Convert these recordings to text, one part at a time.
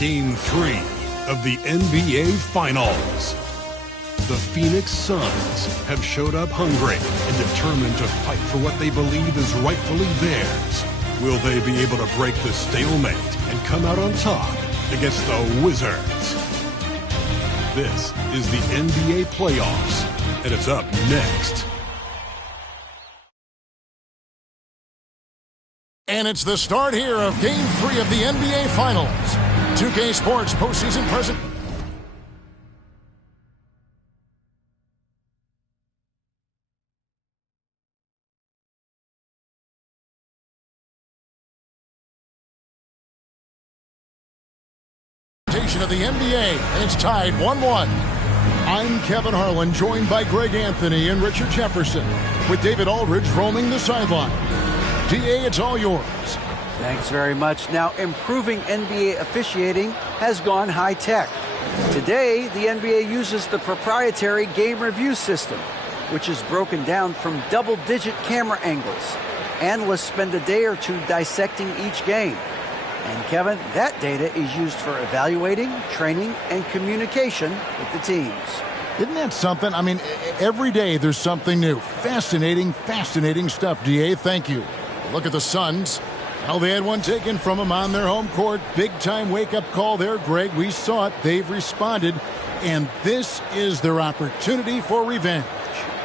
Game 3 of the NBA Finals. The Phoenix Suns have showed up hungry and determined to fight for what they believe is rightfully theirs. Will they be able to break the stalemate and come out on top against the Wizards? This is the NBA Playoffs, and it's up next. And it's the start here of Game 3 of the NBA Finals. 2K Sports postseason present. Of the NBA, and it's tied 1-1. I'm Kevin Harlan, joined by Greg Anthony and Richard Jefferson, with David Aldridge roaming the sideline. DA, it's all yours. Thanks very much. Now, improving NBA officiating has gone high-tech. Today, the NBA uses the proprietary game review system, which is broken down from double-digit camera angles. Analysts spend a day or two dissecting each game. And, Kevin, that data is used for evaluating, training, and communication with the teams. Isn't that something? I mean, every day there's something new. Fascinating stuff, DA. Thank you. Look at the Suns. Well, they had one taken from them on their home court. Big-time wake-up call there, Greg. We saw it. They've responded. And this is their opportunity for revenge.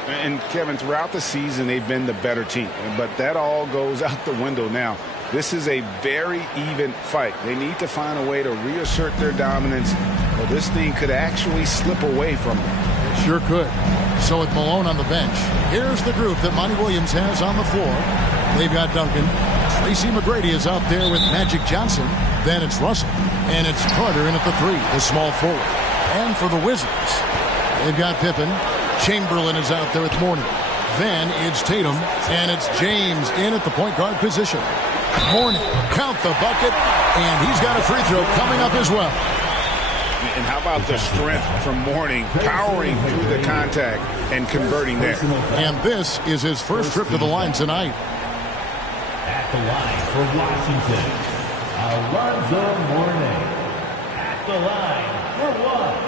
And, Kevin, throughout the season, they've been the better team. But that all goes out the window now. This is a very even fight. They need to find a way to reassert their dominance, or this thing could actually slip away from them. It sure could. So with Malone on the bench, here's the group that Monty Williams has on the floor. They've got Duncan. Tracy McGrady is out there with Magic Johnson. Then it's Russell. And it's Carter in at the 3, the small forward. And for the Wizards, they've got Pippen. Chamberlain is out there with Mourning. Then it's Tatum. And it's James in at the point guard position. Mourning, count the bucket, and he's got a free throw coming up as well. And how about the strength from Mourning, powering through the contact and converting there. And this is his first trip to the line tonight. At the line for Washington, Alonzo Mourning. At the line for one.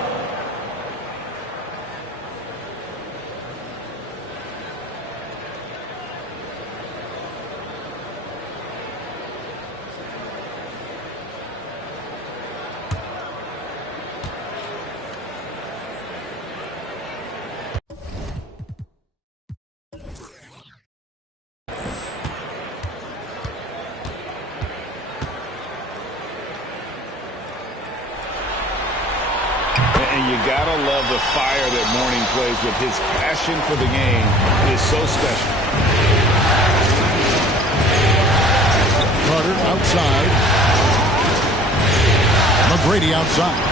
And you gotta love the fire that Mourning plays with. His passion for the game is so special. Carter outside. McGrady outside.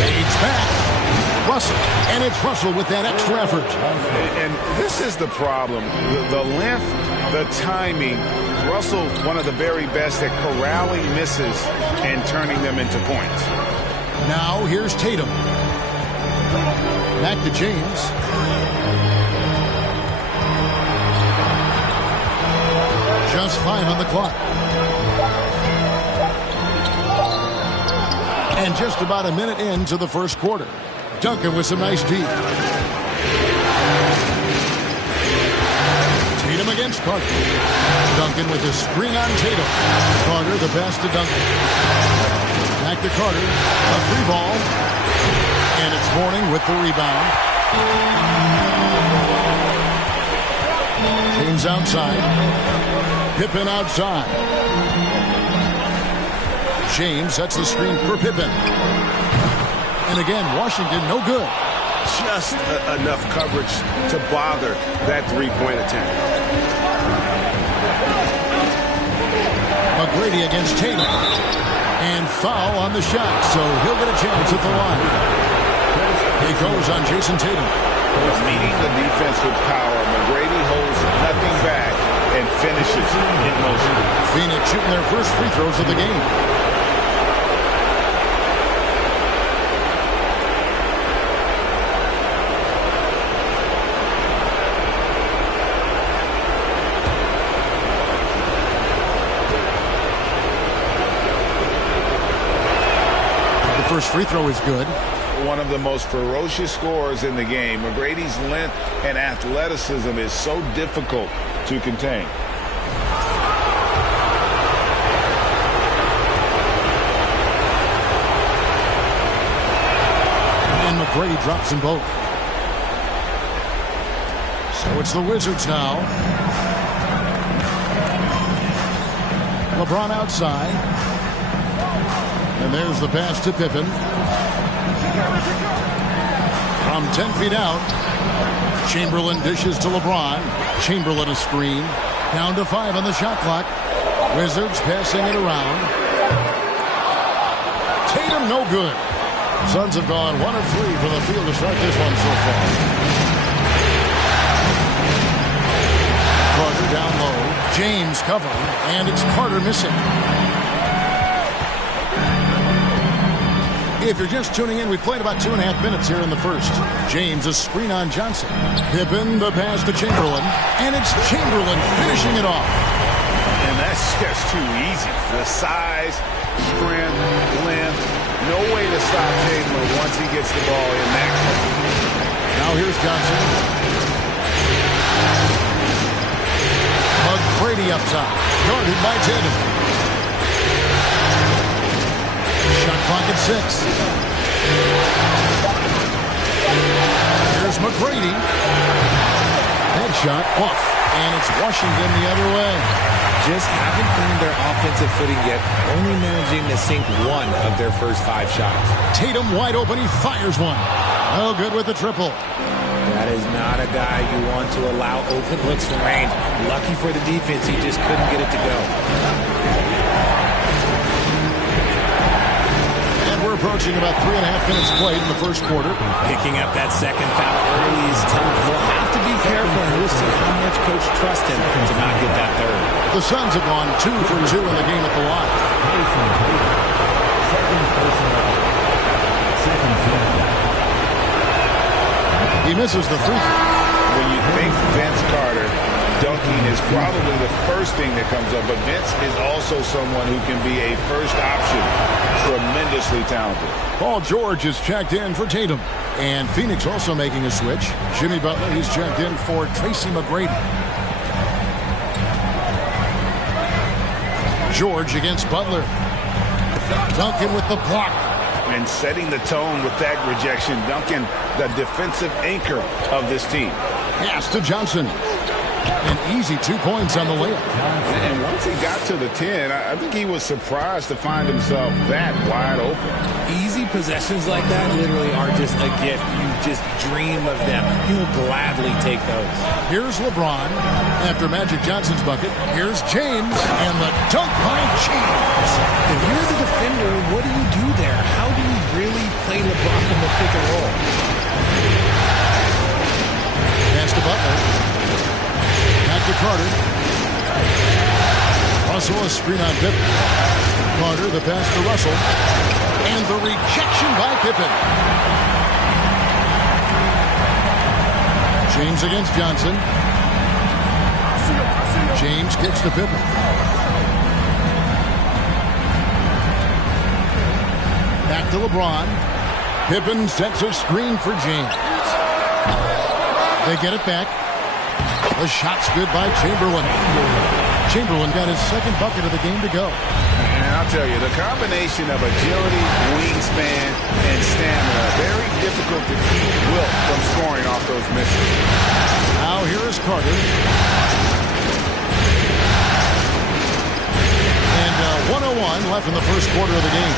Fades back. Russell. And it's Russell with that extra effort. And this is the problem. The length, the timing. Russell, one of the very best at corralling misses and turning them into points. Now here's Tatum. Back to James. Just 5 on the clock. And just about a minute into the first quarter. Duncan with some nice D. Tatum against Carter. Duncan with a screen on Tatum. Carter the pass to Duncan. Back to Carter. A free ball. And it's Mourning with the rebound. James outside. Pippen outside. James sets the screen for Pippen. And again, Washington no good. Just enough coverage to bother that three-point attempt. McGrady against Tatum. And foul on the shot, so he'll get a chance at the line. He goes on Jason Tatum. Meeting the defense with power, McGrady holds nothing back and finishes in motion. Phoenix shooting their first free throws of the game. free throw is good. One of the most ferocious scorers in the game. McGrady's length and athleticism is so difficult to contain. And McGrady drops them both. So it's the Wizards now. LeBron outside. And there's the pass to Pippen. From 10 feet out, Chamberlain dishes to LeBron. Chamberlain a screen. Down to 5 on the shot clock. Wizards passing it around. Tatum no good. Suns have gone 1 of 3 from the field to start this one so far. Carter down low. James covering, and it's Carter missing. If you're just tuning in, we played about 2.5 minutes here in the first. James a screen on Johnson. Pippen the pass to Chamberlain, and it's Chamberlain finishing it off. And that's just too easy. The size, strength, length, no way to stop Chamberlain once he gets the ball in that close. Now here's Johnson. McGrady up top, guarded by Tatum. Shot clock at 6. Here's McGrady. That shot off, and it's Washington the other way. Just haven't found their offensive footing yet, only managing to sink 1 of their first 5 shots. Tatum wide open, he fires one. Oh, good with the triple. That is not a guy you want to allow open looks from range. Lucky for the defense, he just couldn't get it to go. We're approaching about 3.5 minutes played in the first quarter. Picking up that second foul early is tough. They'll have to be careful, and we'll see how much Coach trusts him to not get that third. The Suns have gone 2 for 2 in the game at the line. He misses the free throw. When you think Vince Carter, dunking is probably the first thing that comes up, but Vince is also someone who can be a first option. Tremendously talented. Paul George is checked in for Tatum. And Phoenix also making a switch. Jimmy Butler, he's checked in for Tracy McGrady. George against Butler. Duncan with the block. And setting the tone with that rejection. Duncan, the defensive anchor of this team. Pass to Johnson. An easy 2 points on the layup. And once he got to the 10, I think he was surprised to find himself that wide open. Easy possessions like that literally are just a gift. You just dream of them. You'll gladly take those. Here's LeBron after Magic Johnson's bucket. Here's James, and the dunk by James. If you're the defender, what do you do there? How do you really play LeBron in the pick and roll? Pass to Butler. Back to Carter. Russell a screen on Pippen. Carter the pass to Russell. And the rejection by Pippen. James against Johnson. James kicks to Pippen. Back to LeBron. Pippen sets a screen for James. They get it back. The shot's good by Chamberlain. Chamberlain got his second bucket of the game to go. And I'll tell you, the combination of agility, wingspan, and stamina, very difficult to keep Wilt from scoring off those misses. Now here is Carter. And 101 left in the first quarter of the game.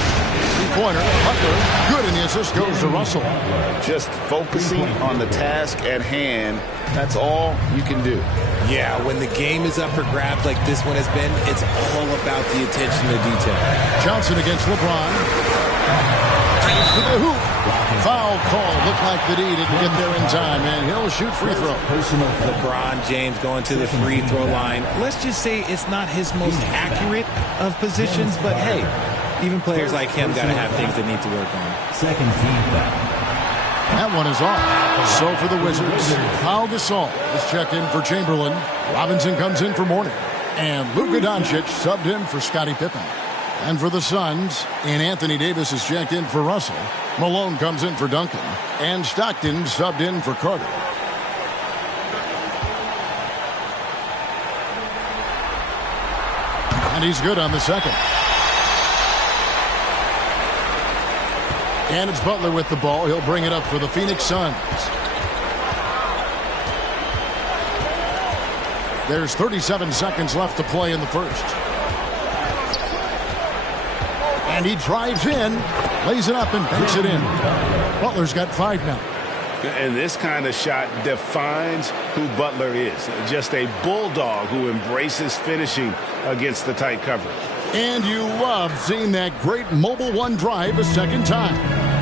Three-pointer, Butler, good, and the assist goes to Russell. Just focusing on the task at hand, that's all you can do. Yeah, when the game is up for grabs like this one has been, it's all about the attention to detail. Johnson against LeBron. To the hoop. Foul call. Looked like the D didn't get there in time, and he'll shoot free throw. LeBron James going to the free throw line. Let's just say it's not his most accurate of positions, but hey, even players like him got to have things they need to work on. Second team foul. That one is off. So for the Wizards, Pau Gasol is checked in for Chamberlain. Robinson comes in for Mourning. And Luka Doncic subbed in for Scottie Pippen. And for the Suns, and Anthony Davis is checked in for Russell. Malone comes in for Duncan. And Stockton subbed in for Carter. And he's good on the second. And it's Butler with the ball. He'll bring it up for the Phoenix Suns. There's 37 seconds left to play in the first. And he drives in, lays it up, and banks it in. Butler's got 5 now. And this kind of shot defines who Butler is. Just a bulldog who embraces finishing against the tight coverage. And you love seeing that great mobile one drive a second time.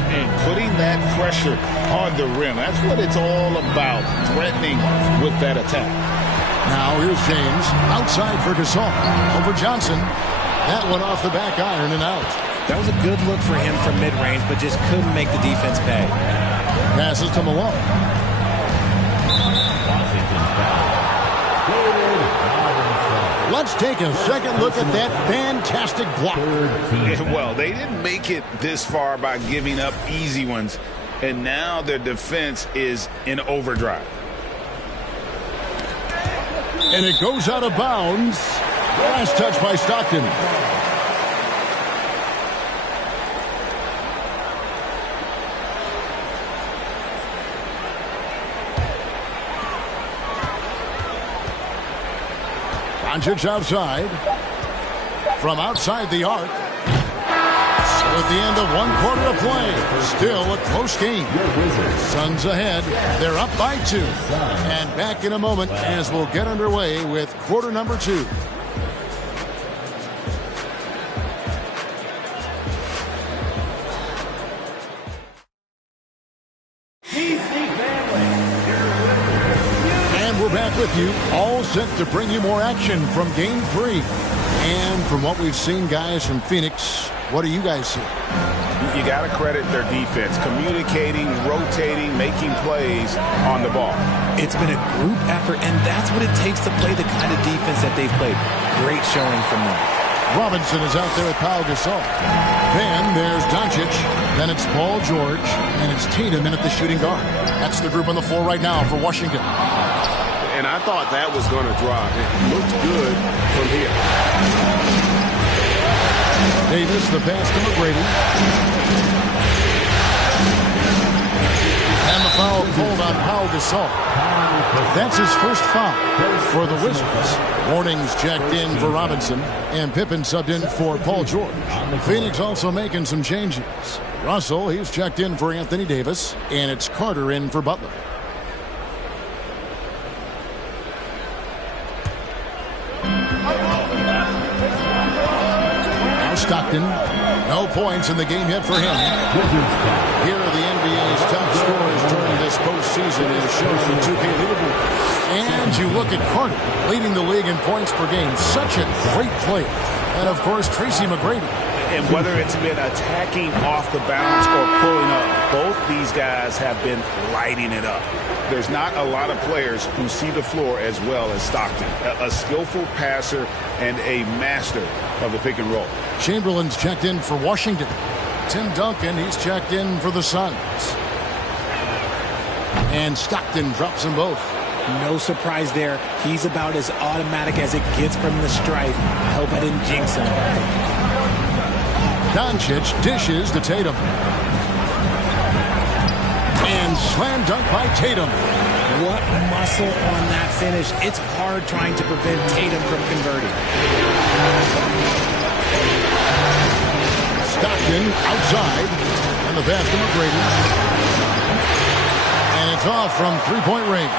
And putting that pressure on the rim. That's what it's all about, threatening with that attack. Now here's James outside for Gasol. Over Johnson. That one off the back iron and out. That was a good look for him from mid-range, but just couldn't make the defense pay. Passes to Malone. Let's take a second look at that fantastic block. Well, they didn't make it this far by giving up easy ones, and now their defense is in overdrive. And it goes out of bounds. Last touch by Stockton. Doncic outside. From outside the arc. So at the end of 1 quarter of play, still a close game. Suns ahead. They're up by 2. And back in a moment as we'll get underway with quarter number 2. With you, all set to bring you more action from Game 3. And from what we've seen, guys, from Phoenix, what do you guys see? You got to credit their defense, communicating, rotating, making plays on the ball. It's been a group effort, and that's what it takes to play the kind of defense that they've played. Great showing from them. Robinson is out there with Pau Gasol. Then there's Doncic. Then it's Paul George. And it's Tatum in at the shooting guard. That's the group on the floor right now for Washington. And I thought that was going to drop. It looked good from here. Davis, the pass to McGrady. And the foul called on Pau Gasol. That's his first foul for the Wizards. Warnings checked in for Robinson. And Pippen subbed in for Paul George. Phoenix also making some changes. Russell, he's checked in for Anthony Davis. And it's Carter in for Butler. Stockton, no points in the game yet for him. Here are the NBA's top scorers during this postseason as shown on the 2K leaderboard. And you look at Carter, leading the league in points per game. Such a great player. And, of course, Tracy McGrady. And whether it's been attacking off the bounce or pulling up, both these guys have been lighting it up. There's not a lot of players who see the floor as well as Stockton. A skillful passer and a master of the pick and roll. Chamberlain's checked in for Washington. Tim Duncan, he's checked in for the Suns. And Stockton drops them both. No surprise there. He's about as automatic as it gets from the stripe. I hope I didn't jinx him. Doncic dishes to Tatum. And slam dunk by Tatum. What muscle on that finish. It's hard trying to prevent Tatum from converting. Stockton outside. And the pass to McGrady. And it's off from three-point range.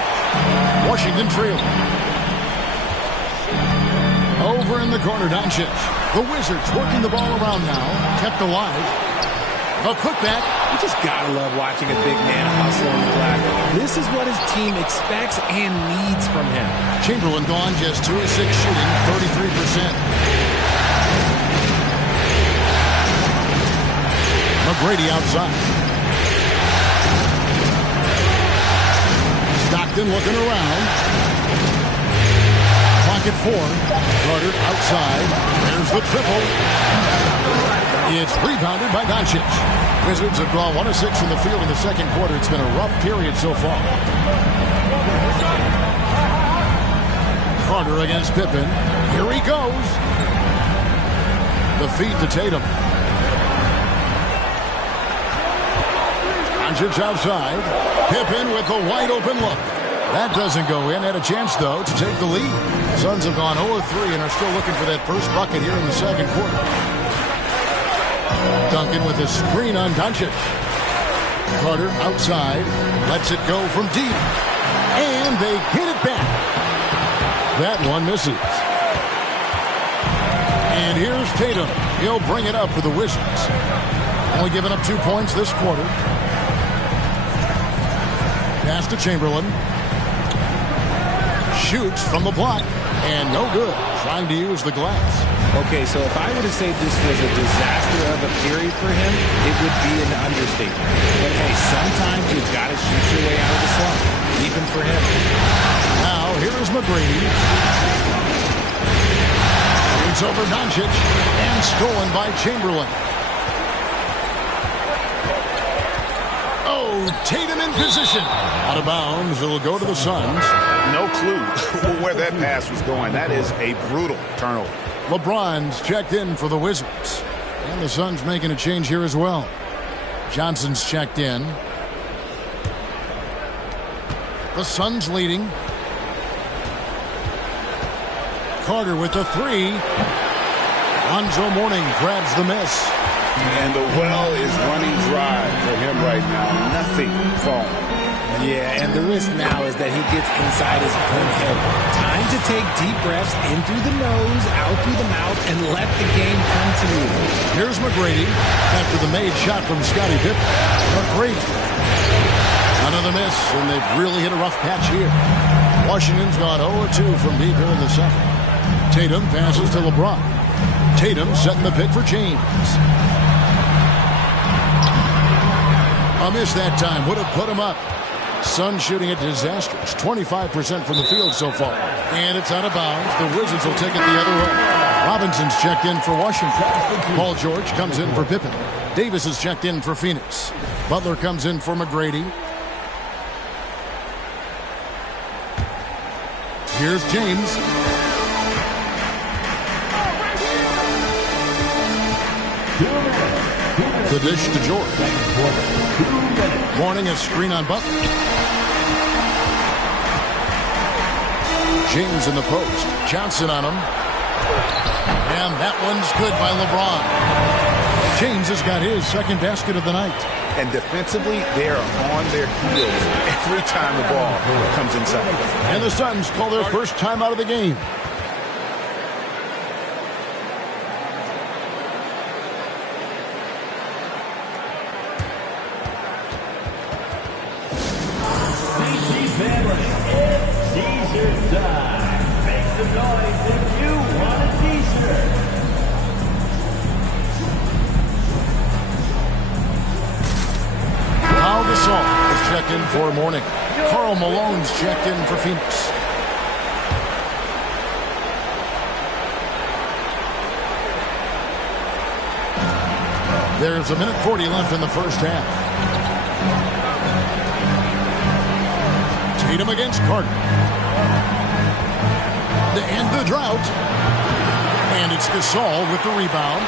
Washington trailing. Over in the corner, Doncic. The Wizards working the ball around now. Kept alive. A putback. You just gotta love watching a big man hustle on the glass. This is what his team expects and needs from him. Chamberlain gone just 2 of 6 shooting, 33%. McGrady outside. Stockton looking around. Clock at 4. Carter outside. There's the triple. It's rebounded by Doncic. Wizards have gone 1 of 6 from the field in the second quarter. It's been a rough period so far. Carter against Pippen. Here he goes. The feed to Tatum. Doncic outside. Pippen with the wide open look. That doesn't go in. Had a chance, though, to take the lead. Suns have gone 0-3 and are still looking for that first bucket here in the second quarter. Duncan with a screen on Doncic. Carter outside. Lets it go from deep. And they get it back. That one misses. And here's Tatum. He'll bring it up for the Wizards. Only giving up 2 points this quarter. Pass to Chamberlain. Shoots from the block. And no good. Trying to use the glass. Okay, so if I were to say this was a disaster of a period for him, it would be an understatement. But hey, sometimes you've got to shoot your way out of the slump, even for him. Now, here's McGrady. It's over Doncic, and stolen by Chamberlain. Oh, Tatum in position. Out of bounds, it'll go to the Suns. No clue where that pass was going. That is a brutal turnover. LeBron's checked in for the Wizards. And the Suns making a change here as well. Johnson's checked in. The Suns leading. Carter with the three. Lonzo Mourning grabs the miss. And the well is running dry for him right now. Nothing falling. Yeah, and the risk now is that he gets inside his own head. Time to take deep breaths in through the nose, out through the mouth, and let the game come to you. Here's McGrady after the made shot from Scottie Pippen. McGrady. Another miss, and they've really hit a rough patch here. Washington's gone 0-2 from deep here in the second. Tatum passes to LeBron. Tatum setting the pick for James. A miss that time. Would have put him up. Suns shooting it disastrous. 25% from the field so far. And it's out of bounds. The Wizards will take it the other way. Robinson's checked in for Washington. Paul George comes in for Pippen. Davis is checked in for Phoenix. Butler comes in for McGrady. Here's James. The dish to George. Mourning a screen on Butler. James in the post. Johnson on him. And that one's good by LeBron. James has got his second basket of the night. And defensively, they're on their heels every time the ball comes inside. And the Suns call their first time out of the game. In for Mourning. Karl Malone's checked in for Phoenix. There's 1:40 left in the first half. Tatum against Carter. To end the drought. And it's Gasol with the rebound.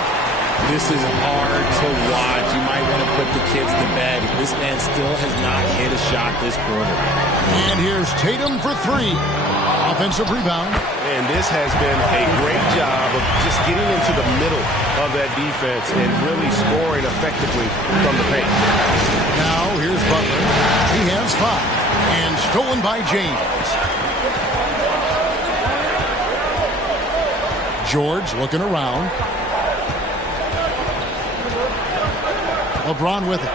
This is hard to watch. You might want to put the kids to bed. This man still has not hit a shot this quarter. And here's Tatum for three. Offensive rebound. And this has been a great job of just getting into the middle of that defense and really scoring effectively from the paint. Now here's Butler. He has 5. And stolen by James. George looking around. LeBron with it.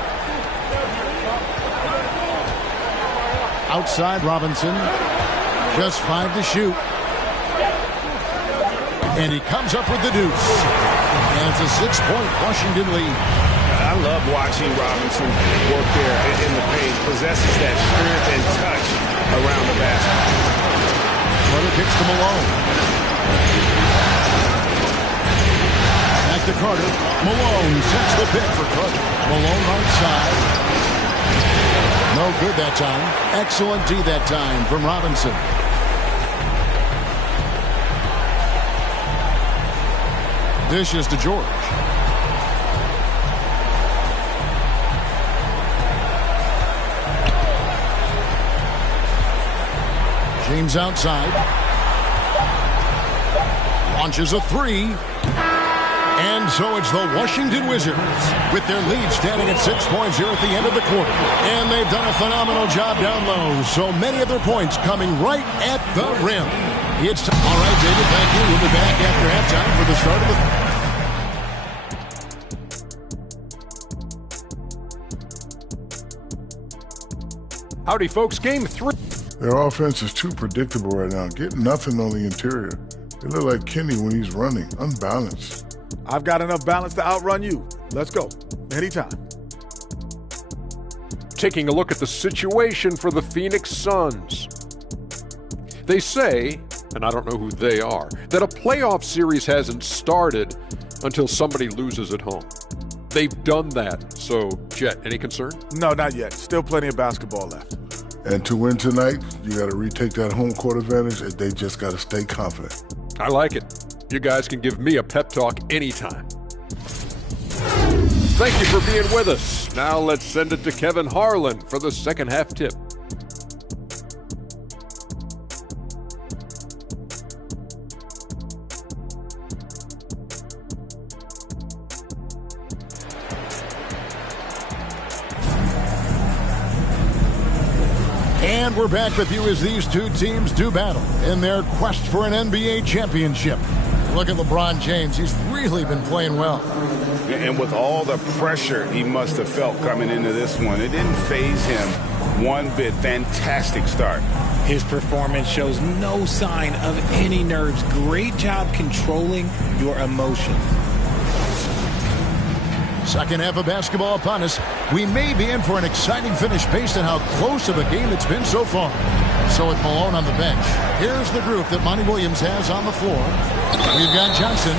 Outside Robinson. Just 5 to shoot. And he comes up with the deuce. And it's a 6-point Washington lead. I love watching Robinson work there in the paint. Possesses that strength and touch around the basket. Carter kicks to Malone. Back to Carter. Malone sets the pick for Carter. Malone right side. No good that time. Excellent D that time from Robinson. Dishes to George. James outside. Launches a three. And so it's the Washington Wizards with their lead standing at 6 points here at the end of the quarter. And they've done a phenomenal job down low. So many of their points coming right at the rim. It's all right, David, thank you. We'll be back after halftime for the start of the... Howdy, folks. Game 3. Their offense is too predictable right now. Get nothing on the interior. They look like Kenny when he's running, unbalanced. I've got enough balance to outrun you. Let's go. Anytime. Taking a look at the situation for the Phoenix Suns. They say, and I don't know who they are, that a playoff series hasn't started until somebody loses at home. They've done that. So, Jet, any concern? No, not yet. Still plenty of basketball left. And to win tonight, you got to retake that home court advantage, and they just got to stay confident. I like it. You guys can give me a pep talk anytime. Thank you for being with us. Now let's send it to Kevin Harlan for the second half tip. And we're back with you as these two teams do battle in their quest for an NBA championship. Look at LeBron James. He's really been playing well. And with all the pressure he must have felt coming into this one, it didn't faze him one bit. Fantastic start. His performance shows no sign of any nerves. Great job controlling your emotions. Second half of basketball upon us. We may be in for an exciting finish based on how close of a game it's been so far. So with Malone on the bench, here's the group that Monty Williams has on the floor. We've got Johnson.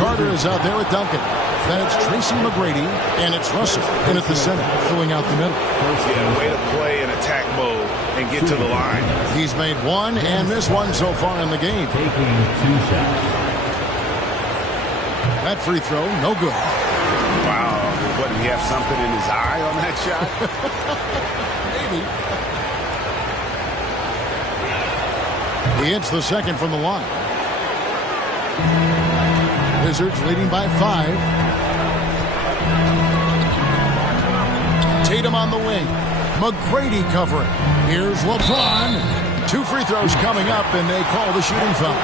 Carter is out there with Duncan. Then it's Tracy McGrady, and it's Russell in at the center, filling out the middle. Yeah, way to play in attack mode and get to the line. He's made one and missed one so far in the game. Taking 2 shots. That free throw, no good. Wow. What, did he have something in his eye on that shot? Maybe. He hits the second from the line. Wizards leading by 5. Tatum on the wing. McGrady covering. Here's LeBron. 2 free throws coming up, and they call the shooting foul.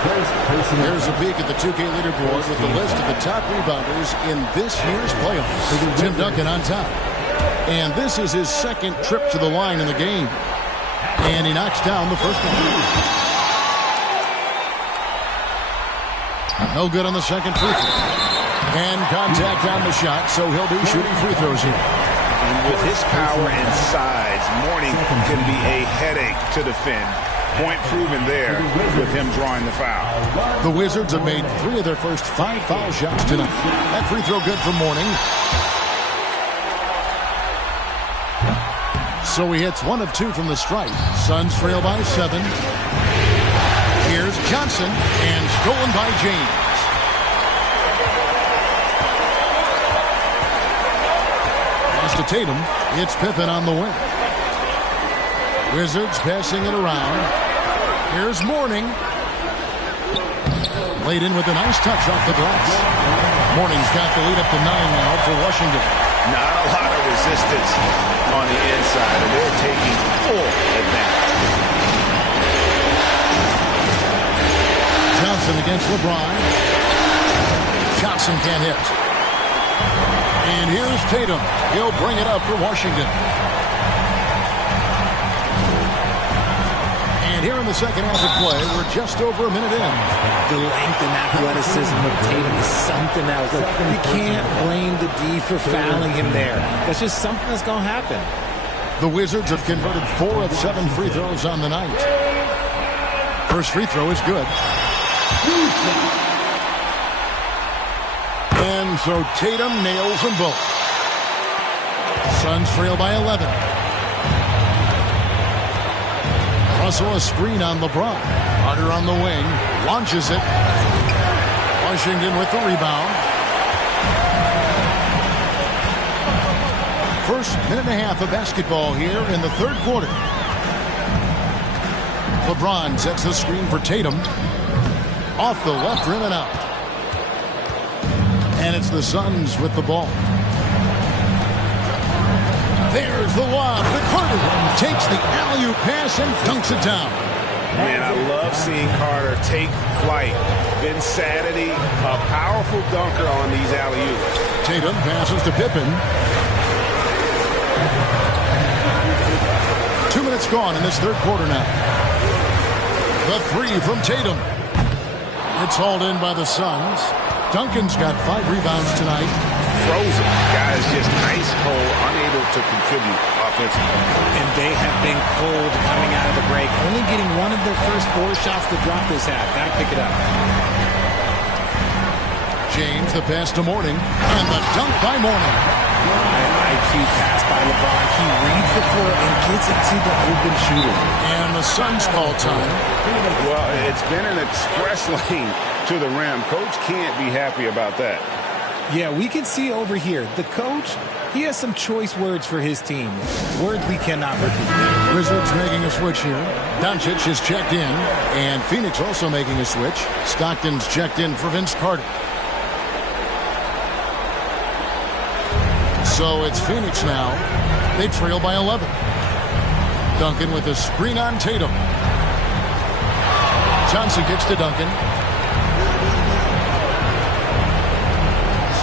Here's a peek at the 2K leaderboard with the list of the top rebounders in this year's playoffs. Tim Duncan on top. And this is his second trip to the line in the game. And he knocks down the first one. No good on the second free throw. And contact on the shot, so he'll be shooting free throws here. And with his power and size, Mourning can be a headache to defend. Point proven there with him drawing the foul. The Wizards have made 3 of their first 5 foul shots tonight. That free throw good for Mourning. So he hits 1 of 2 from the stripe. Suns trail by 7. Here's Johnson, and stolen by James. Pass to Tatum. It's Pippen on the wing. Wizards passing it around. Here's Mourning. Laid in with a nice touch off the glass. Mourning's got the lead up to 9 now for Washington. Not a lot of resistance on the inside, and they're taking full advantage. Johnson against LeBron. Johnson can't hit. And here's Tatum. He'll bring it up for Washington. And here in the second half of play, we're just over a minute in. The length and athleticism of Tatum is something else. You can't blame the D for fouling him there. That's just something that's going to happen. The Wizards have converted 4 of 7 free throws on the night. First free throw is good. And so Tatum nails them both. Suns trail by 11. Russell a screen on LeBron. Carter on the wing. Launches it. Washington with the rebound. First minute and a half of basketball here in the third quarter. LeBron sets the screen for Tatum. Off the left rim and out. And it's the Suns with the ball. There's the lob. The Carter takes the alley-oop pass and dunks it down. Man, I love seeing Carter take flight. Been Saturday, a powerful dunker on these alley-oops. Tatum passes to Pippen. 2 minutes gone in this third quarter now. The three from Tatum. It's hauled in by the Suns. Duncan's got 5 rebounds tonight. Frozen. Guys just ice cold, unable to contribute offensively. And they have been cold coming out of the break. Only getting one of their first 4 shots to drop this half. Gotta pick it up. James, the pass to Mourning. And the dunk by Mourning. An IQ pass by LeBron. He reads the floor and gets it to the open shooter. And the Suns call time. Well, it's been an express lane to the rim. Coach can't be happy about that. Yeah, we can see over here. The coach, he has some choice words for his team. Words we cannot repeat. Wizards making a switch here. Doncic is checked in. And Phoenix also making a switch. Stockton's checked in for Vince Carter. So it's Phoenix now. They trail by 11. Duncan with a screen on Tatum. Johnson kicks to Duncan.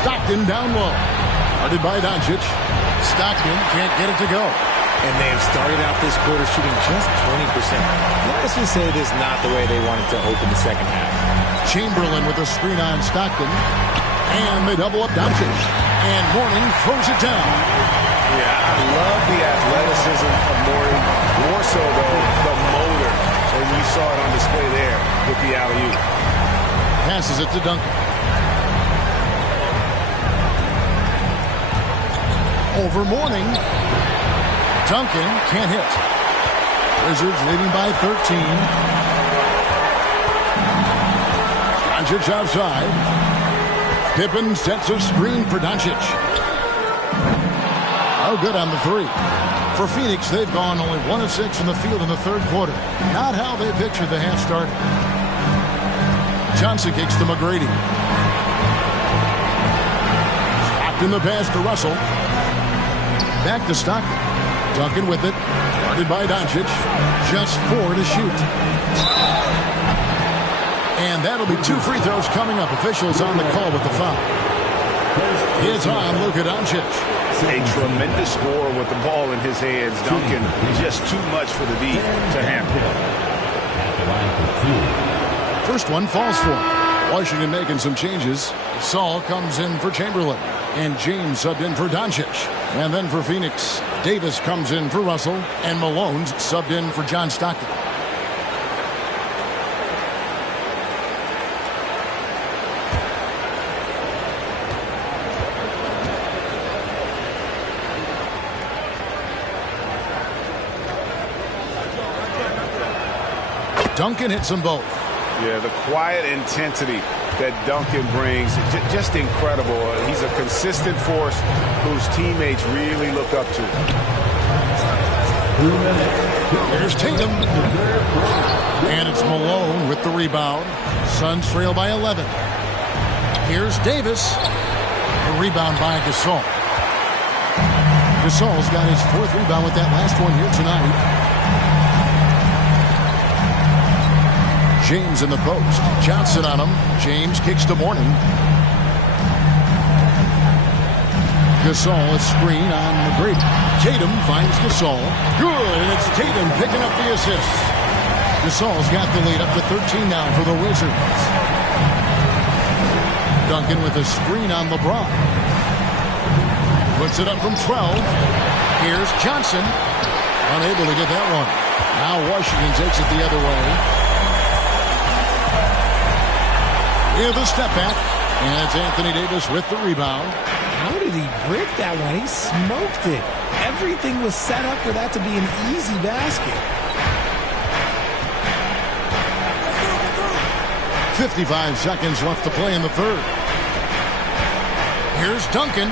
Stockton down low. Guarded by Doncic. Stockton can't get it to go. And they have started out this quarter shooting just 20%. Let's just say this is not the way they wanted to open the second half. Chamberlain with a screen on Stockton. And they double up Doncic. And Mourning throws it down. Yeah, I love the athleticism of Mourning. More so, though, the motor. And you saw it on display there with the alley-oop. Passes it to Duncan. Over Mourning. Duncan can't hit. Wizards leading by 13. Doncic outside. Pippen sets a screen for Doncic. Oh, good on the three. For Phoenix, they've gone only 1 of 6 from the field in the third quarter. Not how they pictured the half started. Johnson kicks to McGrady. Stockton the pass to Russell. Back to Stockton. Duncan with it. Guarded by Doncic. Just 4 to shoot. And that'll be 2 free throws coming up. Officials on the call with the foul. It's on Luka Doncic. A tremendous score with the ball in his hands. Duncan, just too much for the D to handle. First one falls for him. Washington making some changes. Saul comes in for Chamberlain. And James subbed in for Doncic. And then for Phoenix, Davis comes in for Russell. And Malone's subbed in for John Stockton. Duncan hits them both. Yeah, the quiet intensity that Duncan brings, just incredible. He's a consistent force whose teammates really look up to. Here's Tatum. And it's Malone with the rebound. Suns trail by 11. Here's Davis. The rebound by Gasol. Gasol's got his 4th rebound with that last one here tonight. James in the post. Johnson on him. James kicks to Mourning. Gasol a screen on McGrady. Tatum finds Gasol. Good, and it's Tatum picking up the assist. Gasol's got the lead up to 13 now for the Wizards. Duncan with a screen on LeBron. Puts it up from 12. Here's Johnson. Unable to get that one. Now Washington takes it the other way. With a step back. And it's Anthony Davis with the rebound. How did he brick that one? He smoked it. Everything was set up for that to be an easy basket. 55 seconds left to play in the third. Here's Duncan.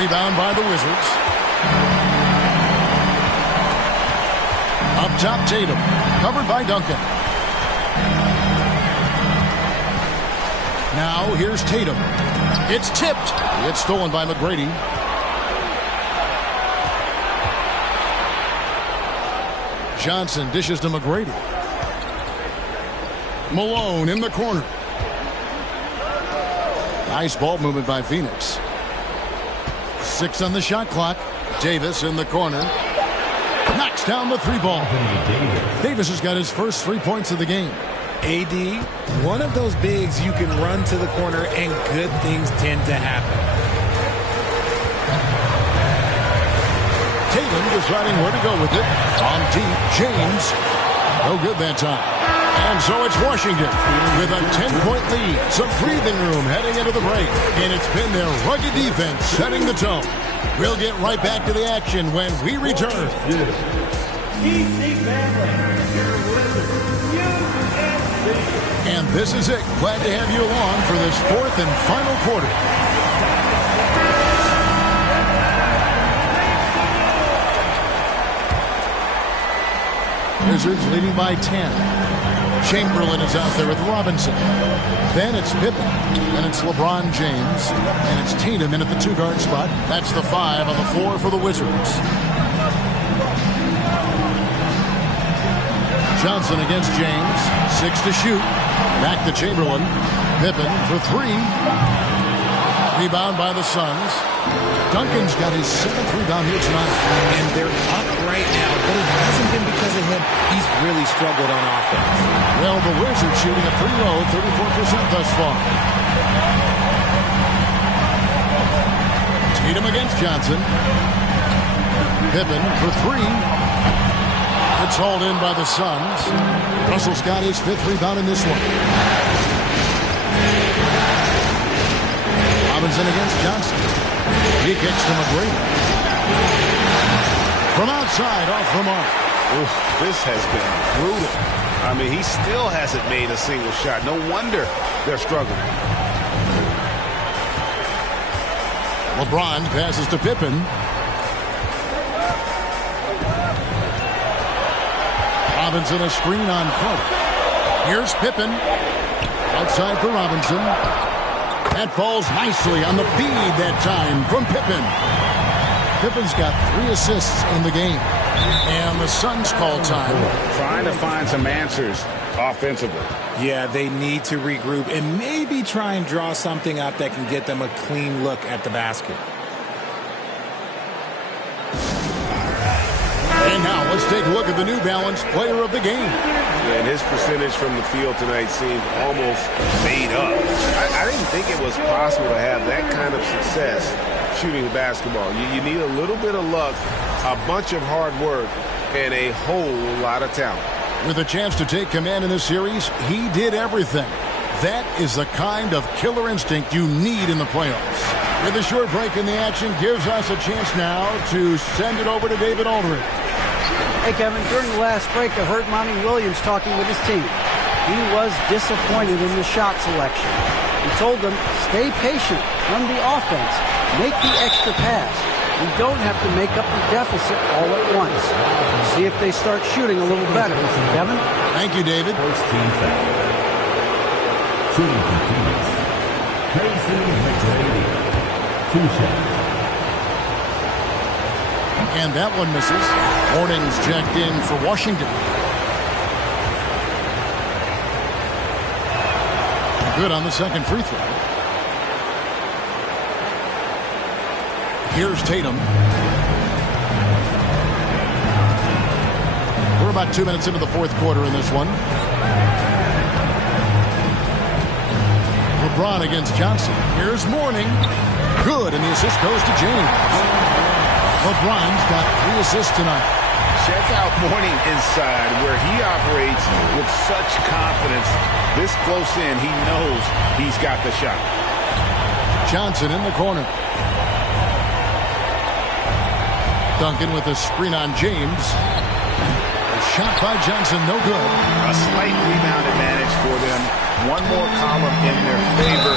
Rebound by the Wizards. Up top, Tatum. Covered by Duncan. Now here's Tatum. It's tipped. It's stolen by McGrady. Johnson dishes to McGrady. Malone in the corner. Nice ball movement by Phoenix. 6 on the shot clock. Davis in the corner. Knocks down the 3 ball. Davis has got his first 3 points of the game. AD, one of those bigs you can run to the corner and good things tend to happen. Tatum deciding where to go with it. On deep, James. No good that time. And so it's Washington with a 10-point lead. Some breathing room heading into the break. And it's been their rugged defense setting the tone. We'll get right back to the action when we return. And this is it. Glad to have you along for this 4th and final quarter. Wizards leading by 10. Chamberlain is out there with Robinson. Then it's Pippen. Then it's LeBron James. And it's Tatum in at the 2-guard spot. That's the 5 on the floor for the Wizards. Johnson against James. 6 to shoot. Back to Chamberlain. Pippen for 3. Rebound by the Suns. Duncan's got his 7th rebound here tonight. And they're up right now, but it hasn't been because of him. He's really struggled on offense. Well, the Wizards shooting a pretty low, 34% thus far. Tatum against Johnson. Pippen for 3. It's hauled in by the Suns. Russell's got his 5th rebound in this one. Robinson against Johnson. He kicks to McGrady. From outside, off the mark. Oof, this has been brutal. I mean, he still hasn't made a single shot. No wonder they're struggling. LeBron passes to Pippen. Robinson a screen on Carter. Here's Pippen. Outside for Robinson. That falls nicely on the feed that time from Pippen. Pippen's got 3 assists in the game. And the Suns call time. Trying to find some answers offensively. Yeah, they need to regroup and maybe try and draw something up that can get them a clean look at the basket. And now let's take a look at the New Balance player of the game. And his percentage from the field tonight seemed almost made up. I didn't think it was possible to have that kind of success shooting the basketball. You need a little bit of luck, a bunch of hard work, and a whole lot of talent. With a chance to take command in this series, he did everything. That is the kind of killer instinct you need in the playoffs. With a short break in the action gives us a chance now to send it over to David Aldridge. Hey, Kevin, during the last break, I heard Monty Williams talking with his team. He was disappointed in the shot selection. He told them, stay patient, run the offense, make the extra pass. We don't have to make up the deficit all at once. See if they start shooting a little better. Kevin? Thank you, David. First team foul. Shooting for Phoenix. Tracy McGrady. 2 shots. And that one misses. Hornings checked in for Washington. Good on the second free throw. Here's Tatum. We're about 2 minutes into the 4th quarter in this one. LeBron against Johnson. Here's Mourning. Good, and the assist goes to James. LeBron's got 3 assists tonight. Check out Mourning inside, where he operates with such confidence. This close in, he knows he's got the shot. Johnson in the corner. Duncan with a screen on James. A shot by Johnson, no good. A slight rebound advantage for them. One more column in their favor,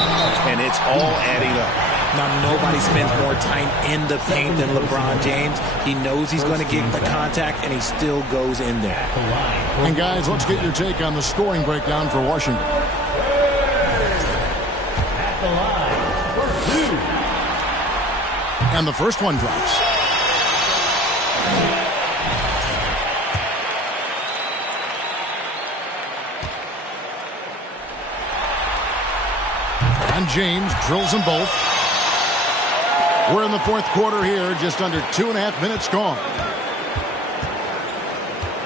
and it's all adding up. Now, nobody spends more time in the paint than LeBron James. He knows he's going to get the contact, and he still goes in there. And, guys, let's get your take on the scoring breakdown for Washington. And the first one drops. And James drills them both. We're in the fourth quarter here, just under 2.5 minutes gone.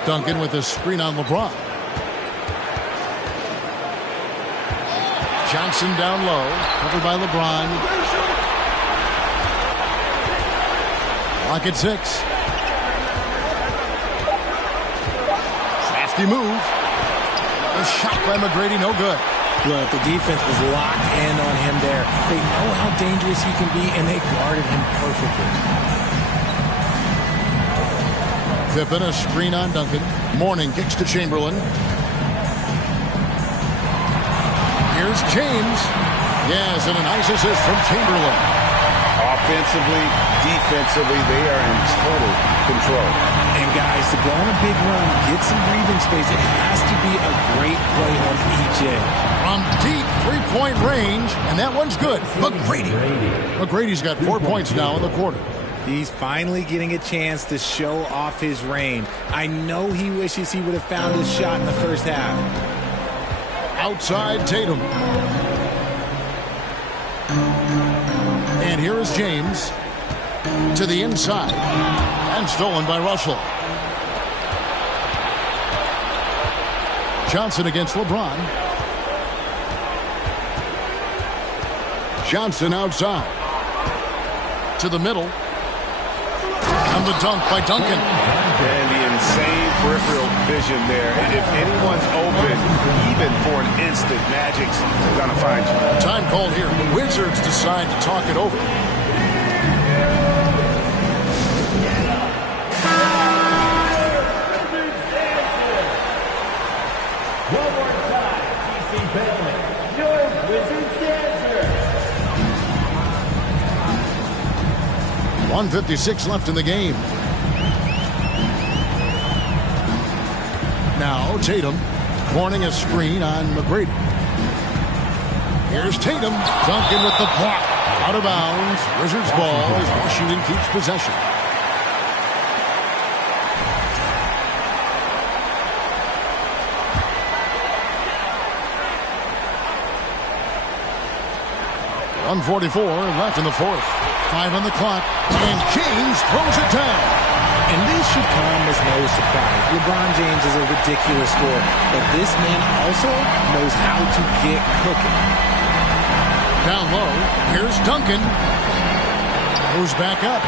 Duncan with a screen on LeBron. Johnson down low, covered by LeBron. Lock at 6. Crafty move. A shot by McGrady, no good. Look, the defense was locked in on him there. They know how dangerous he can be, and they guarded him perfectly. Pippen, a screen on Duncan. Mourning kicks to Chamberlain. Here's James. Yes, and a nice assist from Chamberlain. Offensively, defensively, they are in total control. And guys, to go on a big run, get some breathing space, it has to be a great play on each end. From deep three-point range, and that one's good. McGrady's got 4 points now in the quarter. He's finally getting a chance to show off his range. I know he wishes he would have found his shot in the first half. Outside Tatum. And here is James to the inside. And stolen by Russell. Johnson against LeBron. Johnson outside. To the middle. And the dunk by Duncan. And the insane peripheral vision there. And if anyone's open, even for an instant, Magic's going to find you. Time called here. The Wizards decide to talk it over. One more time, TC Bellman, your Wizards dancer. 1:56 left in the game. Now Tatum, warning a screen on McGrady. Here's Tatum, Duncan with the block. Out of bounds. Wizards ball as Washington keeps possession. .144 left in the fourth. 5 on the clock. And James throws it down. And this should come as no surprise. LeBron James is a ridiculous scorer, but this man also knows how to get cooking. Down low, here's Duncan. Goes back up.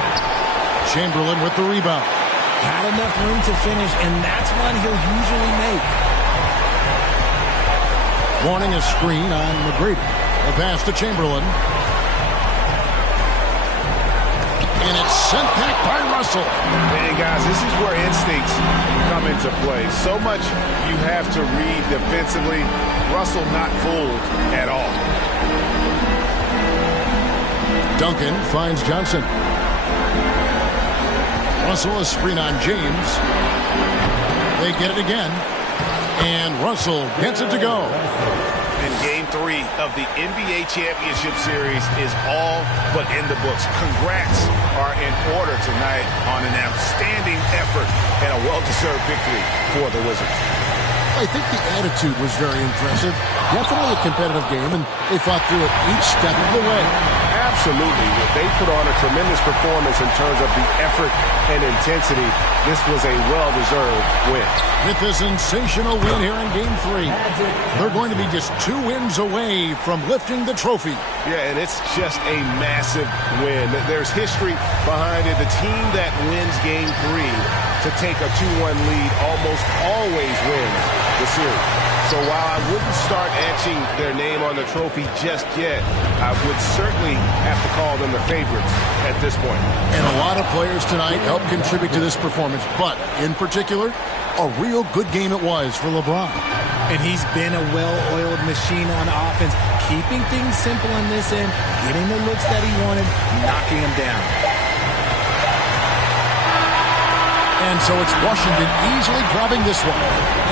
Chamberlain with the rebound. Had enough room to finish, and that's one he'll usually make. Warning a screen on McGrady. A pass to Chamberlain. And it's sent back by Russell. Man, guys, this is where instincts come into play. So much you have to read defensively. Russell not fooled at all. Duncan finds Johnson. Russell a screen on James. They get it again. And Russell gets it to go. And Game 3 of the NBA Championship Series is all but in the books. Congrats are in order tonight on an outstanding effort and a well-deserved victory for the Wizards. I think the attitude was very impressive. Definitely a competitive game, and they fought through it each step of the way. Absolutely. They put on a tremendous performance in terms of the effort and intensity. This was a well-deserved win. With a sensational win here in Game 3, they're going to be just 2 wins away from lifting the trophy. Yeah, and it's just a massive win. There's history behind it. The team that wins Game 3 to take a 2-1 lead almost always wins the series. So while I wouldn't start etching their name on the trophy just yet, I would certainly have to call them the favorites at this point. And a lot of players tonight helped contribute to this performance, but in particular, a real good game it was for LeBron. And he's been a well-oiled machine on offense, keeping things simple on this end, getting the looks that he wanted, knocking them down. And so it's Washington easily grabbing this one.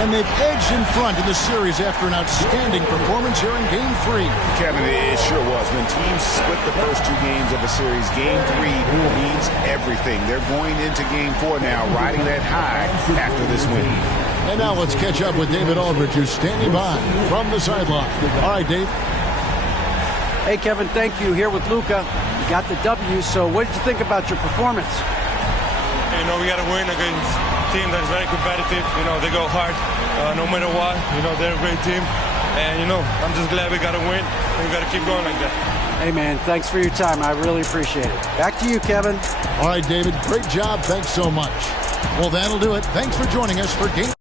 And they've edged in front in the series after an outstanding performance here in Game 3. Kevin, it sure was. When teams split the first 2 games of a series, Game 3 means everything. They're going into Game 4 now, riding that high after this win. And now let's catch up with David Aldridge, who's standing by from the sideline. All right, Dave. Hey, Kevin, thank you. Here with Luka. You got the W, so what did you think about your performance? You know, we got to win against a team that is very competitive. You know, they go hard no matter what. You know, they're a great team. And, you know, I'm just glad we got to win. And we got to keep going like that. Hey, man, thanks for your time. I really appreciate it. Back to you, Kevin. All right, David, great job. Thanks so much. Well, that'll do it. Thanks for joining us for Game.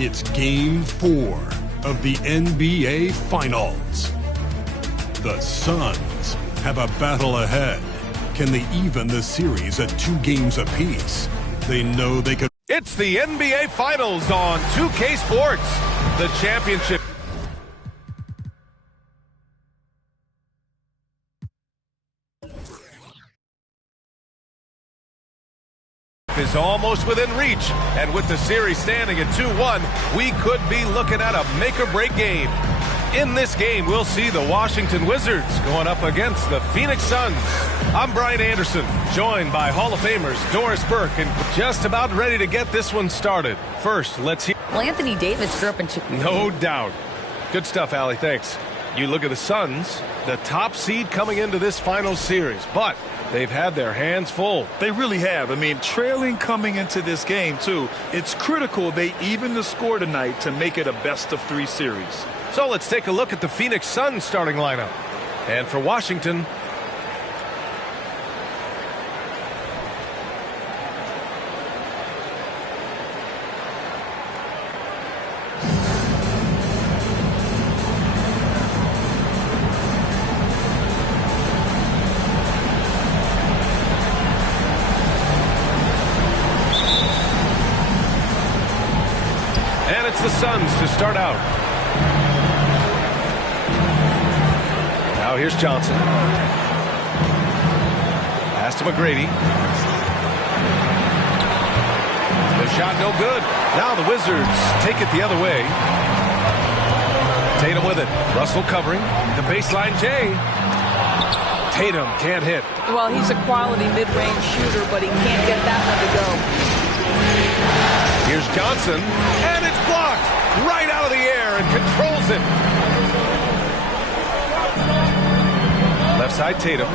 It's Game 4 of the NBA Finals. The Suns have a battle ahead. Can they even the series at 2 games apiece? They know they could. It's the NBA Finals on 2K Sports. The championship is almost within reach, and with the series standing at 2-1, we could be looking at a make-or-break game. In this game, we'll see the Washington Wizards going up against the Phoenix Suns. I'm Brian Anderson, joined by Hall of Famers Doris Burke, and just about ready to get this one started. First, let's hear. Well, Anthony Davis grew up in Chicago. No doubt. Good stuff, Allie. Thanks. You look at the Suns, the top seed coming into this finals series, but they've had their hands full. They really have. I mean, trailing coming into this game, too. It's critical they even the score tonight to make it a best-of-3 series. So let's take a look at the Phoenix Suns starting lineup. And for Washington, and it's the Suns to start out. Now here's Johnson. Pass to McGrady. The shot no good. Now the Wizards take it the other way. Tatum with it. Russell covering. The baseline J. Tatum can't hit. Well, he's a quality mid-range shooter, but he can't get that one to go. Here's Johnson. And it's blocked. Right out of the air and controls it. Left side Tatum.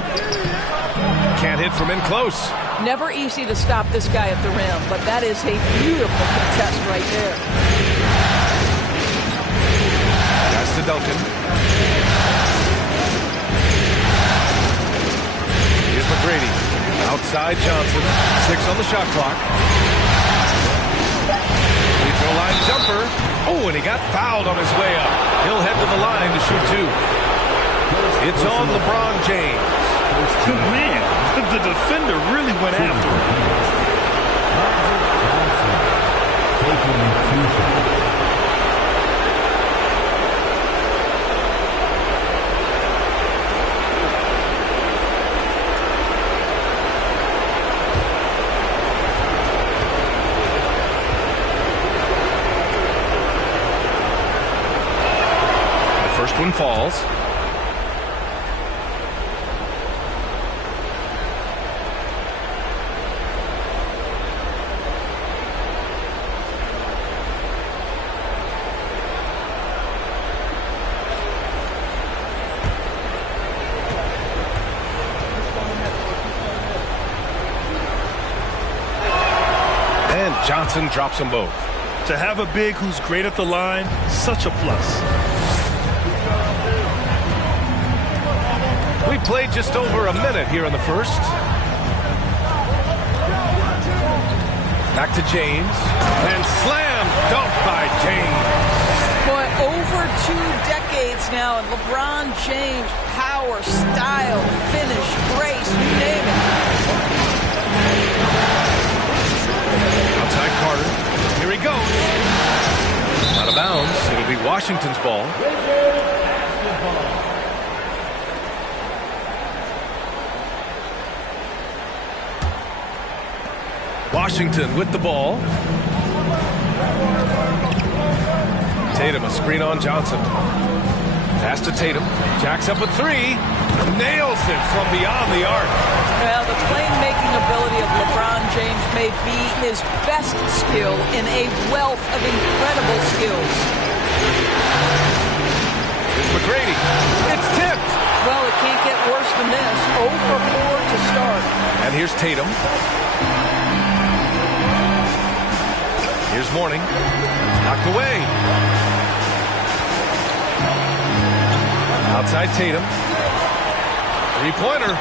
Can't hit from in close. Never easy to stop this guy at the rim, but that is a beautiful contest right there. Pass to Duncan. Here's McGrady. Outside Johnson. 6 on the shot clock. Free throw line jumper. Oh, and he got fouled on his way up. He'll head to the line to shoot 2. It's on LeBron James. Man, the defender really went after The first one falls. Johnson drops them both. To have a big who's great at the line, such a plus. We played just over a minute here in the first. Back to James. And slam dunk by James. Boy, over 2 decades now, and LeBron James, power, style, finish, grace, you name it. Outside Carter. Here he goes. Out of bounds. It'll be Washington's ball. Washington with the ball. Tatum, a screen on Johnson. Pass to Tatum. Jacks up a 3. Nails it from beyond the arc. Well, the playmaking ability of LeBron James may be his best skill in a wealth of incredible skills. Here's McGrady. It's tipped. Well, it can't get worse than this. 0 for 4 to start. And here's Tatum. Here's Mourning. Knocked away. Outside Tatum. Three-pointer.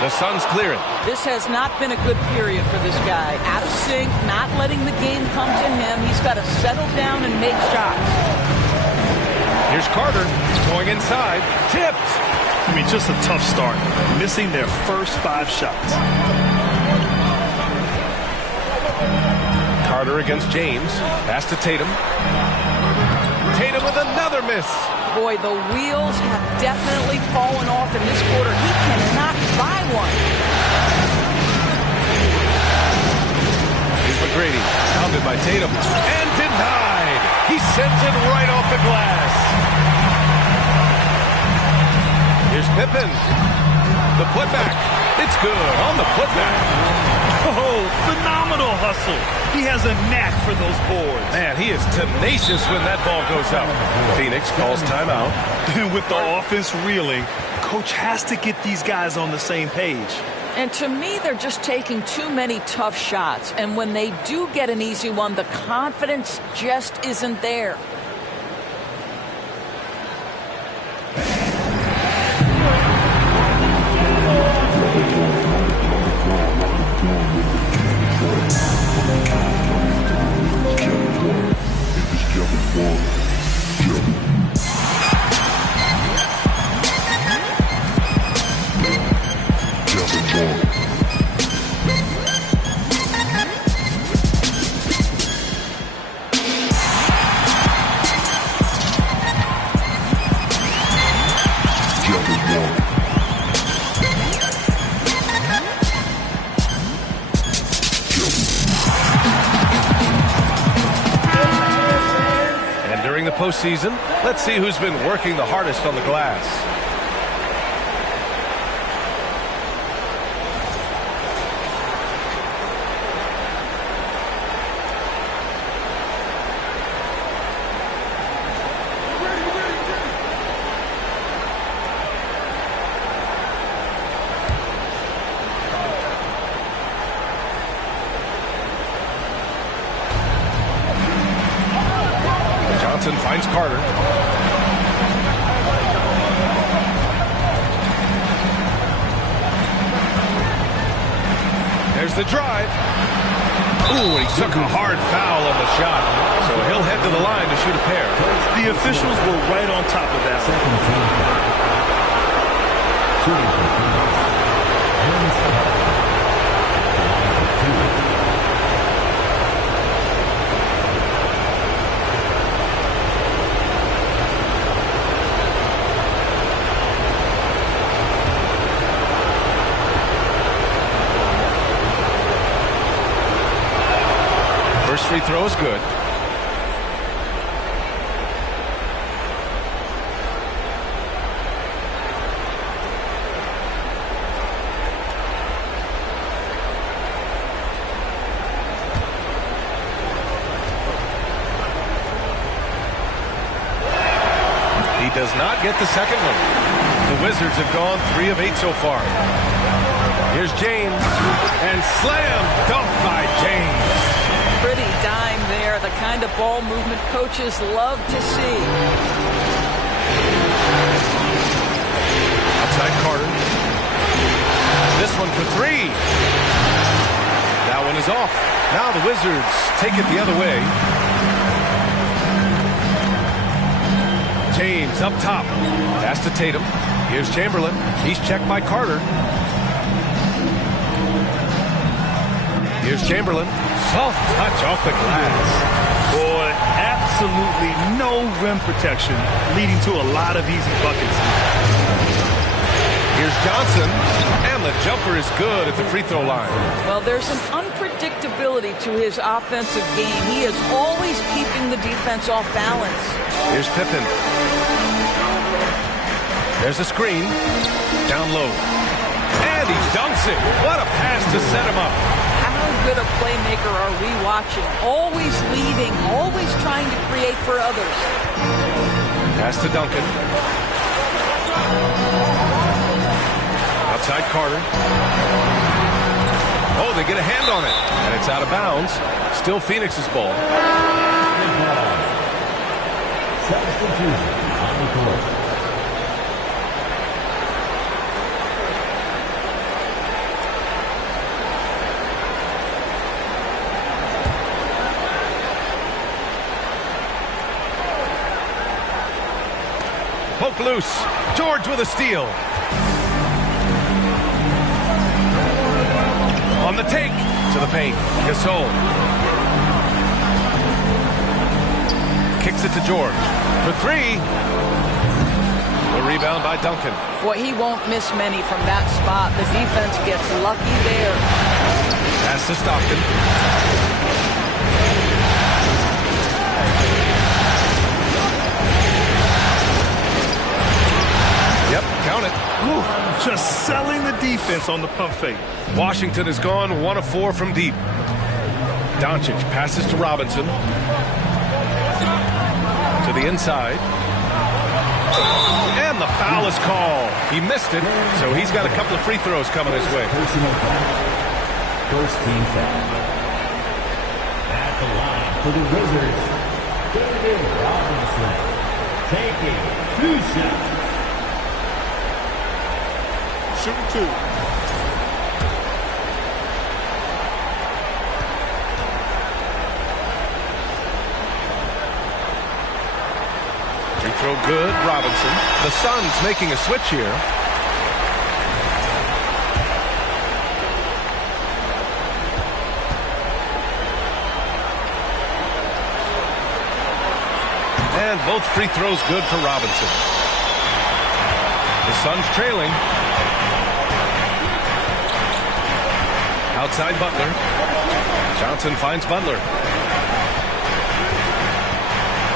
The Suns clear it. This has not been a good period for this guy. Out of sync, not letting the game come to him. He's got to settle down and make shots. Here's Carter going inside. Tipped. I mean, just a tough start. Missing their first 5 shots. Carter against James. Pass to Tatum. Tatum with another miss. Boy, the wheels have definitely fallen off in this quarter. He cannot buy one. Here's McGrady. Pounded by Tatum. And denied. He sends it right off the glass. Here's Pippen. The putback. It's good on the putback. Oh, phenomenal hustle. He has a knack for those boards. Man, he is tenacious when that ball goes up. Phoenix calls timeout. And with the offense reeling, coach has to get these guys on the same page. And to me, they're just taking too many tough shots. And when they do get an easy one, the confidence just isn't there. Postseason. Let's see who's been working the hardest on the glass. Finds Carter. There's the drive. Ooh, he took a hard foul on the shot. So he'll head to the line to shoot a pair. The officials were right on top of that. Free throw is good. He does not get the second one. The Wizards have gone 3 of 8 so far. Here's James. And slam dunk by James. Pretty dime there, the kind of ball movement coaches love to see. Outside Carter. This one for 3. That one is off. Now the Wizards take it the other way. James up top. Pass to Tatum. Here's Chamberlain. He's checked by Carter. Here's Chamberlain. Soft touch off the glass. Boy, absolutely no rim protection, leading to a lot of easy buckets. Here's Johnson, and the jumper is good at the free throw line. Well, there's an unpredictability to his offensive game. He is always keeping the defense off balance. Here's Pippen. There's a screen. Down low. And he dunks it. What a pass to set him up. How good a playmaker are we watching? Always leading, always trying to create for others. Pass to Duncan. Outside Carter. Oh, they get a hand on it. And it's out of bounds. Still Phoenix's ball. Substitution on the court. poke loose. George with a steal. On the take to the paint. Gasol. Kicks it to George for three. The rebound by Duncan. Boy, he won't miss many from that spot. The defense gets lucky there. Pass to Stockton. Yep, count it. Ooh, just selling the defense on the pump fake. Washington has gone 1 of 4 from deep. Doncic passes to Robinson. To the inside. And the foul is called. He missed it, so he's got a couple of free throws coming his way. First team foul. At the line for the Wizards, David Robinson taking 2 shots. Shooting 2. Free throw good, Robinson. The Suns making a switch here. And both free throws good for Robinson. The Suns trailing. Outside Butler. Johnson finds Butler.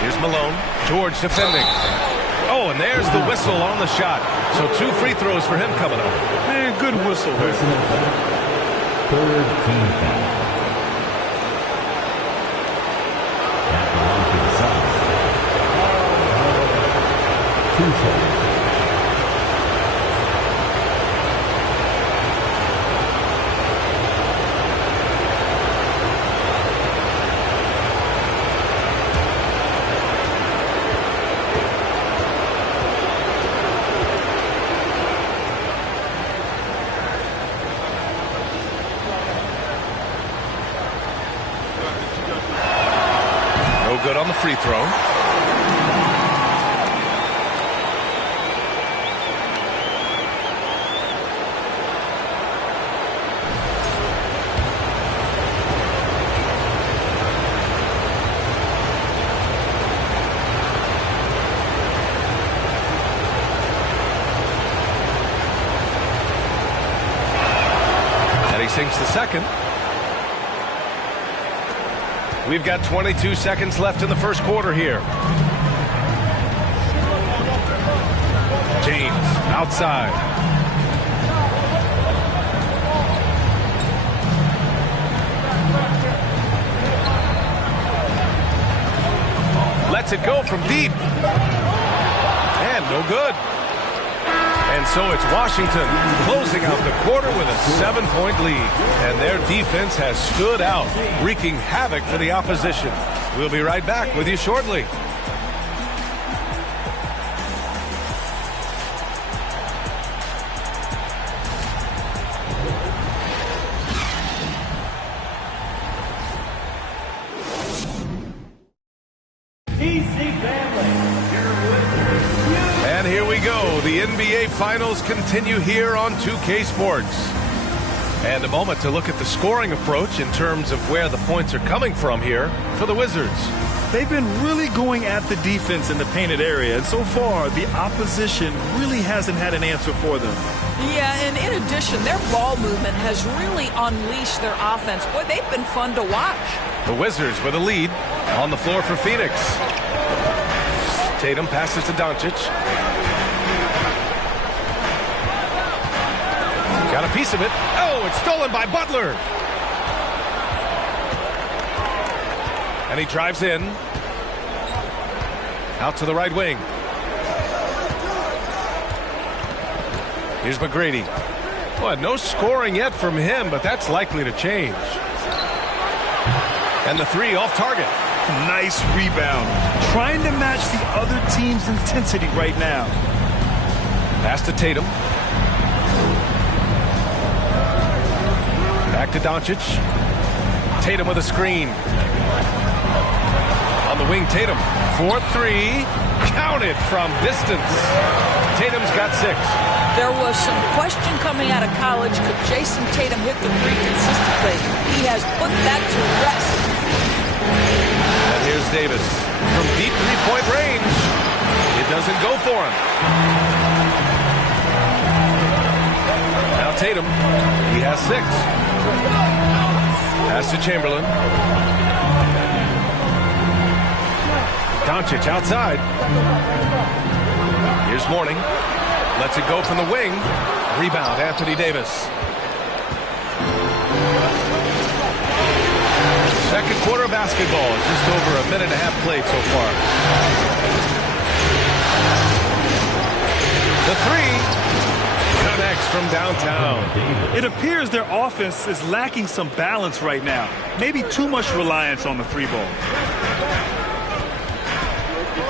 Here's Malone. George defending. Oh, and there's the whistle on the shot. So 2 free throws for him coming up. Man, good whistle. Third team foul. At the line for the Suns. 2 shots. Good on the free throw. And he sinks the second. We've got 22 seconds left in the first quarter here. James outside. Lets it go from deep. And no good. And so it's Washington closing out the quarter with a 7-point lead. And their defense has stood out, wreaking havoc for the opposition. We'll be right back with you shortly. And here we go. The NBA Finals continue here on 2K Sports. And a moment to look at the scoring approach in terms of where the points are coming from here for the Wizards. They've been really going at the defense in the painted area, and so far the opposition really hasn't had an answer for them. Yeah, and in addition, their ball movement has really unleashed their offense. Boy, they've been fun to watch. The Wizards with a lead on the floor for Phoenix. Tatum passes to Doncic. Got a piece of it. Oh, it's stolen by Butler. And he drives in. Out to the right wing. Here's McGrady. Well, no scoring yet from him, but that's likely to change. And the three off target. Nice rebound. Trying to match the other team's intensity right now. Pass to Tatum. Back to Doncic. Tatum with a screen. On the wing, Tatum. 4-3. Counted from distance. Tatum's got 6. There was some question coming out of college. Could Jason Tatum hit the three consistently? He has put that to rest. And here's Davis from deep three-point range. It doesn't go for him. Now Tatum, he has 6. Pass to Chamberlain. Doncic outside. Here's Mourning. Lets it go from the wing. Rebound, Anthony Davis. Second quarter of basketball. Just over a minute and a half played so far. The three connects from downtown. It appears their offense is lacking some balance right now. Maybe too much reliance on the three ball.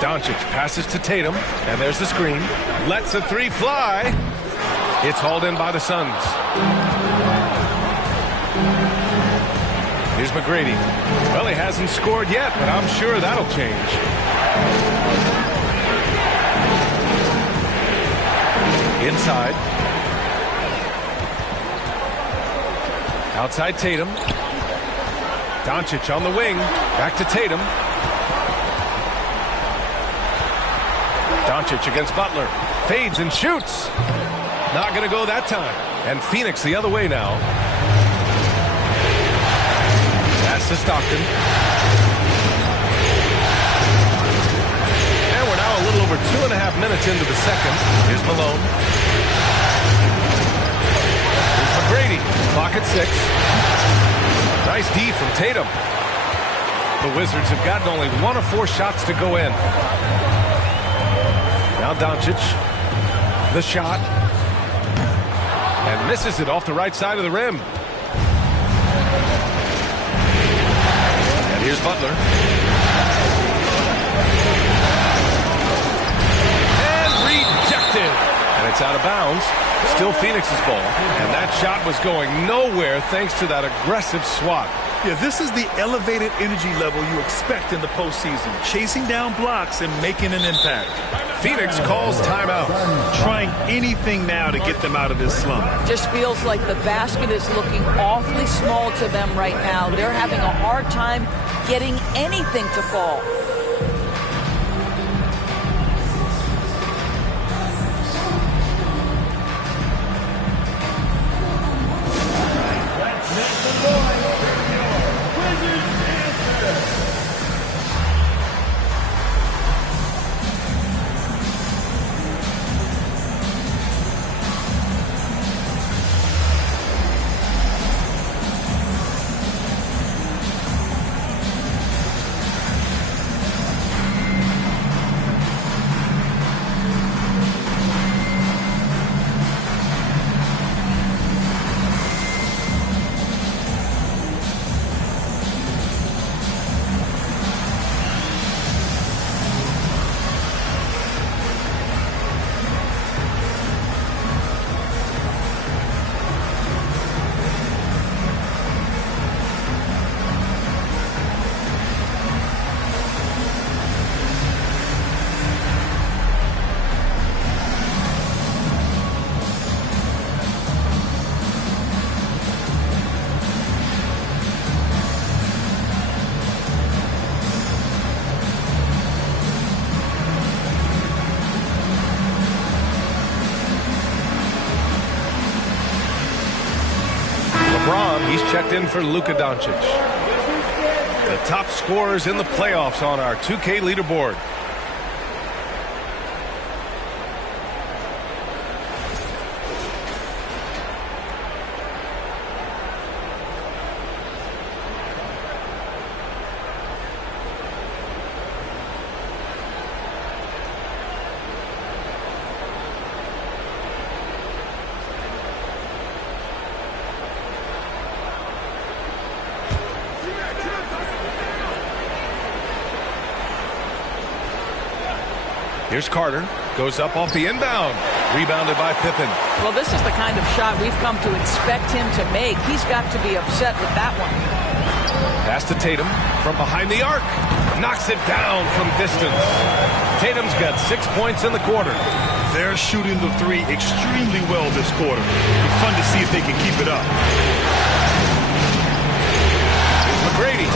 Doncic passes to Tatum, and there's the screen. Lets the three fly. It's hauled in by the Suns. Here's McGrady. Well, he hasn't scored yet, but I'm sure that'll change. Inside. Outside Tatum. Doncic on the wing. Back to Tatum. Doncic against Butler. Fades and shoots. Not going to go that time. And Phoenix the other way now. Pass to Stockton. And we're now a little over 2.5 minutes into the second. Here's Malone. Here's McGrady. Clock at 6. Nice D from Tatum. The Wizards have gotten only 1 of 4 shots to go in. Now Doncic, the shot, and misses it off the right side of the rim. And here's Butler. And rejected. And it's out of bounds. Still Phoenix's ball. And that shot was going nowhere thanks to that aggressive swat. Yeah, this is the elevated energy level you expect in the postseason. Chasing down blocks and making an impact. Phoenix calls timeout. Trying anything now to get them out of this slump. Just feels like the basket is looking awfully small to them right now. They're having a hard time getting anything to fall. He's checked in for Luka Doncic. The top scorers in the playoffs on our 2K leaderboard. Here's Carter. Goes up off the inbound. Rebounded by Pippen. Well, this is the kind of shot we've come to expect him to make. He's got to be upset with that one. Pass to Tatum from behind the arc. Knocks it down from distance. Tatum's got 6 points in the quarter. They're shooting the three extremely well this quarter. It's fun to see if they can keep it up. Here's McGrady.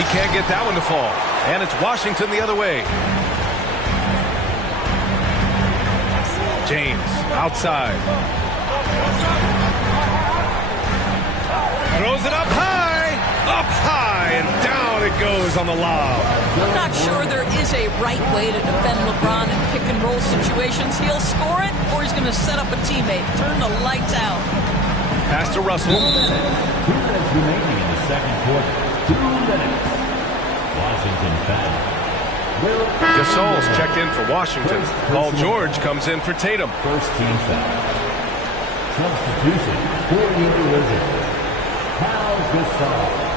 He can't get that one to fall. And it's Washington the other way. James outside. Throws it up high, and down it goes on the lob. I'm not sure there is a right way to defend LeBron in pick and roll situations. He'll score it, or he's going to set up a teammate, turn the lights out. Pass to Russell. 2 minutes remaining in the second quarter. 2 minutes. Washington foul. Gasol's checked in for Washington. Paul George comes in for Tatum. First team foul. Substitution for the Wizards. Paul Gasol.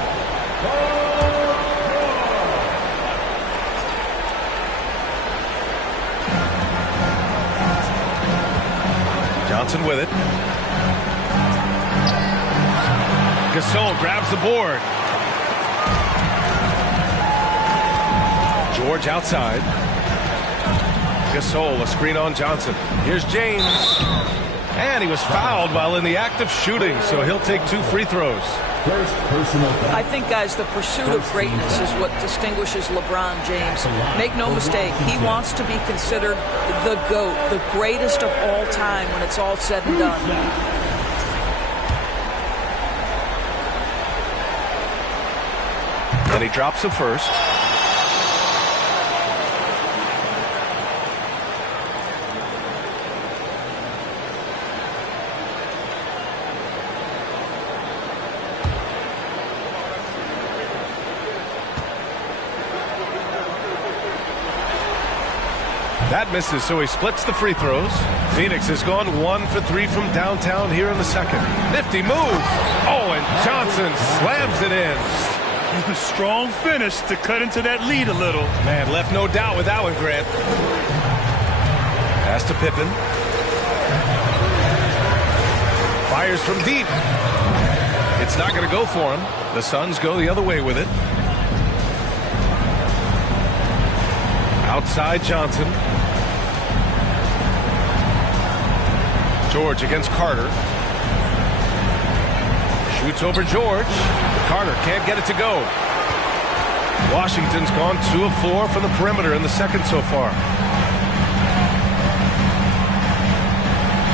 Johnson with it. Gasol grabs the board. George outside. Gasol, a screen on Johnson. Here's James. And he was fouled while in the act of shooting, so he'll take 2 free throws. First personal foul. I think, guys, the pursuit of greatness is what distinguishes LeBron James. Make no mistake, he wants to be considered the GOAT, the greatest of all time when it's all said and done. And he drops the first. That misses, so he splits the free throws. Phoenix has gone 1 for 3 from downtown here in the second. Nifty move. Oh, and Johnson slams it in. Strong finish to cut into that lead a little. Man, left no doubt with that one, Grant. Pass to Pippen. Fires from deep. It's not going to go for him. The Suns go the other way with it. Outside Johnson. George against Carter. Shoots over George. Carter can't get it to go. Washington's gone 2 of 4 from the perimeter in the second so far.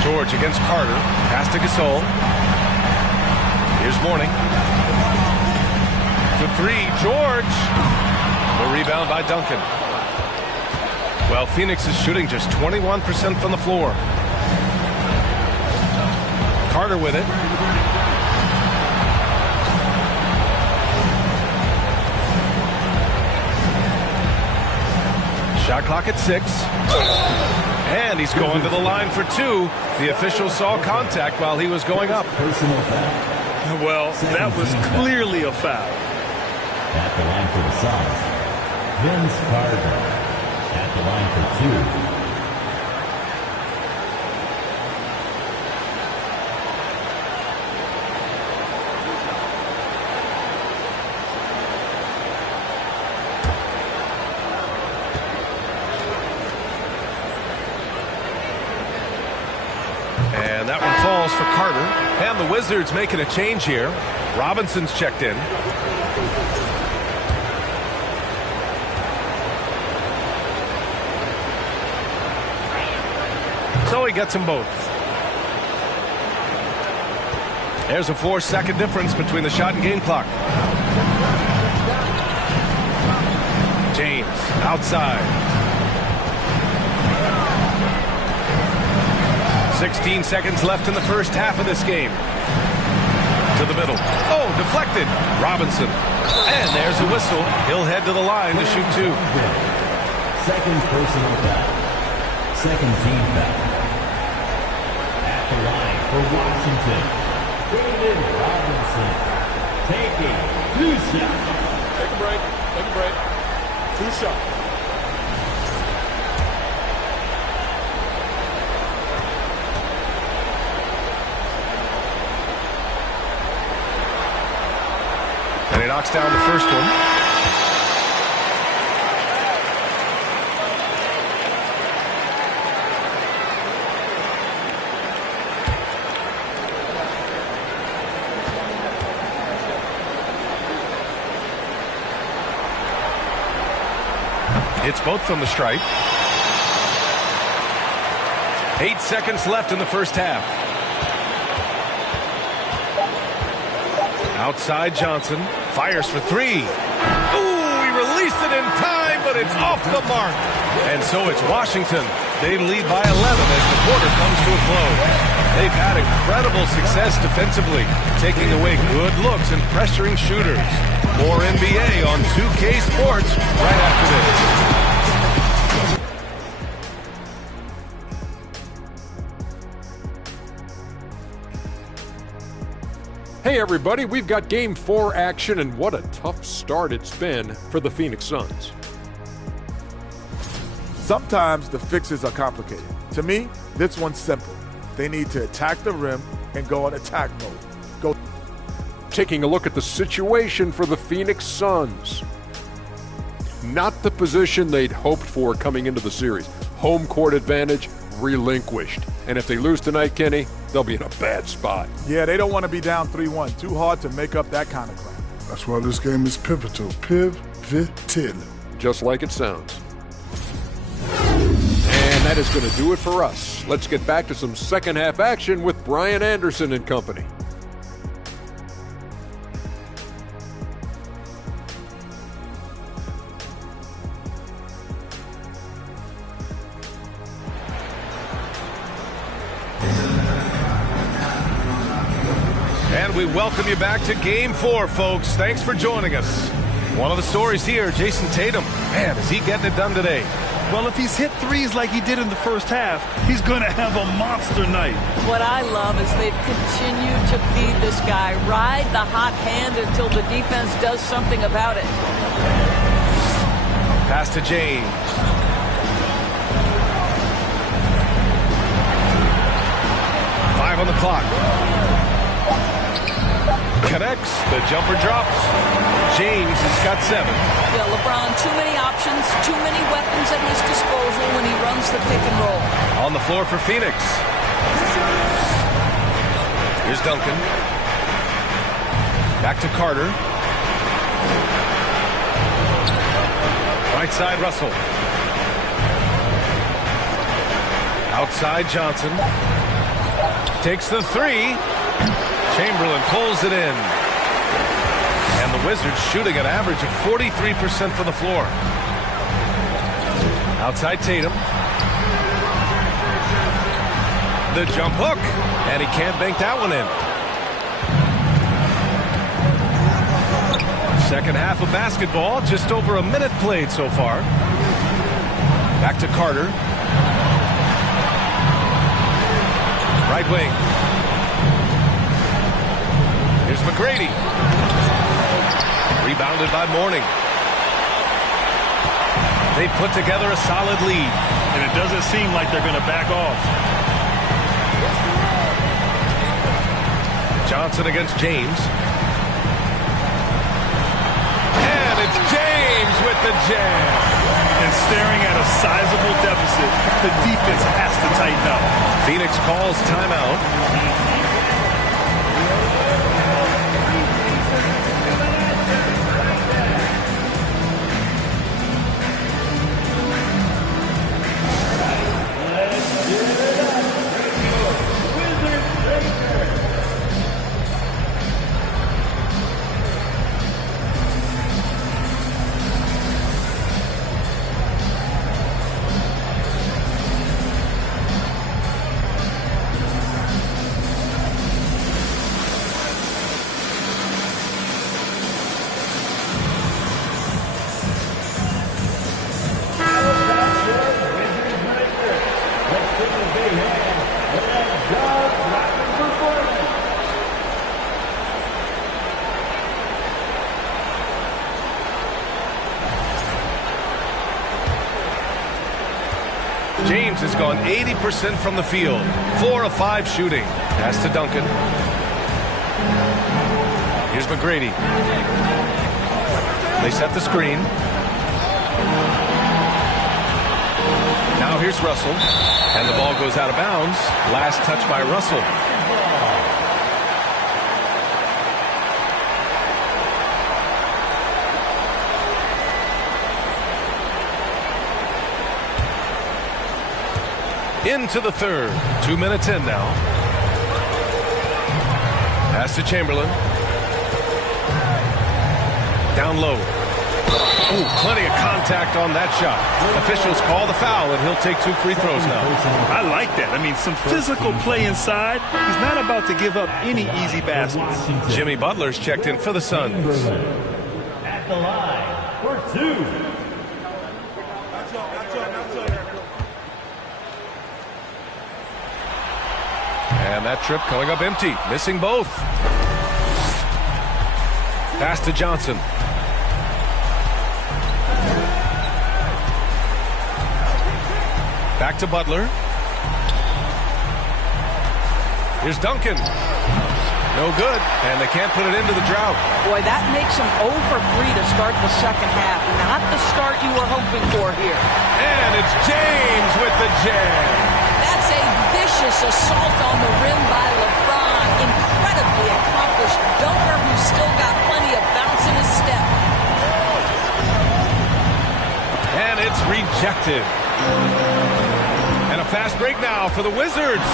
George against Carter. Pass to Gasol. Here's Mourning. To 3. George. The rebound by Duncan. Well, Phoenix is shooting just 21% from the floor. Carter with it. Shot clock at 6. And he's going to the line for 2. The official saw contact while he was going up. Personal foul. Well, that was clearly a foul. At the line for the Suns, Vince Carter. At the line for 2. And that one falls for Carter. And the Wizards making a change here. Robinson's checked in. So he gets them both. There's a 4-second difference between the shot and game clock. James outside. 16 seconds left in the first half of this game. To the middle. Oh, deflected. Robinson. And there's a whistle. He'll head to the line to shoot 2. Second personal foul. Second team foul. At the line for Washington, David Robinson. Taking 2 shots. Take a break. Take a break. 2 shots. knocks down the first one. Hits both from the stripe. 8 seconds left in the first half. Outside Johnson. Fires for three. Ooh, he released it in time, but it's off the mark. And so it's Washington. They lead by 11 as the quarter comes to a close. They've had incredible success defensively, taking away good looks and pressuring shooters. More NBA on 2K Sports right after this. Hey everybody, we've got Game 4 action, and what a tough start it's been for the Phoenix Suns. Sometimes the fixes are complicated. To me, this one's simple. They need to attack the rim and go on attack mode. Go. Taking a look at the situation for the Phoenix Suns. Not the position they'd hoped for coming into the series. Home court advantage relinquished. And if they lose tonight, Kenny, they'll be in a bad spot. Yeah, they don't want to be down 3-1. Too hard to make up that kind of ground. That's why this game is pivotal. Pivotal. Just like it sounds. And that is going to do it for us. Let's get back to some second half action with Brian Anderson and company. And we welcome you back to Game 4, folks. Thanks for joining us. One of the stories here, Jason Tatum. Man, is he getting it done today? Well, if he's hit threes like he did in the first half, he's going to have a monster night. What I love is they've continued to feed this guy. Ride the hot hand until the defense does something about it. Pass to James. Five on the clock. Connects. The jumper drops. James has got 7. Yeah, LeBron, too many options, too many weapons at his disposal when he runs the pick and roll. On the floor for Phoenix. Here's Duncan. Back to Carter. Right side, Russell. Outside, Johnson. Takes the 3. Chamberlain pulls it in. And the Wizards shooting an average of 43% from the floor. Outside Tatum. The jump hook. And he can't bank that one in. Second half of basketball. Just over a minute played so far. Back to Carter. Right wing. Here's McGrady. Rebounded by Mourning. They put together a solid lead. And it doesn't seem like they're going to back off. Johnson against James. And it's James with the jam. And staring at a sizable deficit, the defense has to tighten up. Phoenix calls timeout. James has gone 80% from the field. 4 of 5 shooting. Pass to Duncan. Here's McGrady. They set the screen. Now here's Russell. And the ball goes out of bounds. Last touch by Russell. Into the third. 2 minutes in now. Pass to Chamberlain. Down low. Oh, plenty of contact on that shot. Officials call the foul, and he'll take 2 free throws now. I like that. I mean, some physical play inside. He's not about to give up any easy baskets. Jimmy Butler's checked in for the Suns. At the line for 2. And that trip going up empty, missing both. Pass to Johnson. Back to Butler. Here's Duncan. No good, and they can't put it into the drought. Boy, that makes them 0 for 3 to start the second half. Not the start you were hoping for here. And it's James with the jam. That's a vicious assault on the rim by LeBron. Incredibly accomplished dunker who's still got plenty of bounce in his step. And it's rejected. And a fast break now for the Wizards.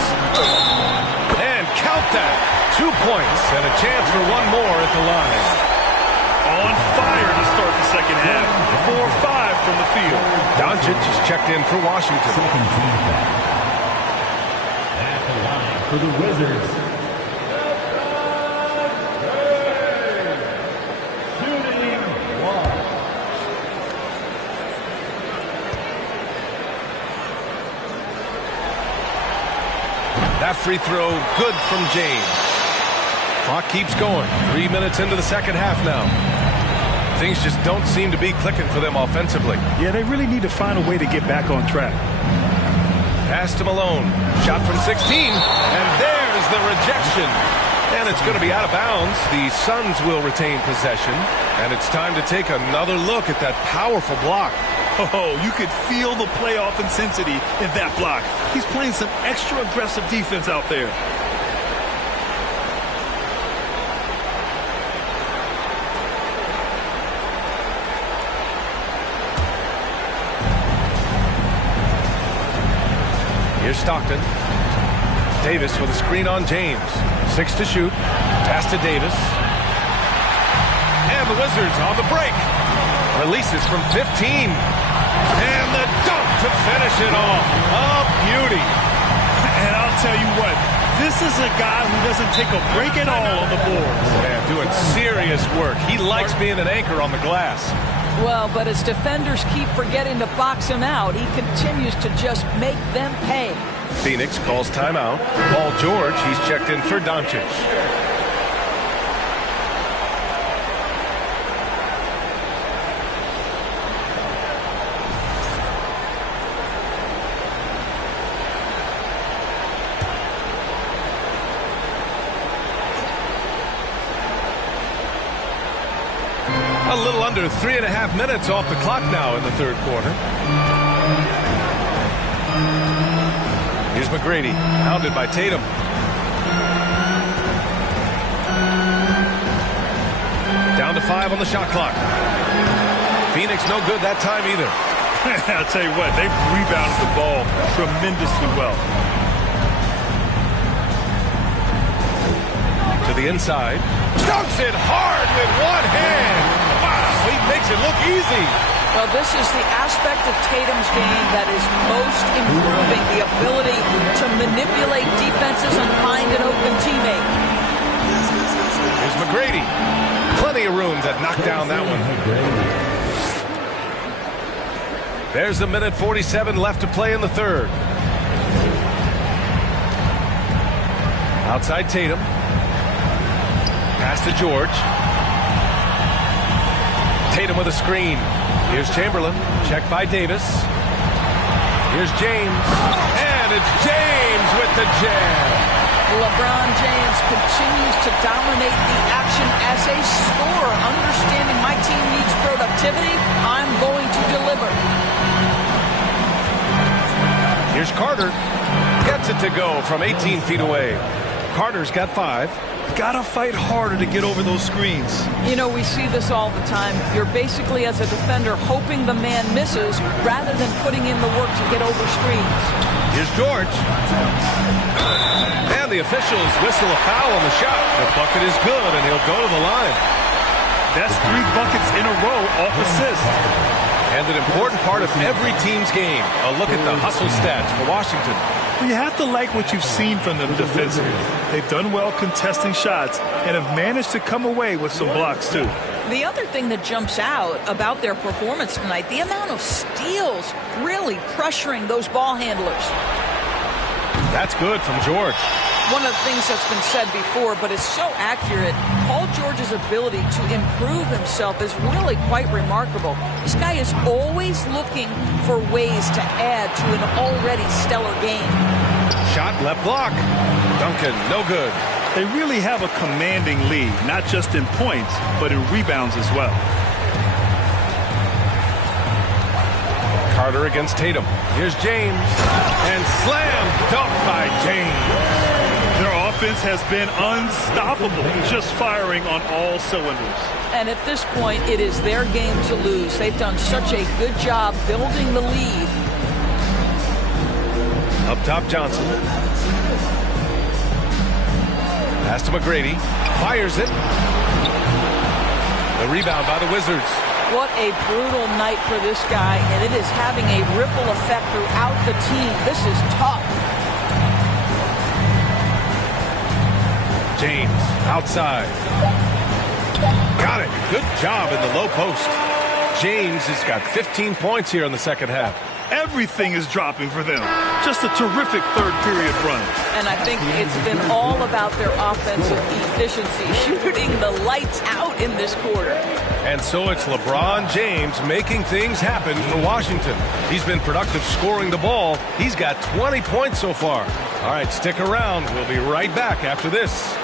And count that. 2 points and a chance for one more at the line. On fire to start the second half. 4-5 from the field. Doncic is checked in for Washington. Second team foul. At the line for the Wizards. Shooting 1. That free throw good from James. Clock keeps going. 3 minutes into the second half now. Things just don't seem to be clicking for them offensively. Yeah, they really need to find a way to get back on track. Pass to Malone. Shot from 16. And there's the rejection. And it's going to be out of bounds. The Suns will retain possession. And it's time to take another look at that powerful block. Oh, you could feel the playoff intensity in that block. He's playing some extra aggressive defense out there. Here's Stockton. Davis with a screen on James. 6 to shoot. Pass to Davis. And the Wizards on the break. Releases from 15. And the dunk to finish it off. A beauty. And I'll tell you what, this is a guy who doesn't take a break at all on the boards. Man, doing serious work. He likes being an anchor on the glass. Well, but as defenders keep forgetting to box him out, he continues to just make them pay. Phoenix calls timeout. Paul George, he's checked in for Doncic. A little under 3.5 minutes off the clock now in the third quarter. Here's McGrady, hounded by Tatum. Down to 5 on the shot clock. Phoenix no good that time either. I'll tell you what, they've rebounded the ball tremendously well. To the inside. Dunks it hard with one hand. Wow, he makes it look easy. Well, this is the aspect of Tatum's game that is most improving, the ability to manipulate defenses and find an open teammate. Here's McGrady. Plenty of room to knock down that one. There's a minute 47 left to play in the third. Outside Tatum. Pass to George. Tatum with a screen. Here's Chamberlain. Checked by Davis. Here's James. And it's James with the jam. LeBron James continues to dominate the action as a scorer, understanding my team needs productivity. creativity, I'm going to deliver. Here's Carter. Gets it to go from 18 feet away. Carter's got 5. Gotta fight harder to get over those screens. You know, we see this all the time. You're basically, as a defender, hoping the man misses rather than putting in the work to get over screens. Here's George. And the officials whistle a foul on the shot. The bucket is good, and he'll go to the line. That's 3 buckets in a row off assist. And an important part of every team's game. A look at the hustle stats for Washington. You have to like what you've seen from them defensively. They've done well contesting shots and have managed to come away with some blocks, too. The other thing that jumps out about their performance tonight, the amount of steals really pressuring those ball handlers. That's good from George. One of the things that's been said before, but is so accurate, Paul George's ability to improve himself is really quite remarkable. This guy is always looking for ways to add to an already stellar game. Shot left block. Duncan, no good. They really have a commanding lead, not just in points, but in rebounds as well. Carter against Tatum. Here's James. And slam dunk by James. Their offense has been unstoppable, just firing on all cylinders. And at this point, it is their game to lose. They've done such a good job building the lead. Up top, Johnson. Pass to McGrady. Fires it. The rebound by the Wizards. What a brutal night for this guy, and it is having a ripple effect throughout the team. This is tough. James outside. Got it. Good job in the low post. James has got 15 points here in the second half. Everything is dropping for them. Just a terrific third period run. And I think it's been all about their offensive efficiency, shooting the lights out in this quarter. And so it's LeBron James making things happen for Washington. He's been productive scoring the ball. He's got 20 points so far. All right, stick around. We'll be right back after this.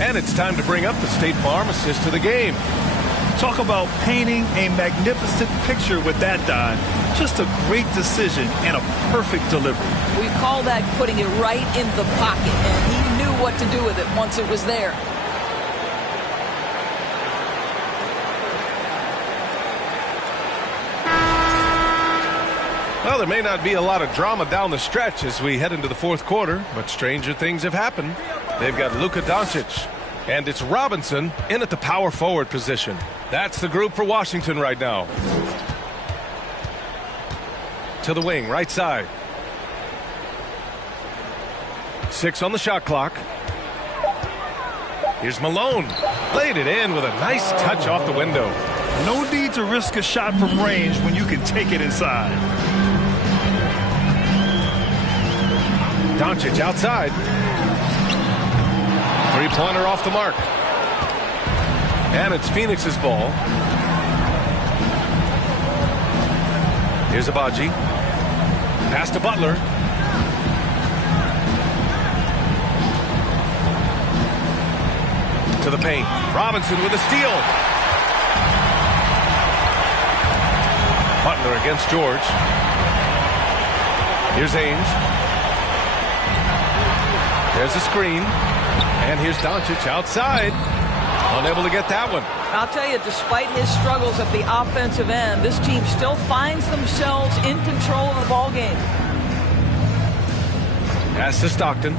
And it's time to bring up the State Farm assist to the game. Talk about painting a magnificent picture with that dive. Just a great decision and a perfect delivery. We call that putting it right in the pocket, and he knew what to do with it once it was there. Well, there may not be a lot of drama down the stretch as we head into the fourth quarter, but stranger things have happened. They've got Luka Doncic, and it's Robinson in at the power forward position. That's the group for Washington right now. To the wing, right side. 6 on the shot clock. Here's Malone. Laid it in with a nice touch off the window. No need to risk a shot from range when you can take it inside. Doncic outside. Three-pointer off the mark. And it's Phoenix's ball. Here's Abaji. Pass to Butler. To the paint. Robinson with a steal. Butler against George. Here's Ainge. There's a screen. And here's Doncic outside. Unable to get that one. I'll tell you, despite his struggles at the offensive end, this team still finds themselves in control of the ball game. Pass to Stockton.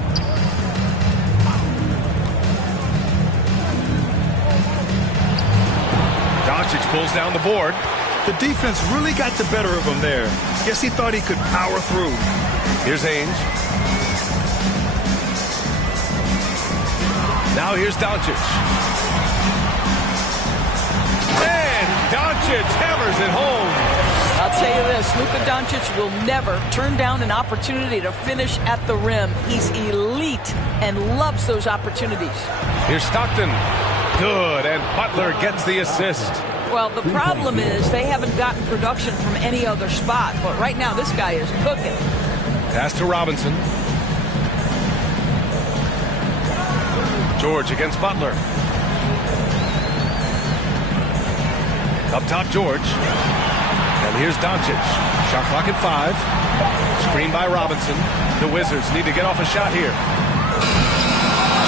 Doncic pulls down the board. The defense really got the better of him there. Guess he thought he could power through. Here's Ainge. Now here's Doncic. And Doncic hammers it home. I'll tell you this, Luka Doncic will never turn down an opportunity to finish at the rim. He's elite and loves those opportunities. Here's Stockton. Good, and Butler gets the assist. Well, the problem is they haven't gotten production from any other spot. But right now, this guy is cooking. Pass to Robinson. George against Butler. Up top, George. And here's Doncic. Shot clock at 5. Screen by Robinson. The Wizards need to get off a shot here.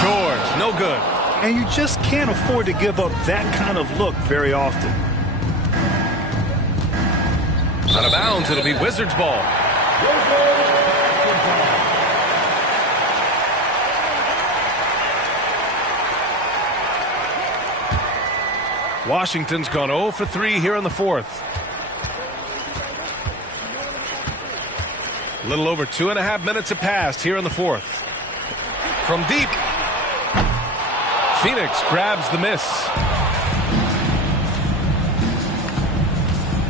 George, no good. And you just can't afford to give up that kind of look very often. Out of bounds, it'll be Wizards ball. Washington's gone 0 for 3 here in the fourth. A little over 2.5 minutes have passed here in the fourth. From deep. Phoenix grabs the miss.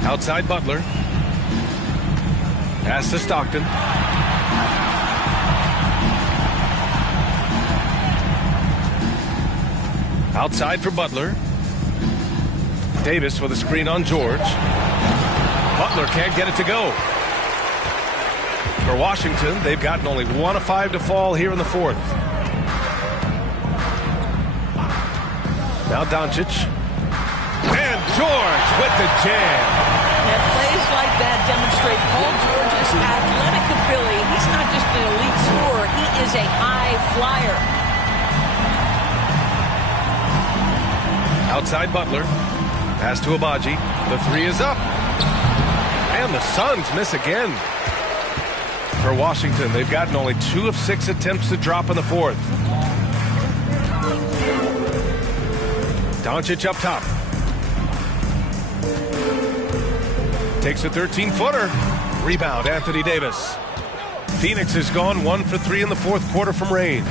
Outside Butler. Pass to Stockton. Outside for Butler. Davis with a screen on George. Butler can't get it to go. For Washington, they've gotten only 1 of 5 to fall here in the fourth. Now Doncic. And George with the jam. And plays like that demonstrate Paul George's athletic ability. He's not just an elite scorer, he is a high flyer. Outside Butler. Pass to Abaji. The 3 is up. And the Suns miss again. For Washington, they've gotten only 2 of 6 attempts to drop in the fourth. Doncic up top. Takes a 13-footer. Rebound, Anthony Davis. Phoenix has gone 1 for 3 in the fourth quarter from range.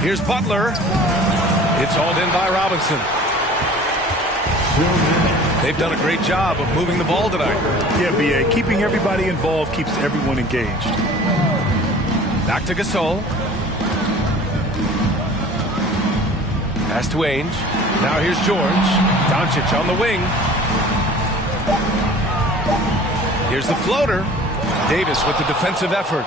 Here's Butler. It's hauled in by Robinson. They've done a great job of moving the ball tonight. Yeah, B.A. Keeping everybody involved keeps everyone engaged. Back to Gasol. Pass to Ainge. Now here's George. Doncic on the wing. Here's the floater. Davis with the defensive effort.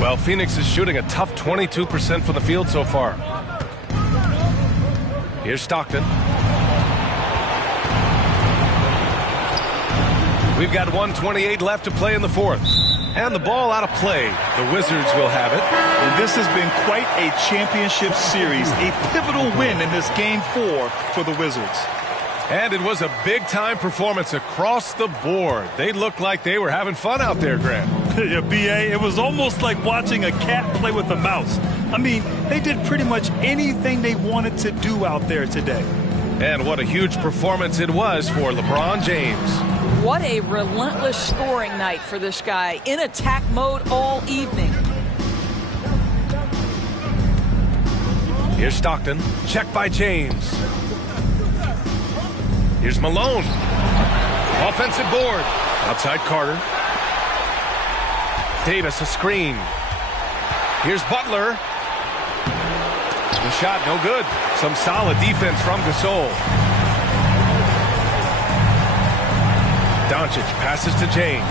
Well, Phoenix is shooting a tough 22% from the field so far. Here's Stockton. We've got 1:28 left to play in the fourth. And the ball out of play. The Wizards will have it. And this has been quite a championship series. A pivotal win in this Game 4 for the Wizards. And it was a big-time performance across the board. They looked like they were having fun out there, Grant. Yeah, B.A., it was almost like watching a cat play with a mouse. I mean, they did pretty much anything they wanted to do out there today. And what a huge performance it was for LeBron James. What a relentless scoring night for this guy. In attack mode all evening. Here's Stockton. Check by James. Here's Malone. Offensive board. Outside Carter. Davis a screen. Here's Butler. The shot no good. Some solid defense from Gasol. Doncic passes to James.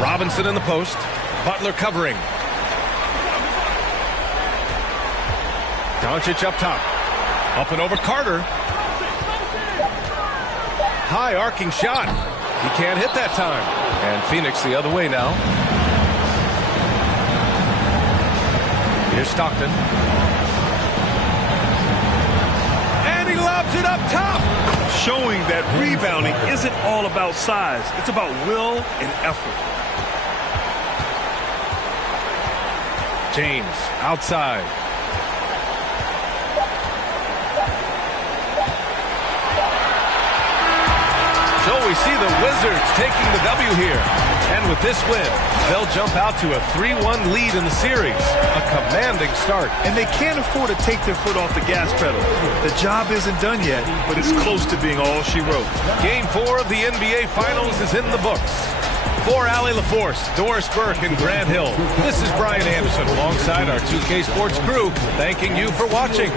Robinson in the post. Butler covering. Doncic up top. Up and over Carter. High arcing shot. He can't hit that time. And Phoenix the other way now. Here's Stockton. And he lobs it up top. Showing that rebounding isn't all about size. It's about will and effort. James outside. So we see the Wizards taking the W here. And with this win, they'll jump out to a 3-1 lead in the series. A commanding start. And they can't afford to take their foot off the gas pedal. The job isn't done yet, but it's close to being all she wrote. Game 4 of the NBA Finals is in the books. For Allie LaForce, Doris Burke, and Grant Hill, this is Brian Anderson alongside our 2K Sports crew, thanking you for watching.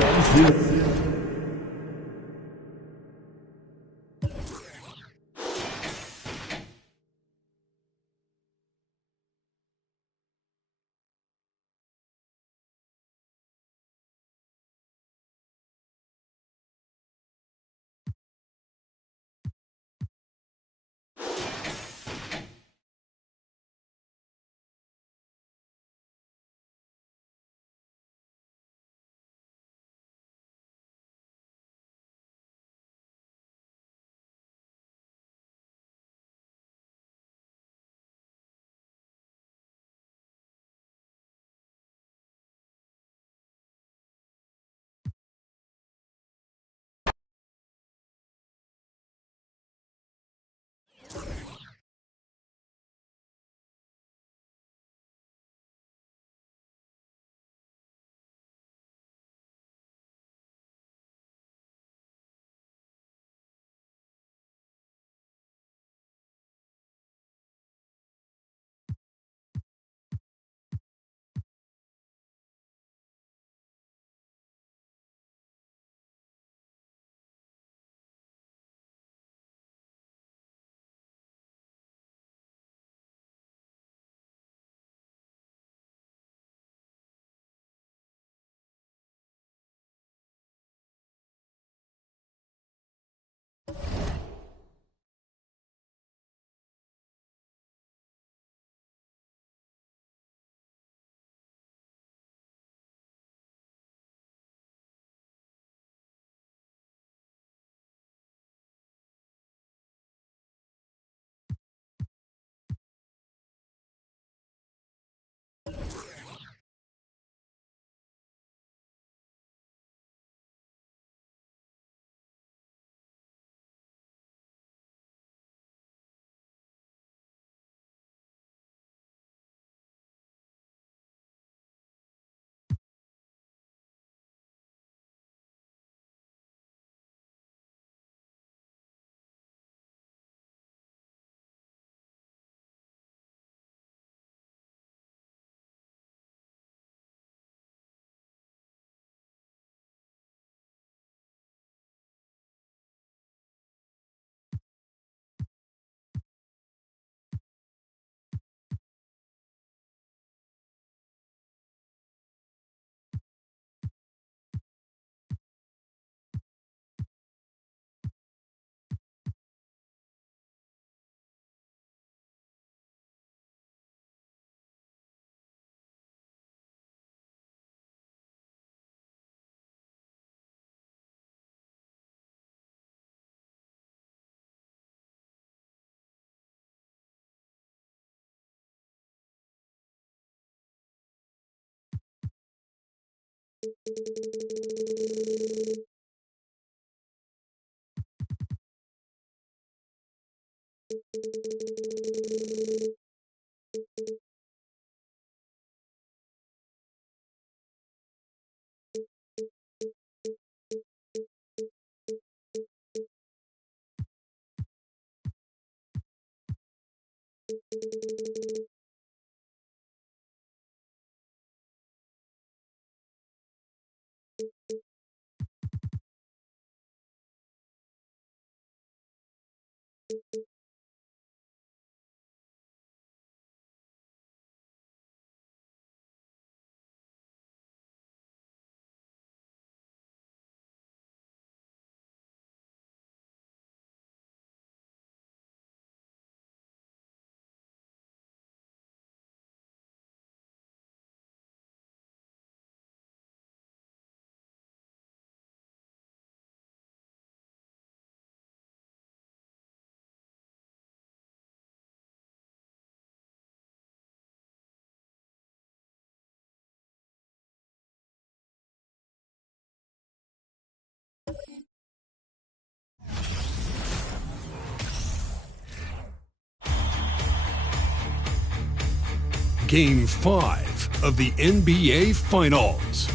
Game 5 of the NBA Finals.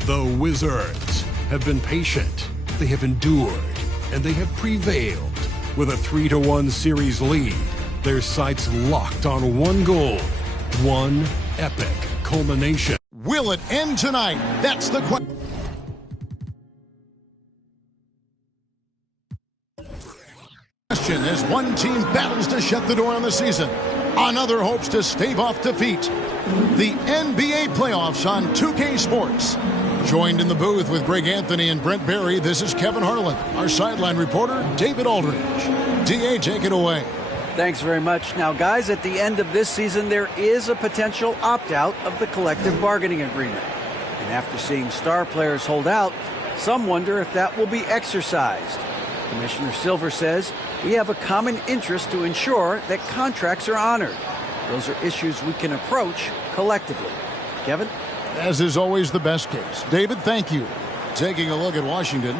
The Wizards have been patient, they have endured, and they have prevailed with a 3-1 series lead their sights locked on one goal, one epic culmination. Will it end tonight? That's the question as one team battles to shut the door on the season. Another hopes to stave off defeat. The NBA playoffs on 2K Sports. Joined in the booth with Greg Anthony and Brent Barry, this is Kevin Harlan. Our sideline reporter, David Aldridge. DA, take it away. Thanks very much. Now, guys, at the end of this season, there is a potential opt-out of the collective bargaining agreement. And after seeing star players hold out, some wonder if that will be exercised. Commissioner Silver says we have a common interest to ensure that contracts are honored. Those are issues we can approach collectively. Kevin? As is always the best case. David, thank you. Taking a look at Washington.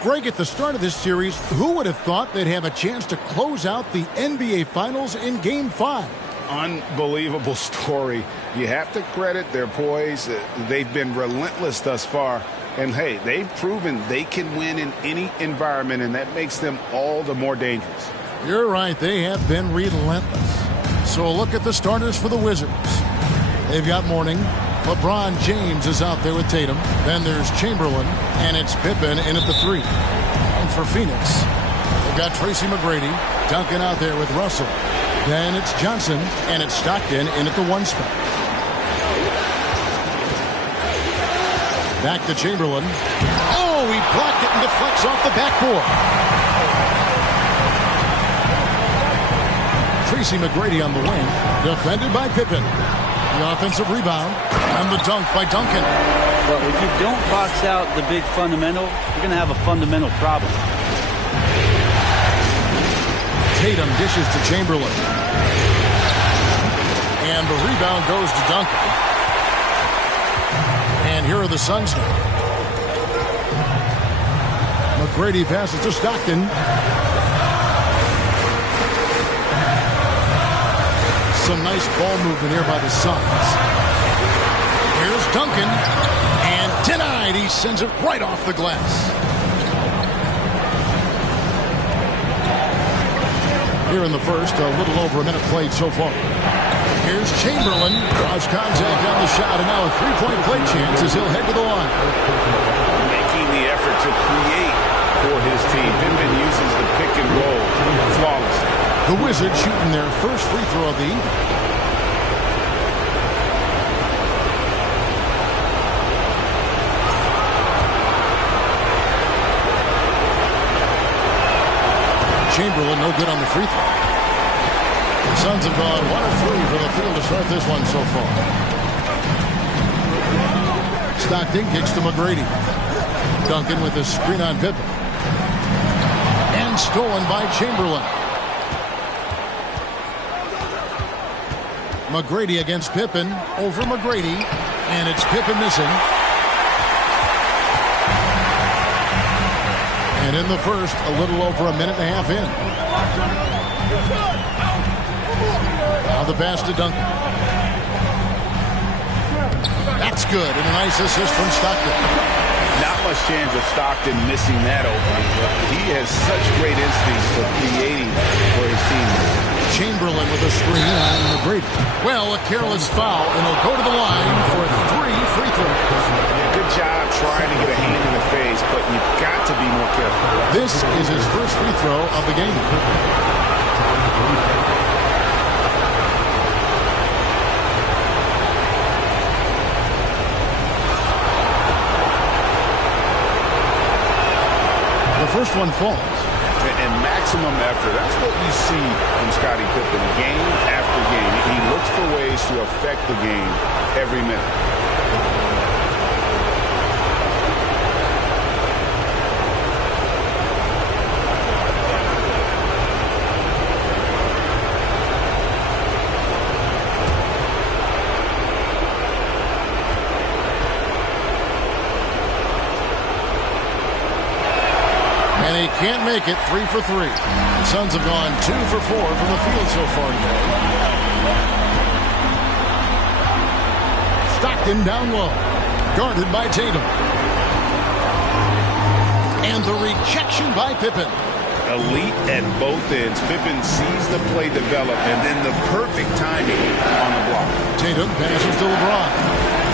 Greg, at the start of this series, who would have thought they'd have a chance to close out the NBA Finals in Game 5? Unbelievable story. You have to credit their poise. They've been relentless thus far. And, hey, they've proven they can win in any environment, and that makes them all the more dangerous. You're right. They have been relentless. So a look at the starters for the Wizards. They've got Mourning. LeBron James is out there with Tatum. Then there's Chamberlain, and it's Pippen in at the 3. And for Phoenix, they've got Tracy McGrady, Duncan out there with Russell. Then it's Johnson, and it's Stockton in at the 1 spot. Back to Chamberlain. Oh, he blocked it and deflects off the backboard. Tracy McGrady on the wing, defended by Pippen. The offensive rebound, and the dunk by Duncan. Well, if you don't box out the big fundamental, you're going to have a fundamental problem. Tatum dishes to Chamberlain. And the rebound goes to Duncan. And here are the Suns now. McGrady passes to Stockton. Some nice ball movement here by the Suns. Here's Duncan, and denied. He sends it right off the glass. Here in the first, a little over a minute played so far. Here's Chamberlain, draws contact on the shot, and now a three-point play chance as he'll head to the line. Making the effort to create for his team. Pippen uses the pick and roll flawlessly. The Wizards shooting their first free throw of the evening. Chamberlain no good on the free throw. The Suns have gone 1 of 3 from the field to start this one so far. Stockton kicks to McGrady. Duncan with a screen on Pippen. And stolen by Chamberlain. McGrady against Pippen, over McGrady, and it's Pippen missing. And in the first, a little over a minute and a half in. Now the pass to Duncan. That's good, and a nice assist from Stockton. Not much chance of Stockton missing that opening, but he has such great instincts for creating for his team. Chamberlain with a screen on McGrady. Well, a careless foul, and he'll go to the line for 3 free throws. Yeah, good job trying to get a hand in the face, but you've got to be more careful. This is his first free throw of the game. The first one falls. And maximum effort. That's what you see from Scottie Pippen game after game. He looks for ways to affect the game every minute. And he can't make it. 3 for 3. The Suns have gone 2 for 4 from the field so far today. Stockton down low. Guarded by Tatum. And the rejection by Pippen. elite at both ends. Pippen sees the play develop, and then the perfect timing on the block. Tatum passes to LeBron.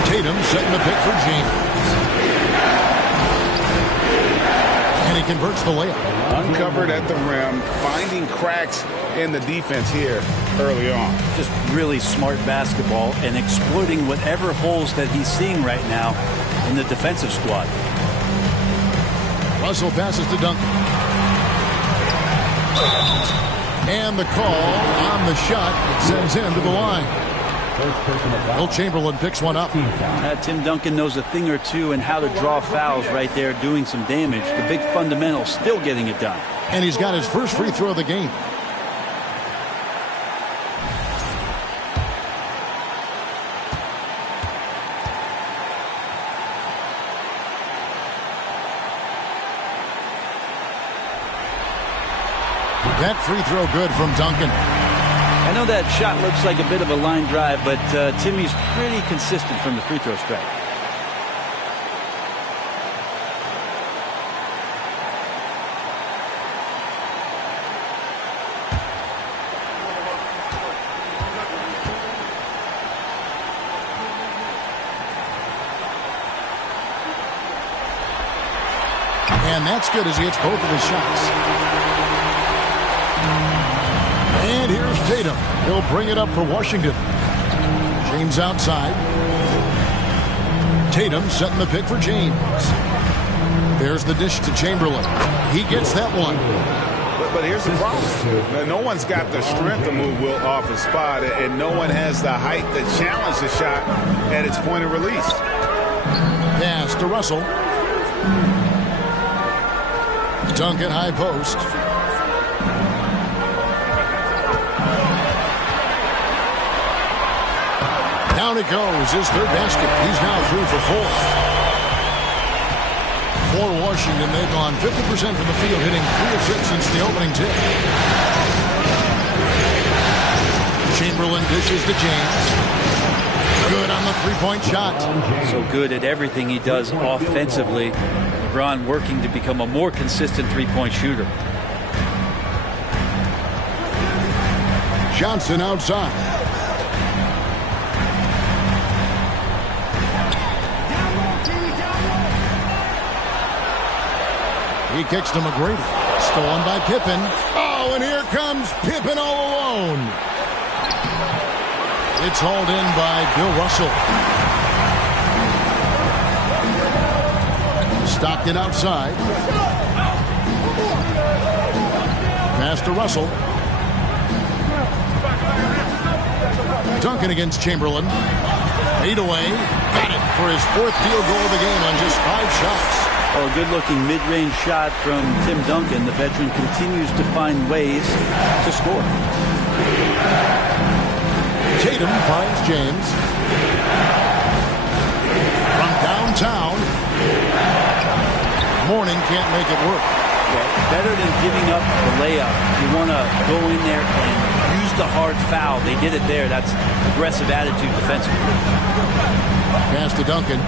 Tatum setting the pick for James. And he converts the layup. Uncovered at the rim, finding cracks in the defense here early on. Just really smart basketball and exploiting whatever holes that he's seeing right now in the defensive squad. Russell passes to Duncan. And the call on the shot sends him to the line. Will Chamberlain picks one up. Tim Duncan knows a thing or two and how to draw fouls right there, doing some damage. The big fundamental still getting it done. And he's got his first free throw of the game. That free throw good from Duncan. I know that shot looks like a bit of a line drive, but Timmy's pretty consistent from the free throw strike. And that's good as he hits both of his shots. And here's Tatum. He'll bring it up for Washington. James outside. Tatum setting the pick for James. There's the dish to Chamberlain. He gets that one. But here's the problem. No one's got the strength to move Wilt off his spot, and no one has the height to challenge the shot at its point of release. Pass to Russell. Duncan high post. Down it goes, his third basket. He's now 3 for 4. For Washington, they've gone 50% from the field, hitting 3 of 6 since the opening tip. Chamberlain dishes to James. Good on the three-point shot. So good at everything he does offensively. LeBron working to become a more consistent three-point shooter. Johnson outside. He kicks to McGrady. Stolen by Pippen. Oh, and here comes Pippen all alone. It's hauled in by Bill Russell. Stockton outside. Pass to Russell. Duncan against Chamberlain. Fade away. Got it for his 4th field goal of the game on just 5 shots. Oh, a good-looking mid-range shot from Tim Duncan. The veteran continues to find ways to score. Tatum finds James. From downtown. Mourning can't make it work. Yeah, better than giving up the layup. You want to go in there and use the hard foul. They did it there. That's aggressive attitude defensively. Pass to Duncan.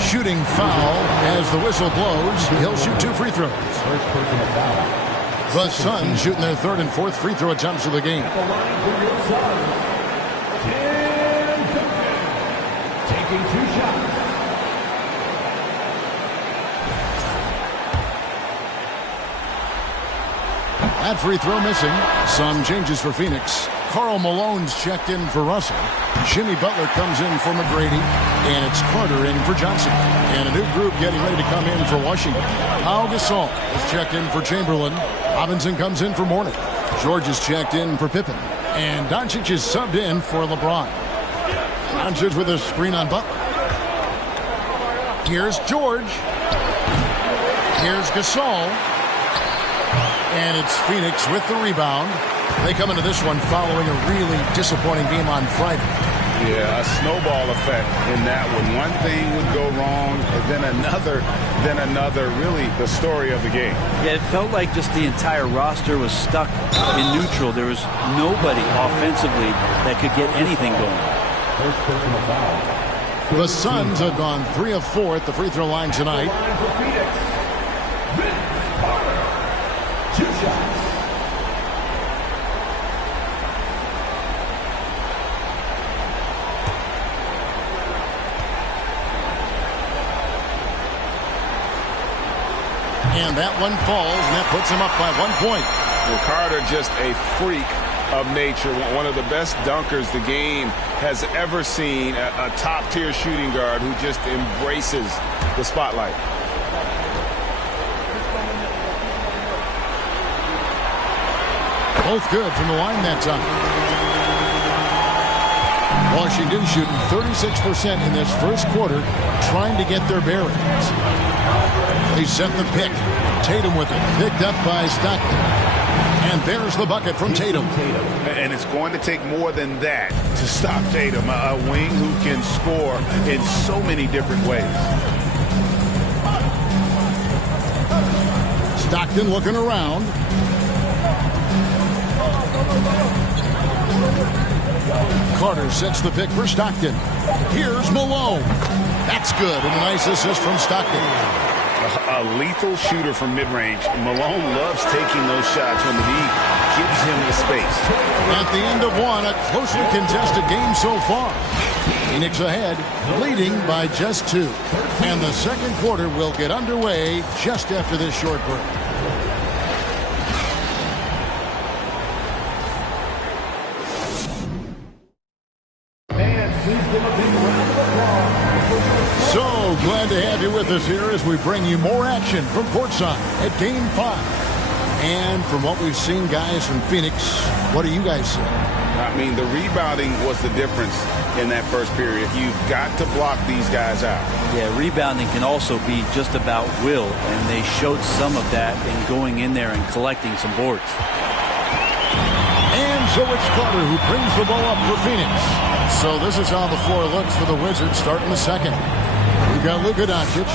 Shooting foul as the whistle blows. He'll shoot 2 free throws. First personal foul. The Suns shooting their 3rd and 4th free throw attempts of the game. At the line for your Suns, Tim Duncan, taking 2 shots. That free throw missing. Some changes for Phoenix. Karl Malone's checked in for Russell. Jimmy Butler comes in for McGrady. And it's Carter in for Johnson. And a new group getting ready to come in for Washington. Pau Gasol is checked in for Chamberlain. Robinson comes in for Mourning. George is checked in for Pippen. And Doncic is subbed in for LeBron. Doncic with a screen on Butler. Here's George. Here's Gasol. And it's Phoenix with the rebound. They come into this one following a really disappointing game on Friday. Yeah, a snowball effect in that one. One thing would go wrong, and then another. Really the story of the game. Yeah, it felt like just the entire roster was stuck in neutral. There was nobody offensively that could get anything going. First personal foul. The Suns have gone 3 of 4 at the free throw line tonight. Line for Phoenix, Vince Carter. And that one falls, and that puts him up by 1 point. Well, Carter, just a freak of nature, one of the best dunkers the game has ever seen, a top-tier shooting guard who just embraces the spotlight. Both good from the line that time. Washington shooting 36% in this first quarter, trying to get their bearings. They set the pick. Tatum with it, picked up by Stockton. And there's the bucket from Tatum. And it's going to take more than that to stop Tatum, a wing who can score in so many different ways. Stockton looking around. Carter sets the pick for Stockton. Here's Malone. That's good, and a nice assist from Stockton. A lethal shooter from mid-range. Malone loves taking those shots when the league gives him the space. At the end of one, a closely contested game so far. Phoenix ahead, leading by just 2. And the second quarter will get underway just after this short break. So glad to have you with us here as we bring you more action from courtside at Game 5. And from what we've seen, guys, from Phoenix, what do you guys see? I mean, the rebounding was the difference in that first period. You've got to block these guys out. Yeah, rebounding can also be just about will, and they showed some of that in going in there and collecting some boards. And so it's Carter who brings the ball up for Phoenix. So this is how the floor looks for the Wizards starting the second. We've got Luka Doncic.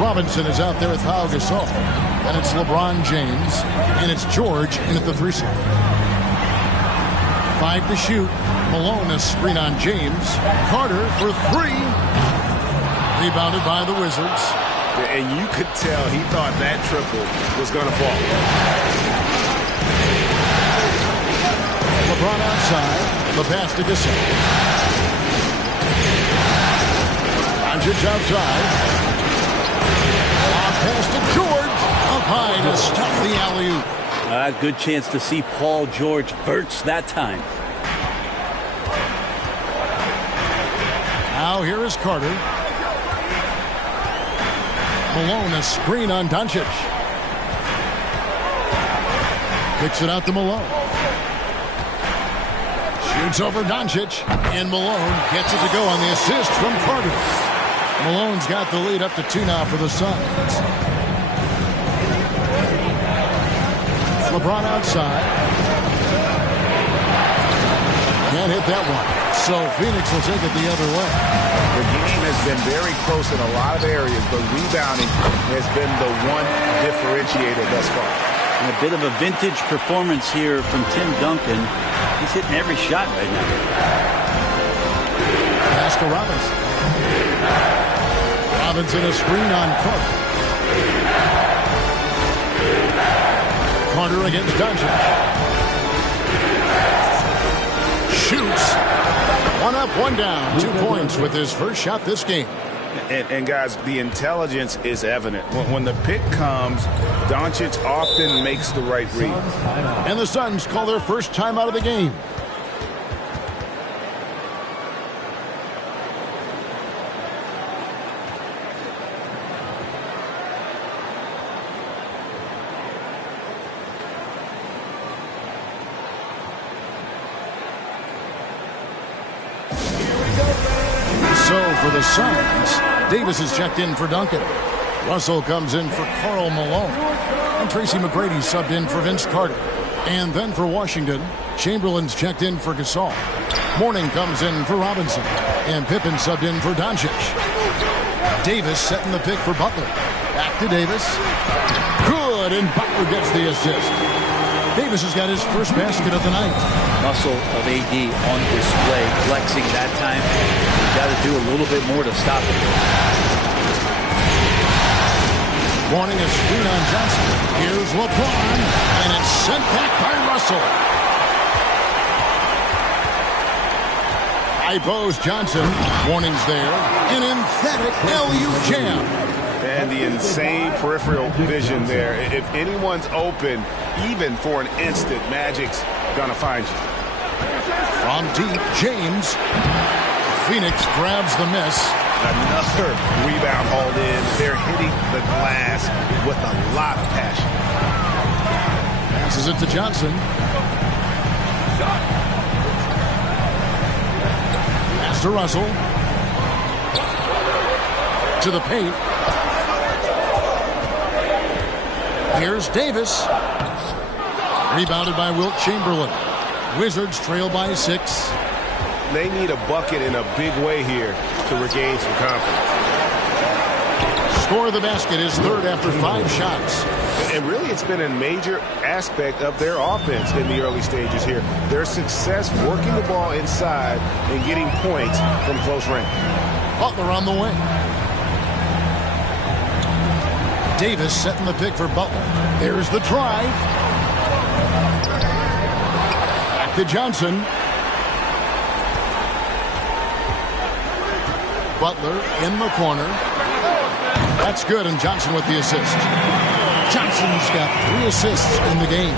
Robinson is out there with Pau Gasol. And it's LeBron James. And it's George in at the 3 slot. 5 to shoot. Malone, a screen on James. Carter for 3. Rebounded by the Wizards. And you could tell he thought that triple was going to fall. LeBron outside. The pass to Gasol. Doncic outside. Pass to George. Up high to stop the alley-oop. Good chance to see Paul George Verts that time. Now here is Carter. Malone, a screen on Doncic. Kicks it out to Malone. Shoots over Doncic. And Malone gets it to go on the assist from Carter. Malone's got the lead up to 2 now for the Suns. LeBron outside. Can't hit that one. So Phoenix will take it the other way. The game has been very close in a lot of areas, but rebounding has been the one differentiator thus far. And a bit of a vintage performance here from Tim Duncan. He's hitting every shot right now. Pass to Robinson. Robinson a screen on Carter. Carter against Doncic. Shoots. 1 up, 1 down. 2 points with his first shot this game. And guys, the intelligence is evident. When the pick comes, Doncic often makes the right read. And the Suns call their first time out of the game. For the Suns, Davis is checked in for Duncan. Russell comes in for Karl Malone. And Tracy McGrady subbed in for Vince Carter. And then for Washington, Chamberlain's checked in for Gasol. Mourning comes in for Robinson. And Pippen subbed in for Doncic. Davis setting the pick for Butler. Back to Davis. Good, and Butler gets the assist. Davis has got his first basket of the night. Muscle of AD on display, flexing that time. You've got to do a little bit more to stop it. Warning a screen on Johnson. Here's LeBron, and it's sent back by Russell. High post Johnson. Warning's there. An emphatic LU jam. And the insane peripheral vision there. If anyone's open, even for an instant, Magic's gonna find you. From deep, James. Phoenix grabs the miss. Another rebound hauled in. They're hitting the glass with a lot of passion. Passes it to Johnson. Pass to Russell. To the paint. Here's Davis. Rebounded by Wilt Chamberlain. Wizards trail by 6. They need a bucket in a big way here to regain some confidence. Score of the basket is third after 5 shots. And really, it's been a major aspect of their offense in the early stages here. Their success working the ball inside and getting points from close range. Butler on the wing. Davis setting the pick for Butler. There's the drive. Back to Johnson. Butler in the corner. That's good, and Johnson with the assist. Johnson's got 3 assists in the game.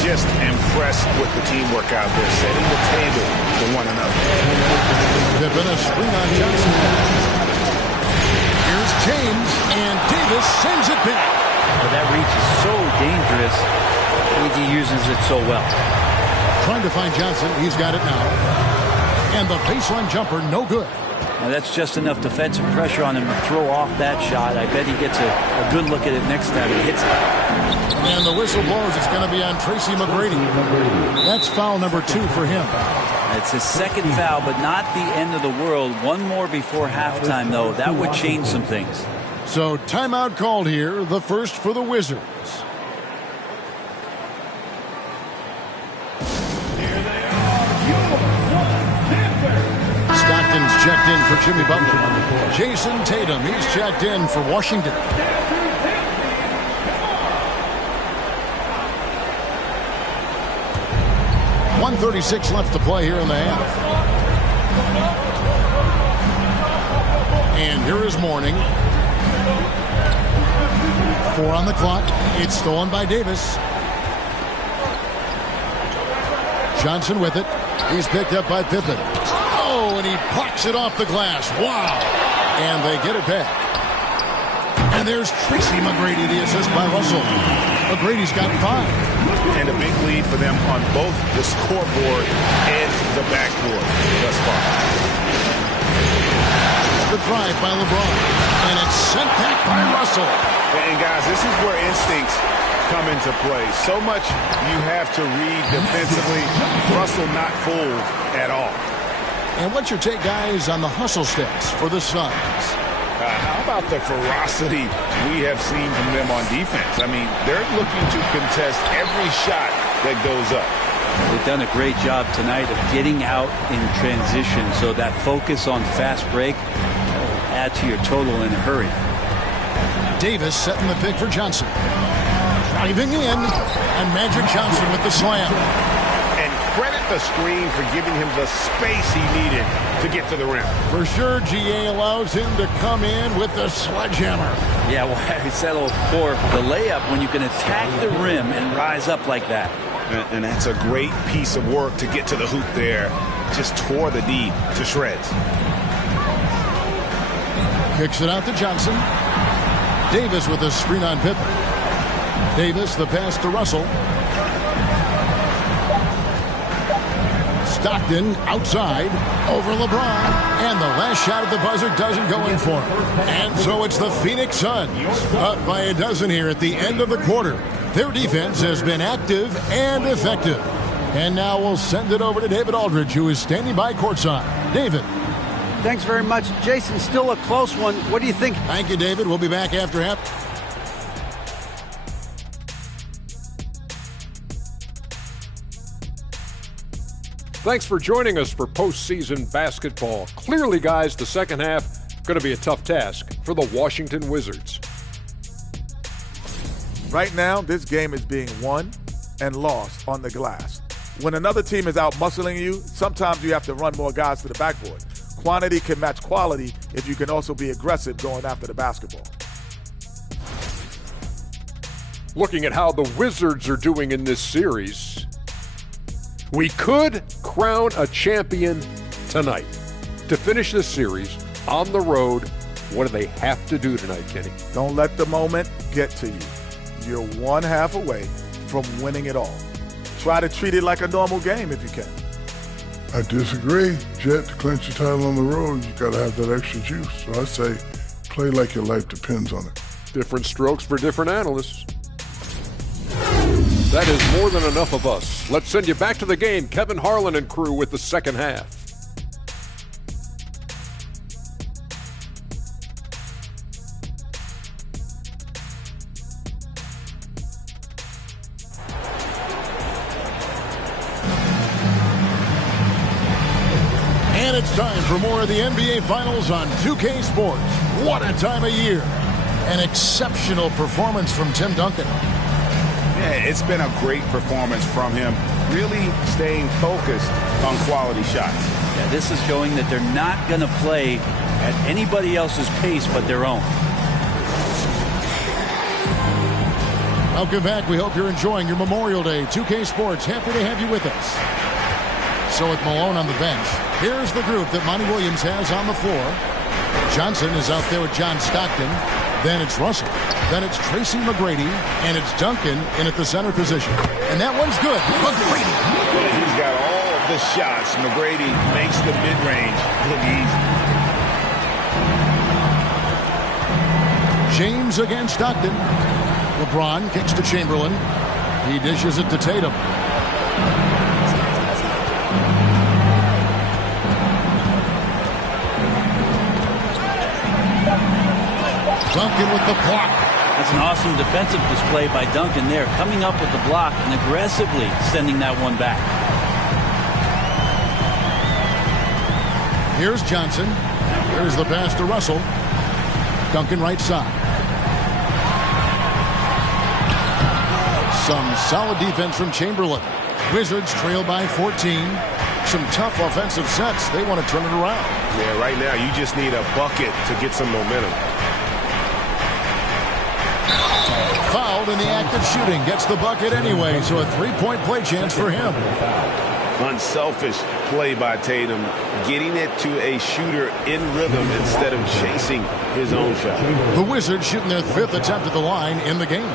Just impressed with the teamwork out there, setting the table for one another. Pippen a screen on Johnson. Here's James, and Davis sends it back. Well, that reach is so dangerous. AD uses it so well. Trying to find Johnson. He's got it now. And the baseline jumper, no good. Now that's just enough defensive pressure on him to throw off that shot. I bet he gets a good look at it next time he hits it. And the whistle blows. It's going to be on Tracy McGrady. That's foul number 2 for him. It's his second foul, but not the end of the world. One more before halftime, though. That would change some things. So timeout called here, the first for the Wizards. Stockton's checked in for Jimmy Butler. Jason Tatum, he's checked in for Washington. .136 left to play here in the half. And here is Mourning. 4 on the clock. It's stolen by Davis. Johnson with it. He's picked up by Pippen. Oh, and he plucks it off the glass. Wow. And they get it back. And there's Tracy McGrady, the assist by Russell. McGrady's got 5. And a big lead for them on both the scoreboard and the backboard thus far. The drive by LeBron. And it's sent back by Russell. And guys, this is where instincts come into play. So much you have to read defensively. Russell not fooled at all. And what's your take, guys, on the hustle stats for the Suns? How about the ferocity we have seen from them on defense? I mean, they're looking to contest every shot that goes up. They've done a great job tonight of getting out in transition, so that focus on fast break will add to your total in a hurry. Davis setting the pick for Johnson. Driving in, and Magic Johnson with the slam. And credit the screen for giving him the space he needed to get to the rim. For sure, GA allows him to come in with the sledgehammer. Yeah, well, Harry settled for the layup when you can attack the rim and rise up like that. And that's a great piece of work to get to the hoop there. Just tore the D to shreds. Kicks it out to Johnson. Davis with a screen on Pippen. Davis, the pass to Russell. Stockton outside over LeBron. And the last shot at the buzzer doesn't go in for him. And so it's the Phoenix Suns up by a dozen here at the end of the quarter. Their defense has been active and effective. And now we'll send it over to David Aldridge, who is standing by courtside. David. Thanks very much. Jason, still a close one. What do you think? Thank you, David. We'll be back after half. Thanks for joining us for postseason basketball. Clearly, guys, the second half going to be a tough task for the Washington Wizards. Right now, this game is being won and lost on the glass. When another team is out muscling you, sometimes you have to run more guys to the backboard. Quantity can match quality if you can also be aggressive going after the basketball. looking at how the Wizards are doing in this series, we could crown a champion tonight. To finish this series on the road, what do they have to do tonight, Kenny? Don't let the moment get to you. You're one half away from winning it all. Try to treat it like a normal game if you can. I disagree. Jet, to clinch your title on the road, you got to have that extra juice. So I say play like your life depends on it. Different strokes for different analysts. That is more than enough of us. Let's send you back to the game. Kevin Harlan and crew with the second half. And it's time for more of the NBA Finals on 2K Sports. What a time of year. An exceptional performance from Tim Duncan. Yeah, it's been a great performance from him, really staying focused on quality shots. Yeah, this is showing that they're not going to play at anybody else's pace but their own. Welcome back. We hope you're enjoying your Memorial Day. 2K Sports, happy to have you with us. So with Malone on the bench, here's the group that Monty Williams has on the floor. Johnson is out there with John Stockton. Then it's Russell. Then it's Tracy McGrady. And it's Duncan in at the center position. And that one's good. McGrady. He's got all of the shots. McGrady makes the mid-range look easy. James against Stockton. LeBron kicks to Chamberlain. He dishes it to Tatum. Duncan with the block. That's an awesome defensive display by Duncan there, coming up with the block and aggressively sending that one back. Here's Johnson. Here's the pass to Russell. Duncan right side. Some solid defense from Chamberlain. Wizards trail by 14. Some tough offensive sets. They want to turn it around. Yeah, right now you just need a bucket to get some momentum. Fouled in the act of shooting. Gets the bucket anyway, so a three-point play chance for him. Unselfish play by Tatum, getting it to a shooter in rhythm instead of chasing his own shot. The Wizards shooting their fifth attempt at the line in the game.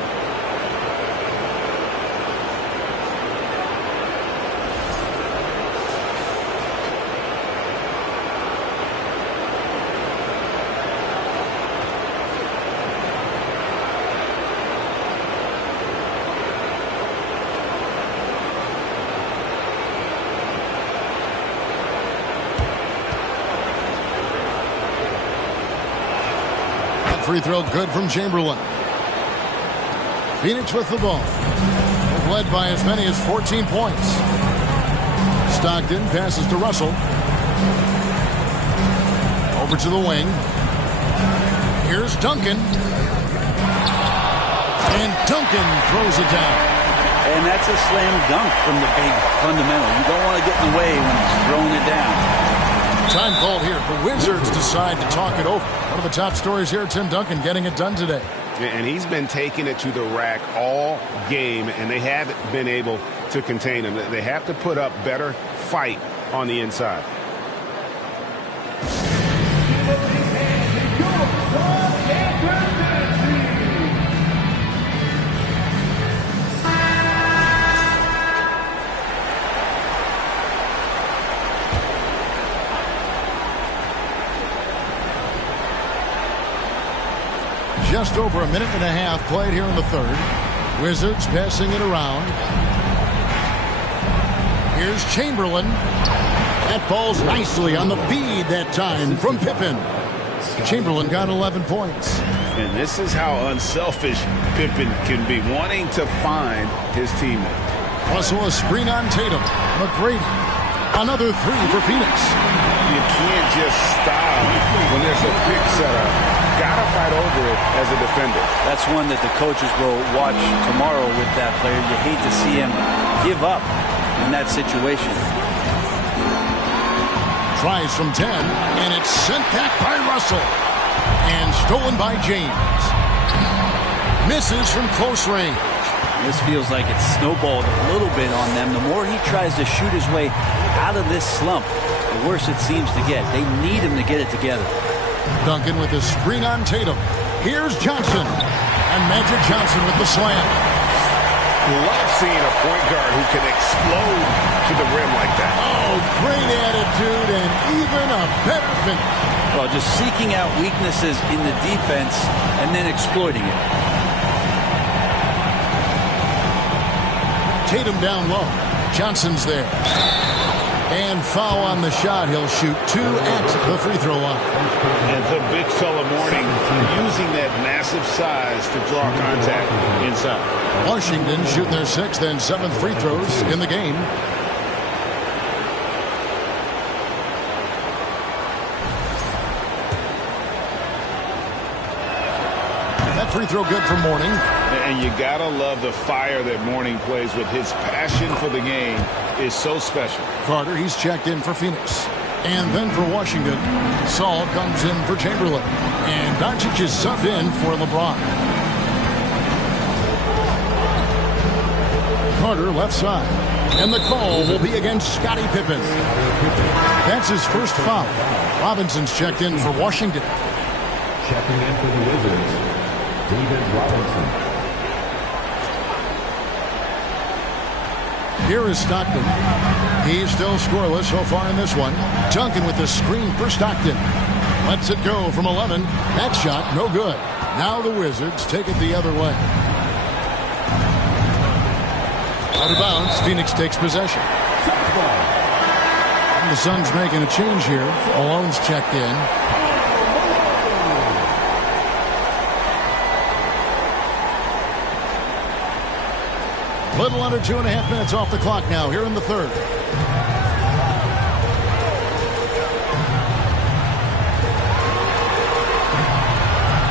Free throw good from Chamberlain. Phoenix with the ball. They've led by as many as 14 points. Stockton passes to Russell. Over to the wing. Here's Duncan. And Duncan throws it down. And that's a slam dunk from the big fundamental. You don't want to get in the way when he's throwing it down. Time called here. The Wizards decide to talk it over. One of the top stories here, Tim Duncan getting it done today. And he's been taking it to the rack all game, and they haven't been able to contain him. They have to put up better fight on the inside. Just over a minute and a half played here in the third. Wizards passing it around. Here's Chamberlain. That falls nicely on the feed that time from Pippen. Chamberlain got 11 points. And this is how unselfish Pippen can be, wanting to find his teammate. Also a screen on Tatum. McGrady. Another three for Phoenix. You can't just stop when there's a big setup. Gotta fight over it as a defender. That's one that the coaches will watch tomorrow with that player. You hate to see him give up in that situation. Tries from 10, and it's sent back by Russell. And stolen by James. Misses from close range. This feels like it's snowballed a little bit on them. The more he tries to shoot his way out of this slump, the worse it seems to get. They need him to get it together. Duncan with the screen on Tatum. Here's Johnson. And Magic Johnson with the slam. Love seeing a point guard who can explode to the rim like that. Oh, great attitude and even a better finish. Well, just seeking out weaknesses in the defense and then exploiting it. Tatum down low. Johnson's there. And foul on the shot. He'll shoot 2 at the free throw line. And the big fella Mourning using that massive size to draw contact inside. Washington shooting their 6th and 7th free throws in the game. That free throw good for Mourning. And you gotta love the fire that Mourning plays with. His passion for the game is so special. Carter, he's checked in for Phoenix. And then for Washington, Saul comes in for Chamberlain. And Doncic is subbed in for LeBron. Carter left side. And the call will be against Scottie Pippen. That's his first foul. Robinson's checked in for Washington. Checking in for the Wizards, David Robinson. Here is Stockton. He's still scoreless so far in this one. Duncan with the screen for Stockton. Lets it go from 11. That shot, no good. Now the Wizards take it the other way. Out of bounds, Phoenix takes possession. And the Suns making a change here. Malone's checked in. Little under 2.5 minutes off the clock now here in the third.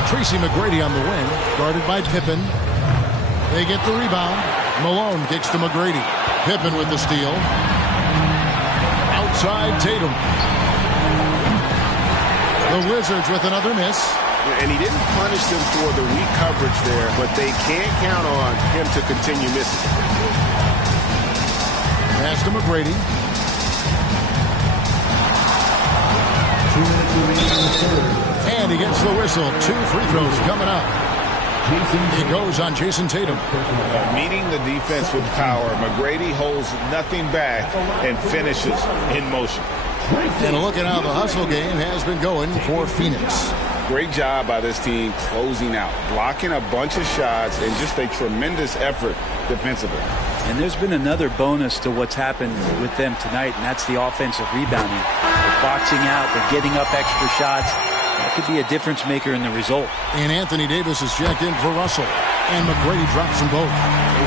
Tracy McGrady on the wing, guarded by Pippen. They get the rebound. Malone kicks to McGrady. Pippen with the steal. Outside Tatum. The Wizards with another miss. And he didn't punish them for the weak coverage there, but they can't count on him to continue missing. Pass to McGrady. 2 minutes remaining in the third. And he gets the whistle. 2 free throws coming up. He goes on Jason Tatum. Meeting the defense with power, McGrady holds nothing back and finishes in motion. And look at how the hustle game has been going for Phoenix. Great job by this team closing out, blocking a bunch of shots, and just a tremendous effort defensively. And there's been another bonus to what's happened with them tonight, and that's the offensive rebounding. They're boxing out, they're getting up extra shots. That could be a difference maker in the result. And Anthony Davis is checked in for Russell. And McGrady drops them both.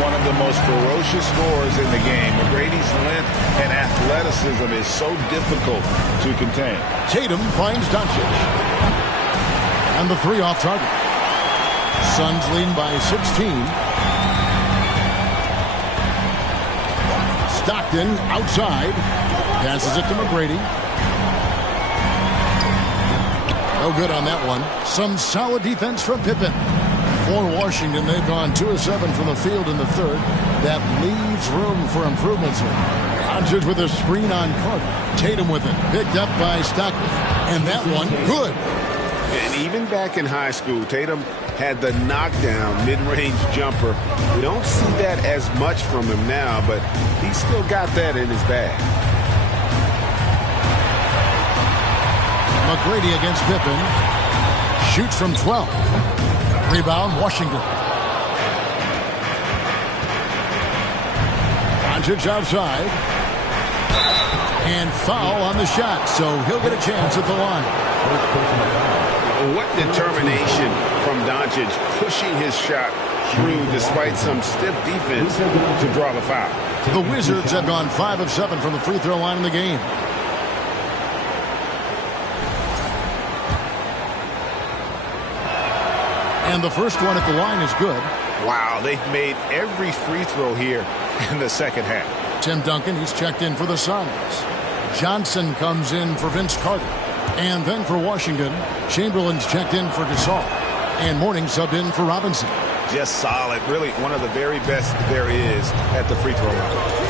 One of the most ferocious scorers in the game. McGrady's length and athleticism is so difficult to contain. Tatum finds Doncic. And the 3 off target. Suns lead by 16. Stockton outside. Passes it to McGrady. No good on that one. Some solid defense from Pippen. For Washington, they've gone 2 of 7 from the field in the third. That leaves room for improvements here. Doncic with a screen on Carter. Tatum with it. Picked up by Stockton. And that one, good. And even back in high school, Tatum had the knockdown mid-range jumper. We don't see that as much from him now, but he's still got that in his bag. McGrady against Pippen. Shoots from 12. Rebound, Washington. Doncic outside. And foul on the shot, so he'll get a chance at the line. What determination from Doncic pushing his shot through despite some stiff defense to draw the foul. The Wizards have gone 5 of 7 from the free throw line in the game. And the first one at the line is good. Wow, they've made every free throw here in the second half. Tim Duncan, he's checked in for the Suns. Johnson comes in for Vince Carter. And then for Washington, Chamberlain's checked in for Gasol. And Mourning subbed in for Robinson. just solid. Really one of the very best there is at the free throw line.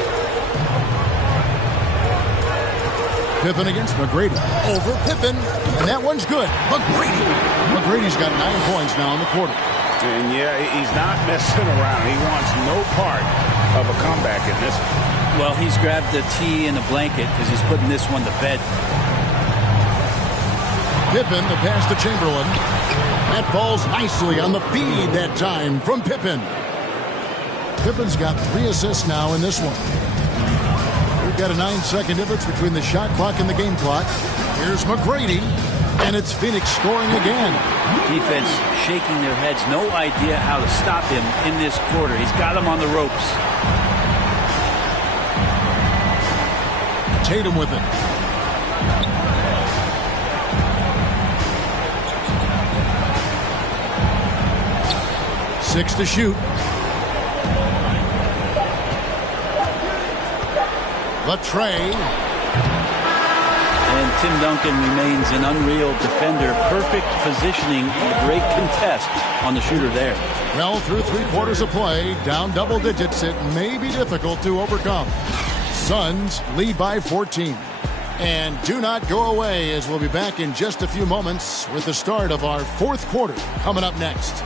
Pippen against McGrady. Over Pippen. And that one's good. McGrady's got 9 points now in the quarter. And yeah, he's not messing around. He wants no part of a comeback in this one. Well, he's grabbed the tee and a blanket because he's putting this one to bed. Pippen, the pass to Chamberlain. That falls nicely on the feed that time from Pippen. Pippen's got 3 assists now in this one. We've got a 9-second difference between the shot clock and the game clock. Here's McGrady, and it's Phoenix scoring again. Defense shaking their heads. No idea how to stop him in this quarter. He's got him on the ropes. Tatum with it. Six to shoot. Latrey. And Tim Duncan remains an unreal defender. Perfect positioning and a great contest on the shooter there. Well, through 3 quarters of play, down double digits, it may be difficult to overcome. Suns lead by 14. And do not go away, as we'll be back in just a few moments with the start of our 4th quarter coming up next.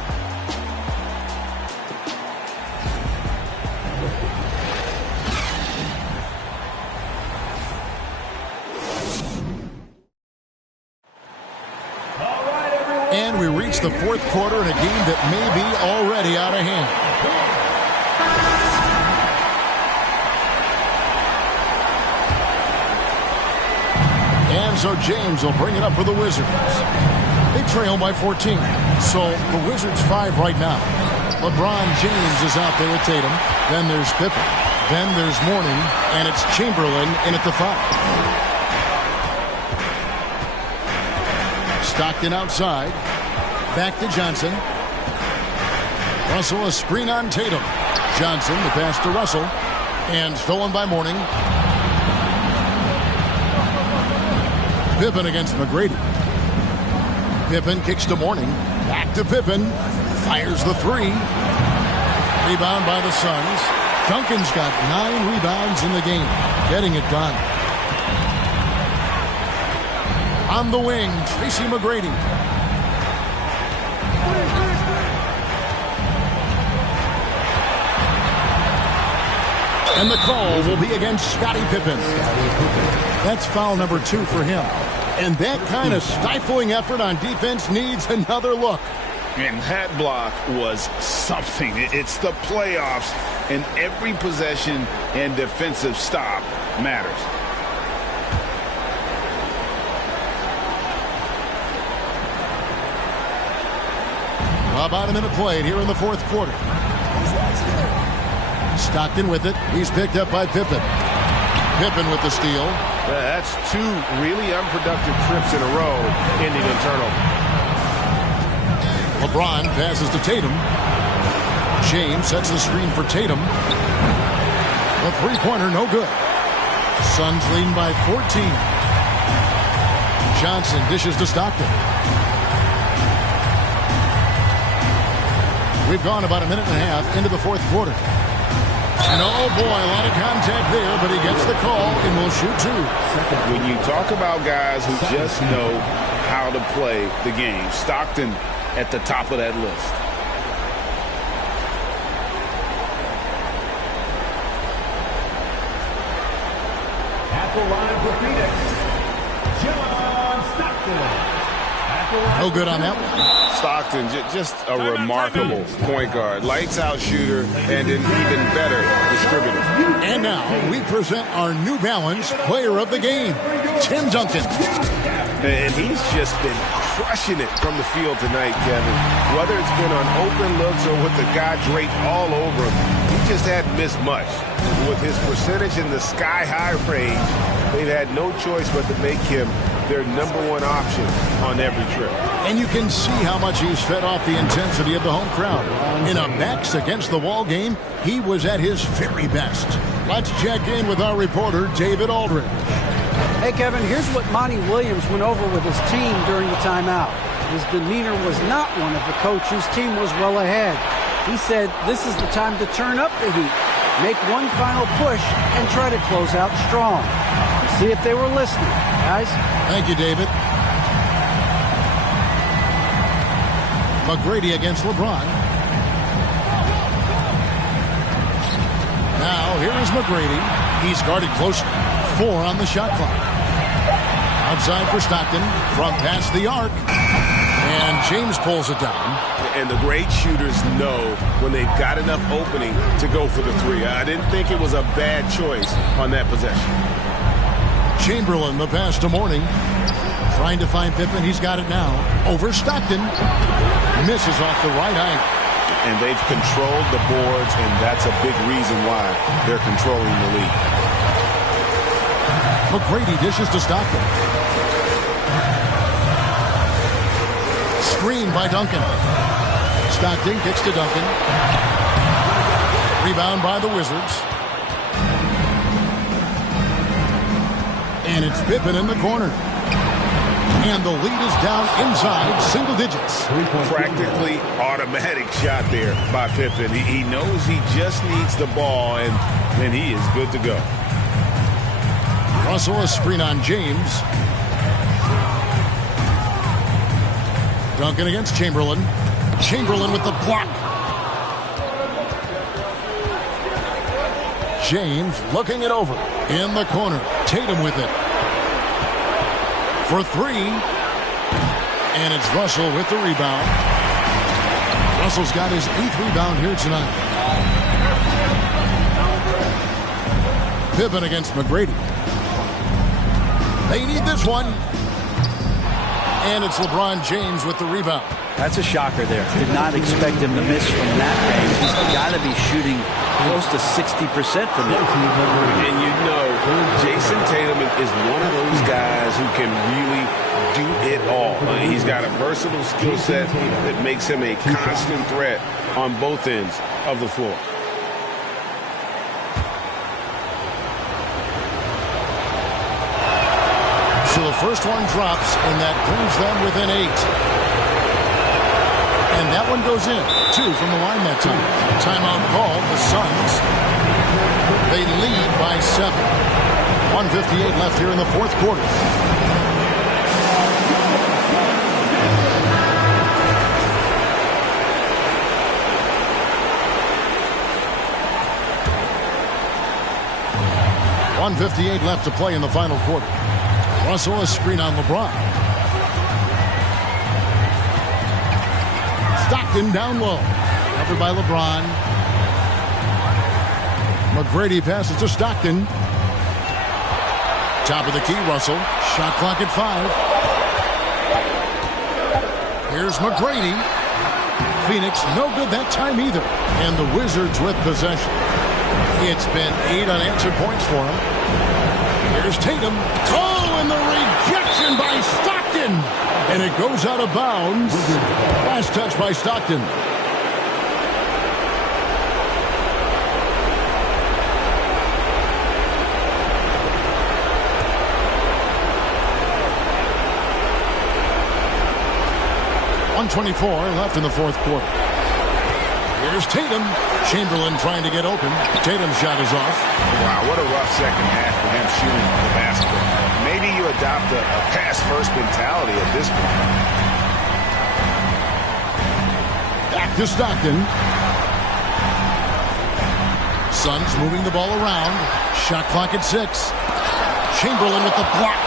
And we reach the 4th quarter in a game that may be already out of hand. And so James will bring it up for the Wizards. They trail by 14. So the Wizards 5 right now. LeBron James is out there with Tatum. Then there's Pippen. Then there's Mourning. And it's Chamberlain in at the 5. Stockton outside. Back to Johnson. Russell a screen on Tatum. Johnson the pass to Russell. And stolen by Mourning. Pippen against McGrady. Pippen kicks to Mourning. Back to Pippen. Fires the 3. Rebound by the Suns. Duncan's got 9 rebounds in the game. Getting it done. On the wing, Tracy McGrady. And the call will be against Scottie Pippen. That's foul number 2 for him. And that kind of stifling effort on defense needs another look. And that block was something. It's the playoffs, and every possession and defensive stop matters. About a minute played here in the 4th quarter. Stockton with it. He's picked up by Pippen. Pippen with the steal. That's 2 really unproductive trips in a row, ending in turnover. LeBron passes to Tatum. James sets the screen for Tatum. The 3-pointer, no good. Suns leading by 14. Johnson dishes to Stockton. We've gone about a minute and a half into the 4th quarter. And oh boy, a lot of contact there, but he gets the call and will shoot 2. When you talk about guys who just know how to play the game, Stockton at the top of that list. At the line for Phoenix, John Stockton. No good on that one. Stockton, just a remarkable point guard. Lights out shooter and an even better distributor. And now we present our New Balance player of the game, Tim Duncan. And he's just been crushing it from the field tonight, Kevin. Whether it's been on open looks or with the guy draped all over him, he just hadn't missed much. With his percentage in the sky-high range, they've had no choice but to make him their #1 option on every trip. And you can see how much he's fed off the intensity of the home crowd. In a backs against the wall game, he was at his very best. Let's check in with our reporter, David Aldridge. Hey, Kevin, here's what Monty Williams went over with his team during the timeout. His demeanor was not one of the coach whose team was well ahead. He said this is the time to turn up the heat, make one final push, and try to close out strong. See if they were listening, guys. Thank you, David. McGrady against LeBron. Now, here is McGrady. He's guarded closely. 4 on the shot clock. Outside for Stockton from past the arc. And James pulls it down. And the great shooters know when they've got enough opening to go for the 3. I didn't think it was a bad choice on that possession. Chamberlain, the pass to Mourning. Trying to find Pippen. He's got it now. Over Stockton. Misses off the right eye. And they've controlled the boards, and that's a big reason why they're controlling the lead. McGrady dishes to Stockton. Screen by Duncan. Stockton kicks to Duncan. Rebound by the Wizards. And it's Pippen in the corner. And the lead is down inside single digits. Practically automatic shot there by Pippen. He knows he just needs the ball, and then he is good to go. Russell, a screen on James. Duncan against Chamberlain. Chamberlain with the block. James looking it over. In the corner. Tatum with it. For 3. And it's Russell with the rebound. Russell's got his 8th rebound here tonight. Pippen against McGrady. They need this one. And it's LeBron James with the rebound. That's a shocker there. Did not expect him to miss from that range. He's got to be shooting close to 60% from it. And you know, Jason Tatum is one of those guys who can really do it all. He's got a versatile skill set that makes him a constant threat on both ends of the floor. So the first one drops, and that brings them within 8. And that one goes in. 2 from the line that time. Timeout called. The Suns. They lead by 7. 1:58 left here in the fourth quarter. .158 left to play in the final quarter. Russell, a screen on LeBron. Stockton down low. Covered by LeBron. McGrady passes to Stockton. Top of the key, Russell. Shot clock at 5. Here's McGrady. Phoenix, no good that time either. And the Wizards with possession. It's been 8 unanswered points for him. Here's Tatum. Oh, and the rejection by Stockton. And it goes out of bounds. Last touch by Stockton. .124 left in the fourth quarter. Here's Tatum. Chamberlain trying to get open. Tatum's shot is off. Wow, what a rough second half for him shooting the basketball. Maybe you adopt a pass-first mentality at this point. Back to Stockton. Suns moving the ball around. Shot clock at 6. Chamberlain with the block.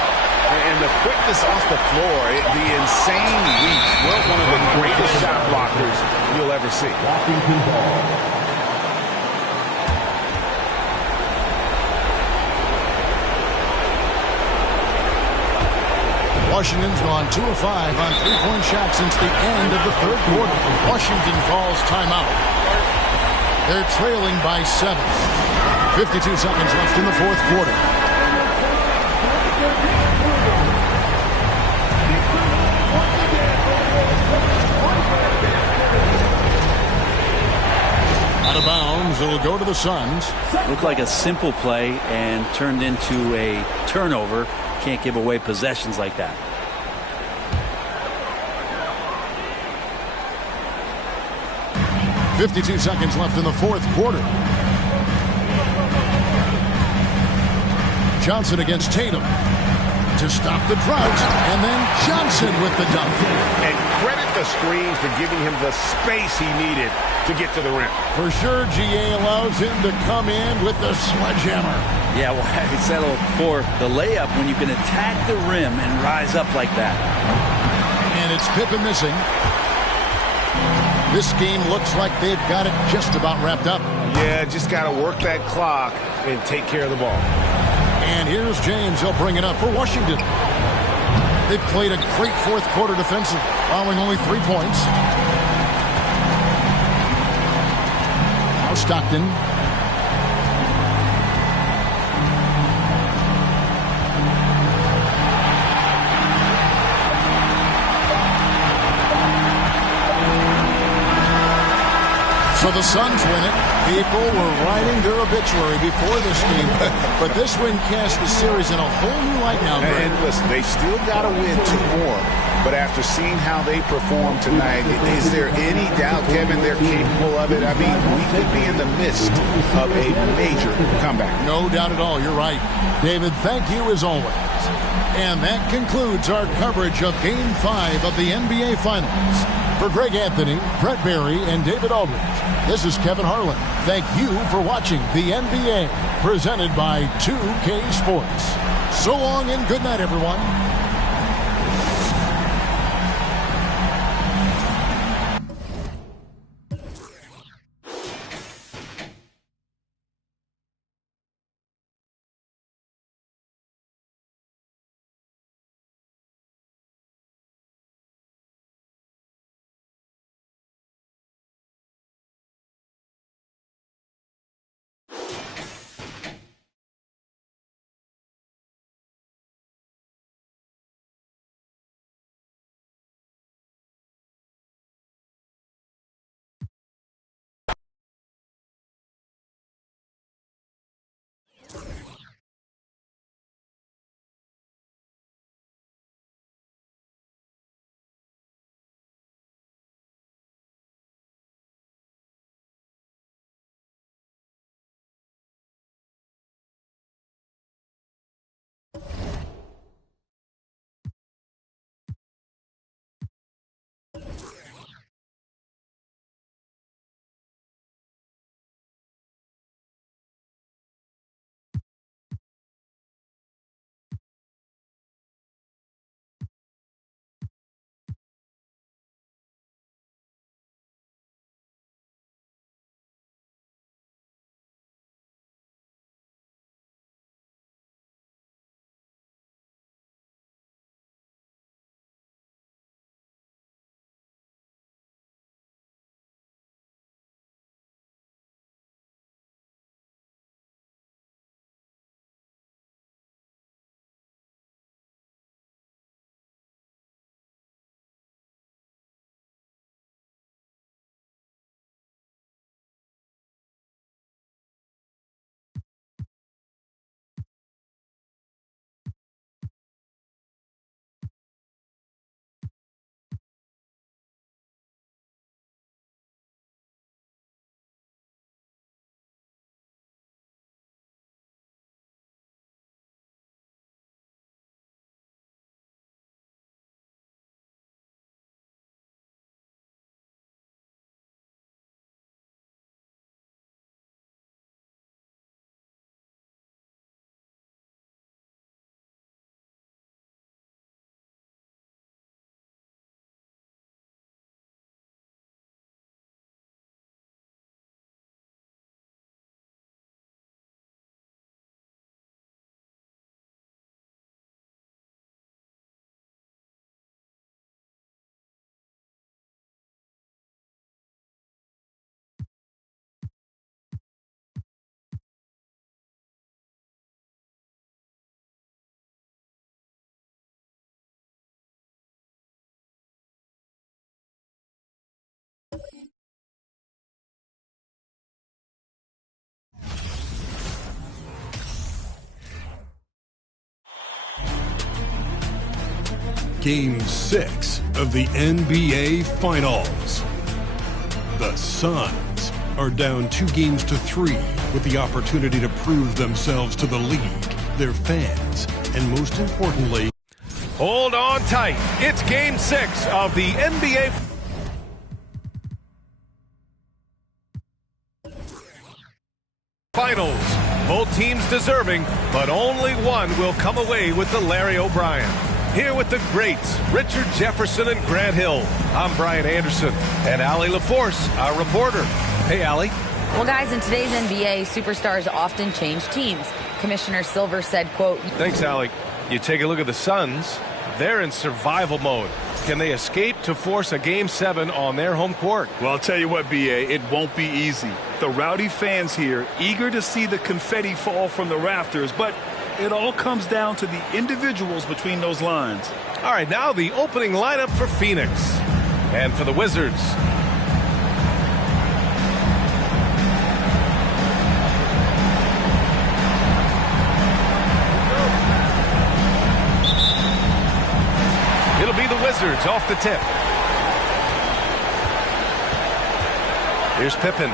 And the quickness off the floor, the insane reach. Well, one of the greatest shot blockers you'll ever see. Washington's gone 2 of 5 on three-point shots since the end of the third quarter. Washington calls timeout. They're trailing by 7. 52 seconds left in the fourth quarter. Out of bounds, it'll go to the Suns. Looked like a simple play and turned into a turnover. Can't give away possessions like that. 52 seconds left in the fourth quarter. Johnson against Tatum to stop the drought, and then Johnson with the dunk. And credit the screens for giving him the space he needed to get to the rim. For sure, GA allows him to come in with the sledgehammer. Yeah, well, I settled for the layup when you can attack the rim and rise up like that. And it's Pippen missing. This game looks like they've got it just about wrapped up. Yeah, just got to work that clock and take care of the ball. And here's James. He'll bring it up for Washington. They've played a great fourth quarter defensive, allowing only 3 points. Now Stockton. So the Suns win it. People were writing their obituary before this game, but this win cast the series in a whole new light now. And listen, they still got to win 2 more, but after seeing how they performed tonight, is there any doubt, Kevin, they're capable of it? I mean, we could be in the midst of a major comeback. No doubt at all. You're right. David, thank you as always. And that concludes our coverage of Game 5 of the NBA Finals. For Greg Anthony, Brett Barry, and David Aldridge, this is Kevin Harlan. Thank you for watching the NBA, presented by 2K Sports. So long and good night, everyone. Game 6 of the NBA Finals. The Suns are down 2-3 with the opportunity to prove themselves to the league, their fans, and most importantly, hold on tight. It's Game 6 of the NBA Finals. Both teams deserving, but only one will come away with the Larry O'Brien. Here with the greats, Richard Jefferson and Grant Hill. I'm Brian Anderson, and Allie LaForce, our reporter. Hey, Allie. Well, guys, in today's NBA, superstars often change teams. Commissioner Silver said, quote, Thanks, Allie. You take a look at the Suns. They're in survival mode. Can they escape to force a Game 7 on their home court? Well, I'll tell you what, B.A., it won't be easy. The rowdy fans here, eager to see the confetti fall from the rafters, but it all comes down to the individuals between those lines. All right, now the opening lineup for Phoenix. And for the Wizards, it'll be the Wizards off the tip. Here's Pippen.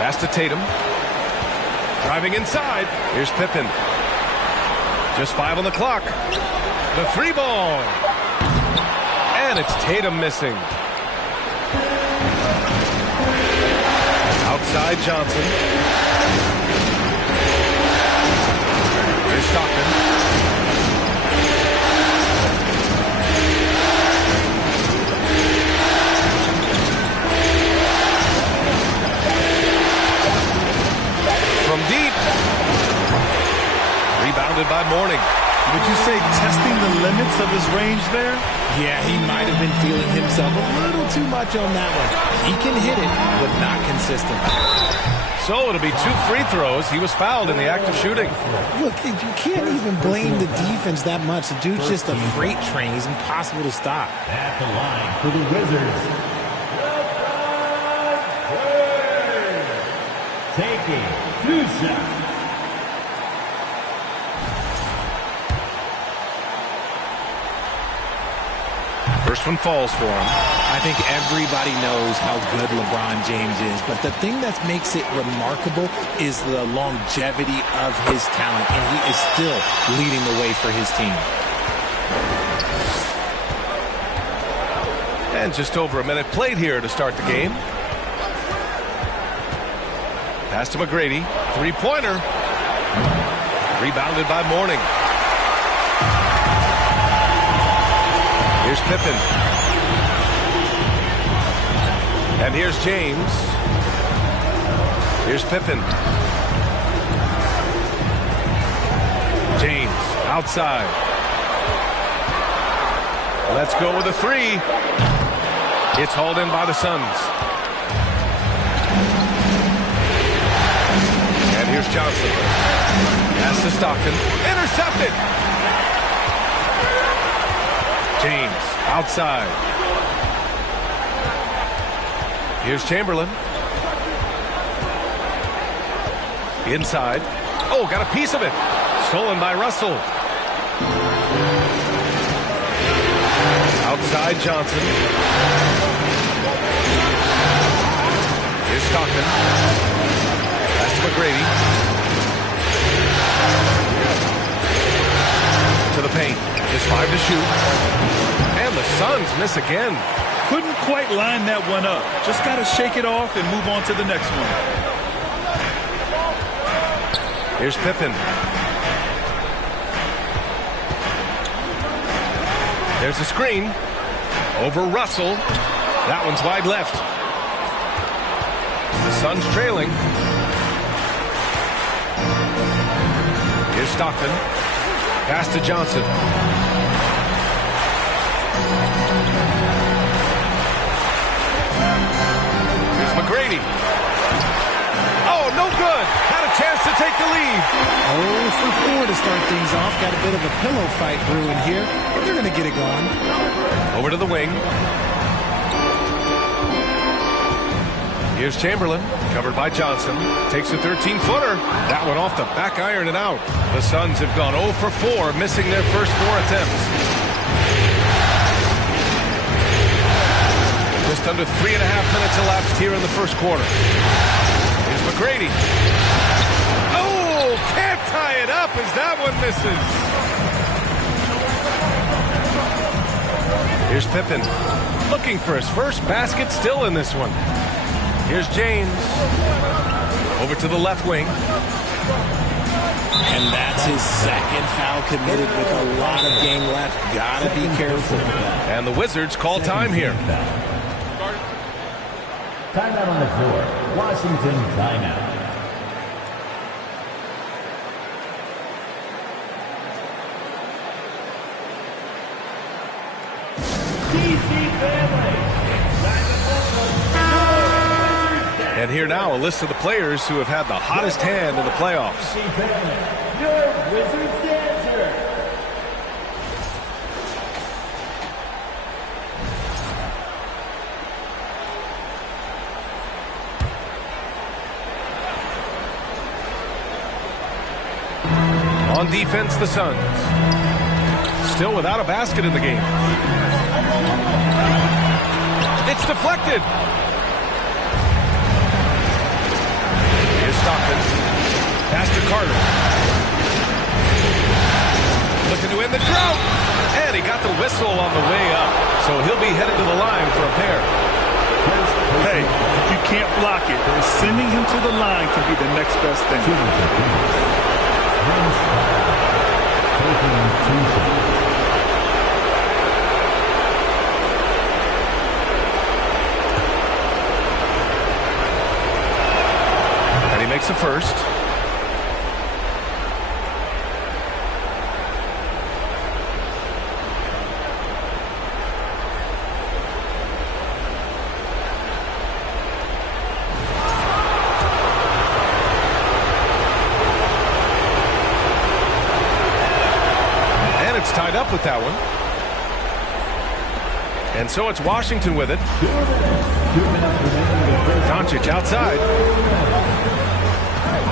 Pass to Tatum. Driving inside. Here's Pippen. Just 5 on the clock. The 3-ball. And it's Tatum missing. Outside Johnson. Here's Stockton. From deep. Rebounded by Mourning. Would you say testing the limits of his range there? Yeah, he might have been feeling himself a little too much on that one. He can hit it, but not consistent. So it'll be 2 free throws. He was fouled in the act of shooting. Look, you can't even blame the defense that much. The dude's just a freight train. He's impossible to stop. At the line for the Wizards, taking 2 shots. First one falls for him. I think everybody knows how good LeBron James is, but the thing that makes it remarkable is the longevity of his talent, and he is still leading the way for his team. And just over a minute played here to start the game. Pass to McGrady. 3-pointer. Rebounded by Mourning. Here's Pippen. And here's James. Here's Pippen. James outside. Let's go with a 3. It's hauled in by the Suns. And here's Johnson. Pass to Stockton. Intercepted. James outside. Here's Chamberlain. Inside. Oh, got a piece of it. Stolen by Russell. Outside Johnson. Here's Stockton. Pass to McGrady. To the paint. Just 5 to shoot. And the Suns miss again. Couldn't quite line that one up. Just got to shake it off and move on to the next one. Here's Pippen. There's a screen. Over Russell. That one's wide left. The Suns trailing. Here's Stockton. Pass to Johnson. Here's McGrady. Oh, no good. Had a chance to take the lead. 0 for 4 to start things off. Got a bit of a pillow fight brewing here, but they're going to get it going. Over to the wing. Here's Chamberlain, covered by Johnson. Takes a 13-footer. That one off the back iron and out. The Suns have gone 0 for 4, missing their first 4 attempts. Just under 3.5 minutes elapsed here in the first quarter. Here's McGrady. Oh, can't tie it up as that one misses. Here's Pippen, looking for his first basket, still in this one. Here's James, over to the left wing. And that's his second foul committed with a lot of game left. Gotta be careful. And the Wizards call time here. Timeout on the floor. Washington timeout. And here now, a list of the players who have had the hottest hand in the playoffs. Your Wizards dancer. On defense, the Suns. Still without a basket in the game. It's deflected. Stockton. Pass to Carter. Looking to end the drought. And he got the whistle on the way up. So he'll be headed to the line for a pair. Hey, if you can't block it, sending him to the line can be the next best thing. Makes a first. And it's tied up with that one. And so it's Washington with it. Doncic outside.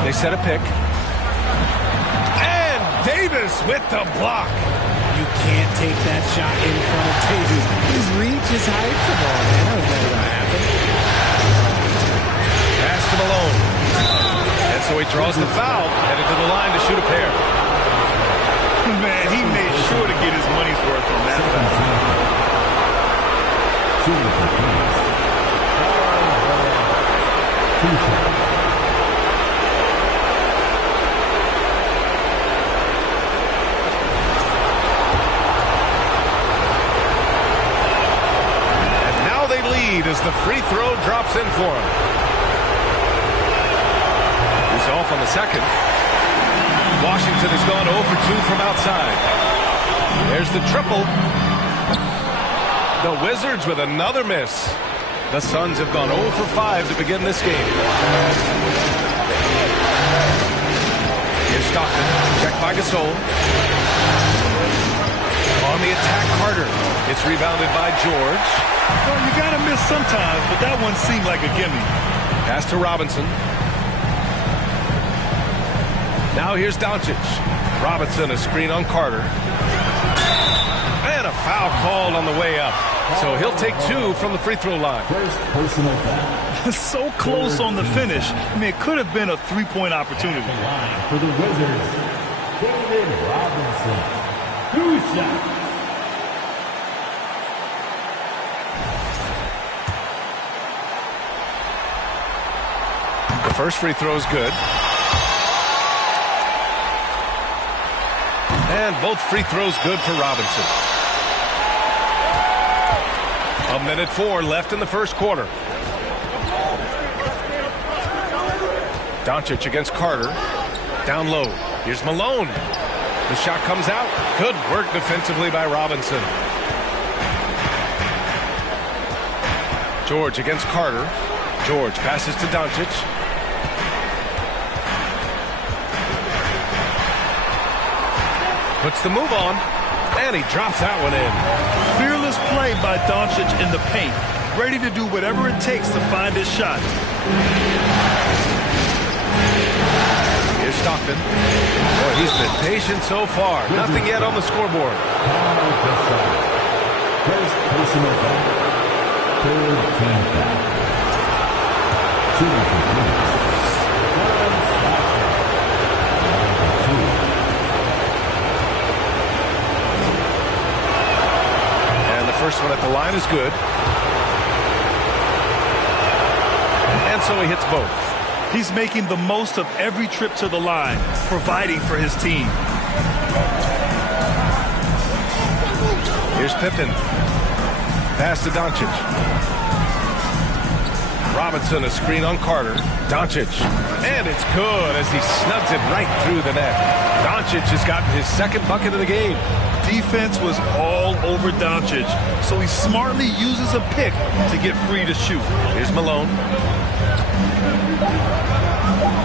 They set a pick. And Davis with the block. You can't take that shot in front of Davis. His reach is high. Come on, man. That was never going to happen. Pass to Malone. And so he draws the foul, headed to the line to shoot a pair. Man, he made sure to get his money's worth on that foul. As the free throw drops in for him. He's off on the second. Washington has gone 0 for 2 from outside. There's the triple. The Wizards with another miss. The Suns have gone 0 for 5 to begin this game. Here's Stockton. Checked by Gasol. On the attack, Carter. It's rebounded by George. Well, you got to miss sometimes, but that one seemed like a gimme. Pass to Robinson. Now here's Doncic. Robinson, a screen on Carter. And a foul called on the way up. So he'll take 2 from the free throw line. First personal foul. So close on the finish. I mean, it could have been a three-point opportunity. The line for the Wizards, David Robinson. 2 shots. The first free throw is good. And both free throws good for Robinson. 1:04 left in the first quarter. Doncic against Carter. Down low. Here's Malone. The shot comes out. Good work defensively by Robinson. George against Carter. George passes to Doncic. Puts the move on, and he drops that one in. Fearless play by Doncic in the paint. ready to do whatever it takes to find his shot. Here's Stockton. Boy, he's been patient so far. Nothing yet on the scoreboard. First personal foul. Third team foul. Shooting for Phoenix. And the first one at the line is good. And so he hits both. He's making the most of every trip to the line, providing for his team. Here's Pippen. Pass to Doncic. Robinson, a screen on Carter. Doncic. And it's good as he snugs it right through the net. Doncic has gotten his second bucket of the game. Defense was all over Doncic, so he smartly uses a pick to get free to shoot. Here's Malone.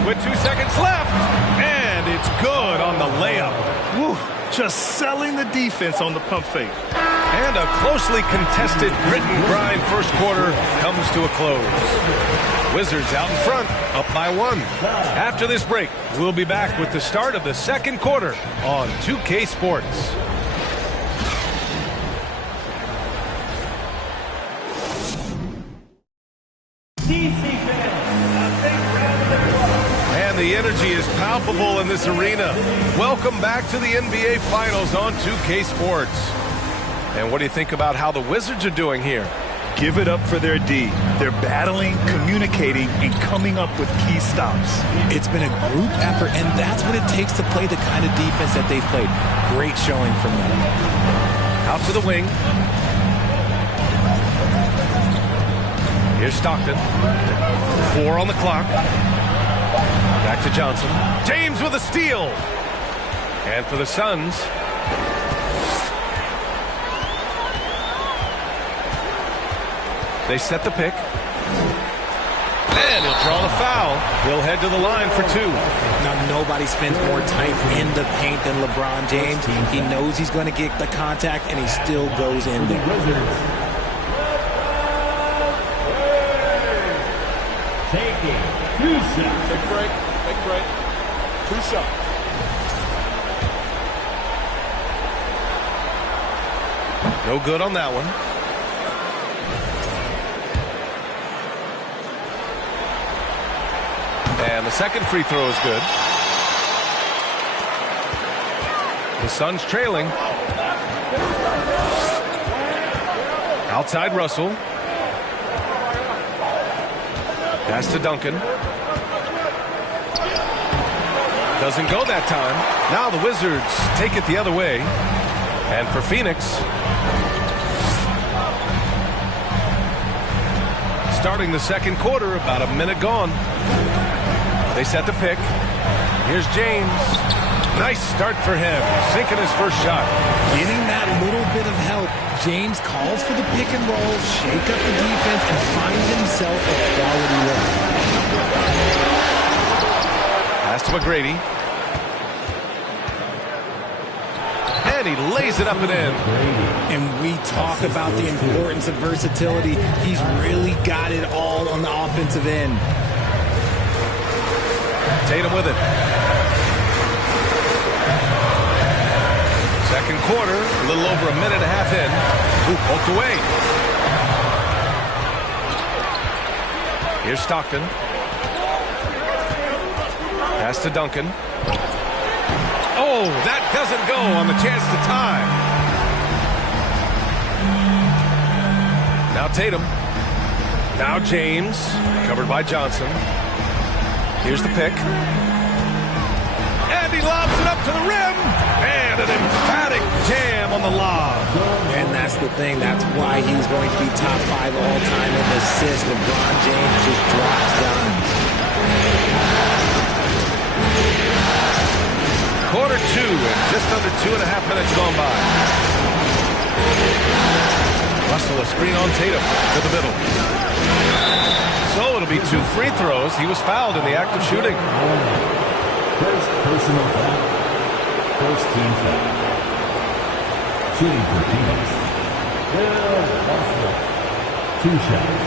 With 2 seconds left. And it's good on the layup. Woo, just selling the defense on the pump fake. And a closely contested grit and grind first quarter comes to a close. Wizards out in front, up by 1. After this break, we'll be back with the start of the second quarter on 2K Sports. And the energy is palpable in this arena. Welcome back to the NBA Finals on 2K Sports. And what do you think about how the Wizards are doing here? Give it up for their D. They're battling, communicating, and coming up with key stops. It's been a group effort, and that's what it takes to play the kind of defense that they've played. Great showing from them. Out to the wing. Here's Stockton. 4 on the clock. Back to Johnson. James with a steal. And for the Suns, they set the pick. And he'll draw the foul. He'll head to the line for 2. Now, nobody spends more time in the paint than LeBron James. He knows he's going to get the contact, and he still goes in there. Taking 2 shots. Big break. Big break. 2 shots. No good on that one. And the second free throw is good. The Suns trailing. Outside Russell. Pass to Duncan. Doesn't go that time. Now the Wizards take it the other way. And for Phoenix, starting the second quarter, about a minute gone. They set the pick. Here's James. Nice start for him. Sinking his first shot. Getting that little bit of help. James calls for the pick and roll, shake up the defense, and finds himself a quality look. Pass to McGrady. And he lays it up and in. And we talk about the importance of versatility. He's really got it all on the offensive end. Tatum with it. Second quarter, a little over a minute and a half in. Ooh, poked away. Here's Stockton. Pass to Duncan. Oh, that doesn't go on the chance to tie. Now Tatum. Now James, covered by Johnson. Here's the pick. And he lobs it up to the rim. And an emphatic jam on the lob. And that's the thing. That's why he's going to be top 5 all-time in assists. LeBron James just drops dimes. Quarter 2 and just under 2.5 minutes gone by. Russell, a screen on Tatum to the middle. So it'll be 2 free throws. He was fouled in the act of shooting. First personal foul. First team foul. Shooting for Phoenix. Bill Russell. 2 shots.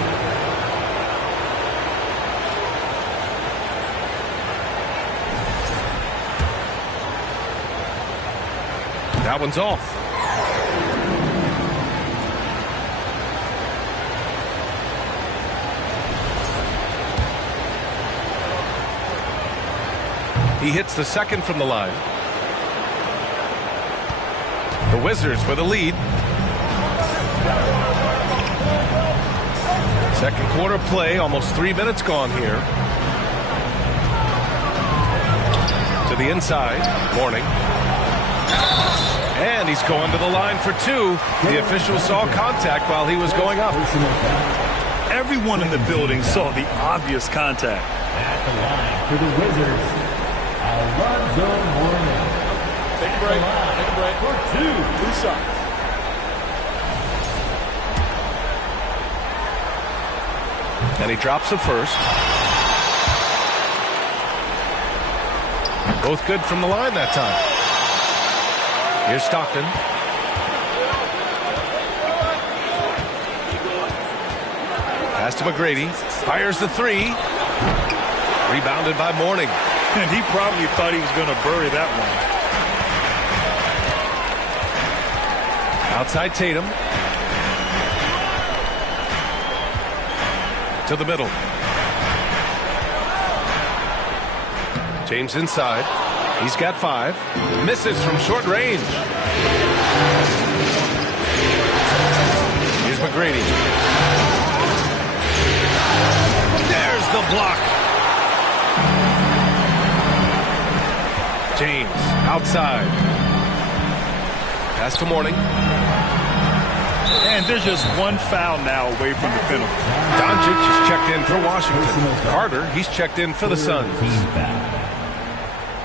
That one's off. He hits the second from the line. The Wizards with a lead. Second quarter play, almost 3 minutes gone here. To the inside, Mourning. And he's going to the line for 2. The official saw contact while he was going up. Everyone in the building saw the obvious contact. At the line for the Wizards, Alonzo Mourning. Take a break. Take a break. For 2 shots. And he drops the first. Both good from the line that time. Here's Stockton. Pass to McGrady. Fires the 3. Rebounded by Mourning. And he probably thought he was going to bury that one. Outside Tatum. To the middle. James inside. He's got 5. Misses from short range. Here's McGrady. There's the block. James outside. Pass to Mourning. And there's just one foul now away from the penalty. Doncic is checked in for Washington. Carter, he's checked in for the Suns.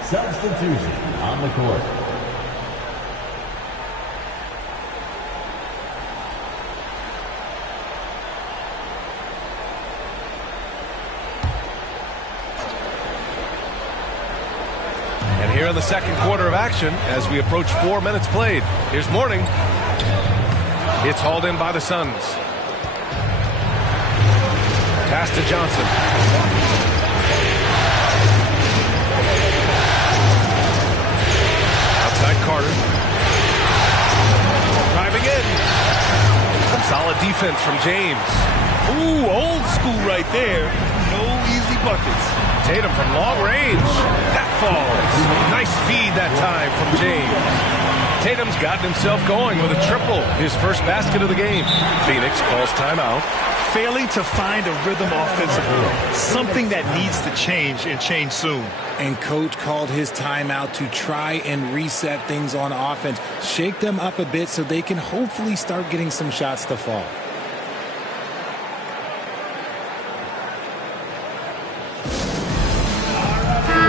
Substitution on the court. And here in the second quarter of action, as we approach 4 minutes played, here's Mourning. It's hauled in by the Suns. Pass to Johnson. Outside Carter. Driving in. Some solid defense from James. Ooh, old school right there. No easy buckets. Tatum from long range. That falls. Nice feed that time from James. Tatum's gotten himself going with a triple. His first basket of the game. Phoenix calls timeout. Failing to find a rhythm offensively. Something that needs to change and change soon. And coach called his timeout to try and reset things on offense. Shake them up a bit so they can hopefully start getting some shots to fall.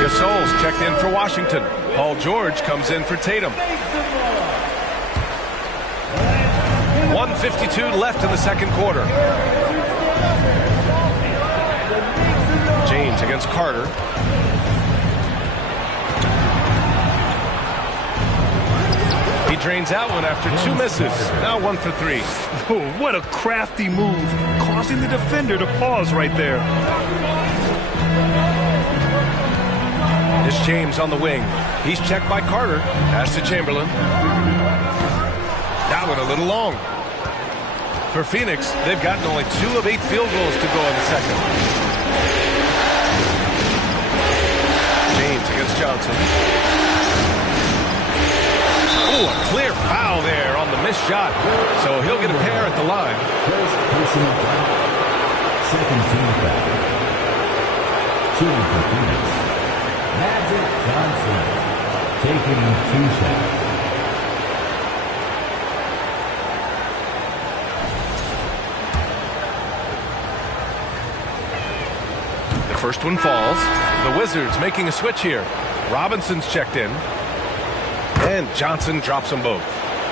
Gasol's checked in for Washington. Paul George comes in for Tatum. 1:52 left in the second quarter. James against Carter. He drains out one after 2 misses. Now 1 for 3. Oh, what a crafty move, causing the defender to pause right there. It's James on the wing. He's checked by Carter. Pass to Chamberlain. That one a little long. For Phoenix, they've gotten only 2 of 8 field goals to go in the second. James against Johnson. Oh, a clear foul there on the missed shot. So he'll get a pair at the line. First personal foul. Second team foul. Shooting for Phoenix, Magic Johnson, taking 2 shots. The first one falls. The Wizards making a switch here. Robinson's checked in. And Johnson drops them both.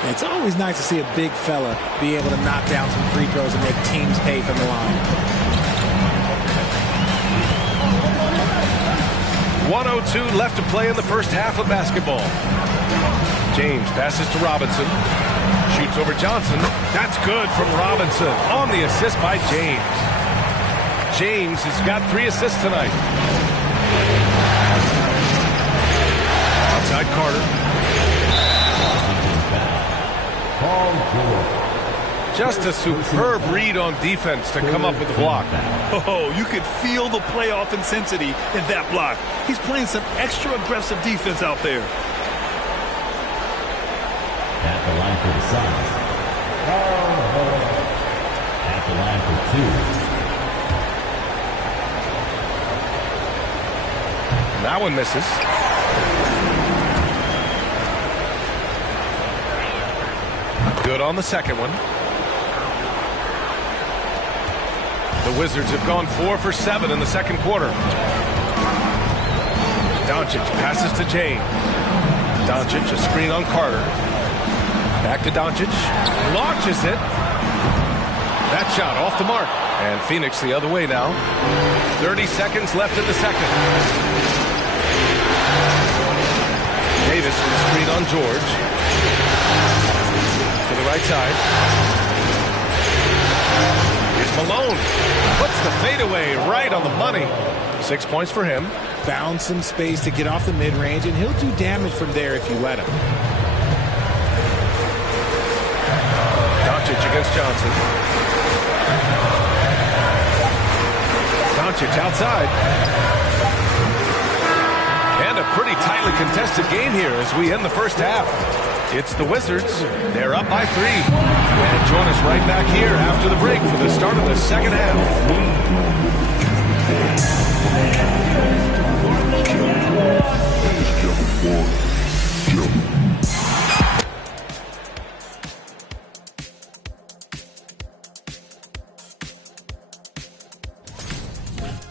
It's always nice to see a big fella be able to knock down some free throws and make teams pay from the line. 1:02 left to play in the first half of basketball. James passes to Robinson. Shoots over Johnson. That's good from Robinson on the assist by James. James has got 3 assists tonight. Outside Carter. Paul George. Just a superb read on defense to come up with the block. Oh, you could feel the playoff intensity in that block. He's playing some extra aggressive defense out there. At the line for the Suns. At the line for 2. That one misses. Good on the second one. The Wizards have gone 4 for 7 in the second quarter. Doncic passes to James. Doncic, a screen on Carter. Back to Doncic. Launches it. That shot off the mark. And Phoenix the other way now. 30 seconds left in the second. Davis with a screen on George. To the right side. Here's Malone. Puts the fadeaway right on the money. 6 points for him. Found some space to get off the mid-range, and he'll do damage from there if you let him. Doncic against Johnson. Doncic outside. And a pretty tightly contested game here as we end the first half. It's the Wizards. They're up by 3. And join us right back here after the break for the start of the second half.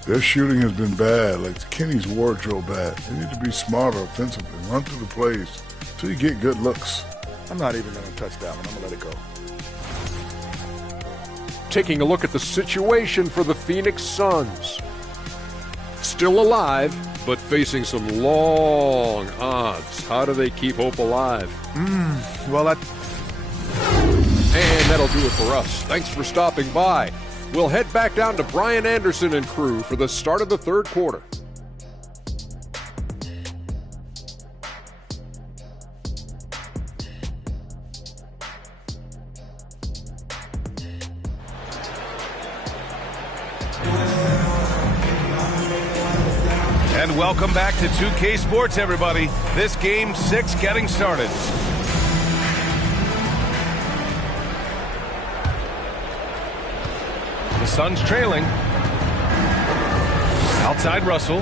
Their shooting has been bad, like Kenny's wardrobe bad. They need to be smarter offensively, run through the plays until you get good looks. I'm not even going to touch that one. I'm going to let it go. Taking a look at the situation for the Phoenix Suns. Still alive, but facing some long odds. How do they keep hope alive? And that'll do it for us. Thanks for stopping by. We'll head back down to Brian Anderson and crew for the start of the third quarter. And welcome back to 2K Sports, everybody. This game 6 getting started. The Suns trailing. Outside Russell.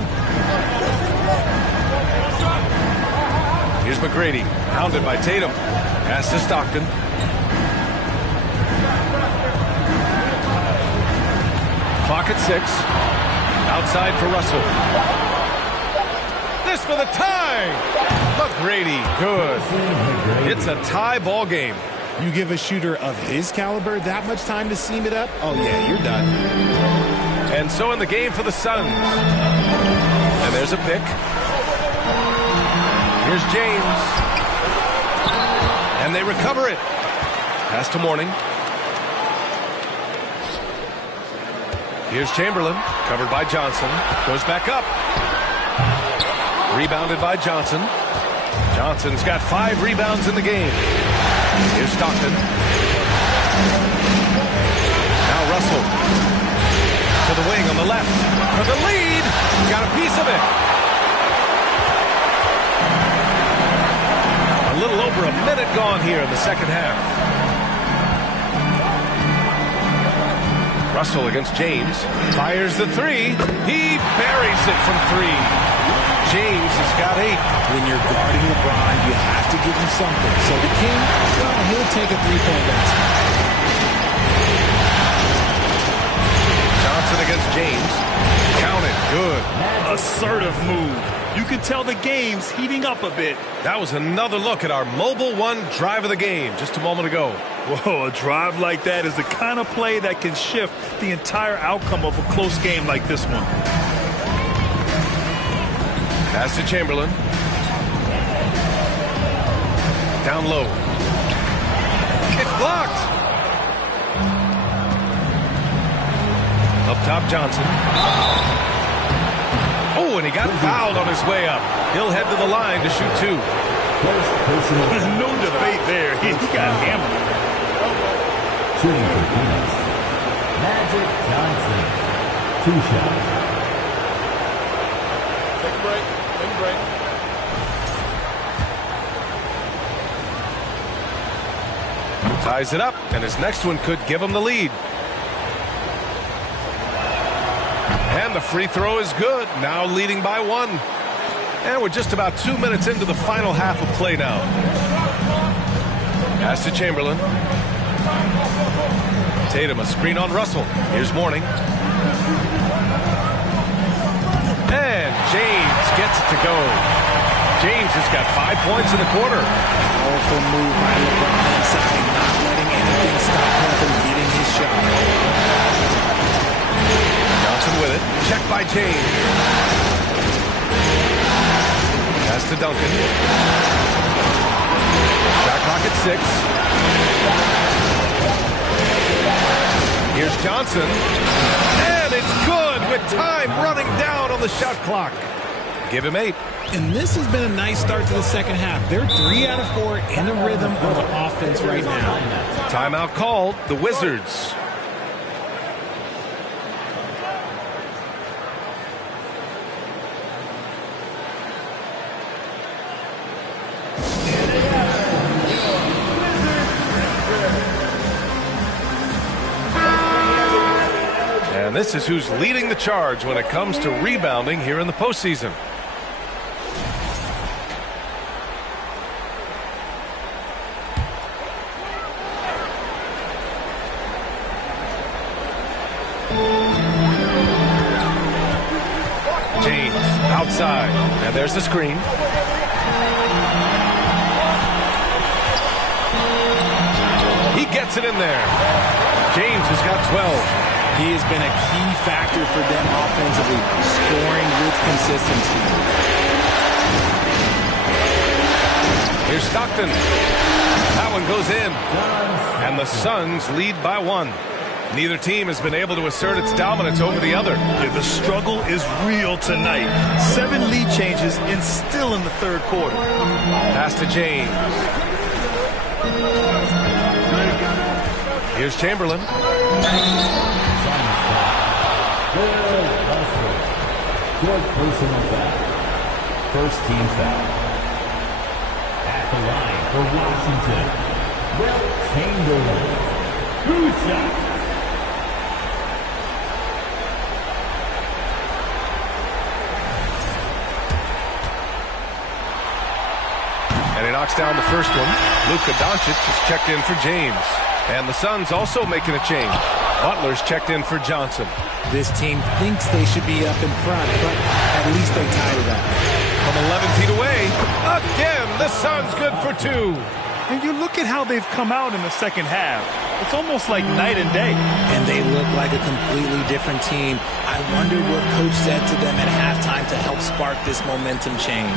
Here's McGrady, hounded by Tatum. Pass to Stockton. Clock at 6. Outside for Russell. This for the tie. McGrady, good. It's a tie ball game. You give a shooter of his caliber that much time to seam it up? Oh, yeah, you're done. And so in the game for the Suns. And there's a pick. Here's James. And they recover it. Pass to Mourning. Here's Chamberlain. Covered by Johnson. Goes back up. Rebounded by Johnson. Johnson's got 5 rebounds in the game. Here's Stockton. Now Russell. To the wing on the left. For the lead. Got a piece of it. A little over a minute gone here in the second half. Russell against James. Fires the 3. He buries it from 3. James has got 8. When you're guarding LeBron, you have to give him something. So the King, well, he'll take a 3-point basket. Johnson against James. Counted. Good. Assertive move. You can tell the game's heating up a bit. That was another look at our Mobile One drive of the game just a moment ago. Whoa, a drive like that is the kind of play that can shift the entire outcome of a close game like this one. Pass to Chamberlain. Down low. blocked. Up top, Johnson. Oh, and he got fouled on his way up. He'll head to the line to shoot 2. There's no debate there. He got hammered. Shooting for Phoenix, Magic Johnson. 2 shots. Take a break. Take a break. Ties it up, and his next one could give him the lead. And the free throw is good, now leading by 1. And we're just about 2 minutes into the final half of play now. Pass to Chamberlain. Tatum, a screen on Russell. Here's Mourning. And James gets it to go. James has got 5 points in the quarter. Powerful move by LeBron inside, not letting anything stop him from getting his shot. Johnson with it. Checked by James. Pass to Duncan. Shot clock at 6. Here's Johnson. And it's good with time running down on the shot clock. Give him 8. And this has been a nice start to the second half. They're 3 out of 4 in a rhythm of the offense right now. Timeout called. The Wizards. And this is who's leading the charge when it comes to rebounding here in the postseason. James outside, and there's the screen. He gets it in there. James has got 12. He has been a key factor for them offensively, scoring with consistency. Here's Stockton. That one goes in. And the Suns lead by 1. Neither team has been able to assert its dominance over the other. Yeah, the struggle is real tonight. 7 lead changes and still in the third quarter. Pass to James. Here's Chamberlain. Fourth personal foul. First team foul. At the line for Washington, Wilt Chamberlain. 2 shots. And he knocks down the first one. Luka Doncic is checked in for James. And the Suns also making a change. Butler's checked in for Johnson. This team thinks they should be up in front, but at least they tied it up. From 11 feet away, again, the Suns good for 2. And you look at how they've come out in the second half. It's almost like night and day. And they look like a completely different team. I wondered what Coach said to them at halftime to help spark this momentum change.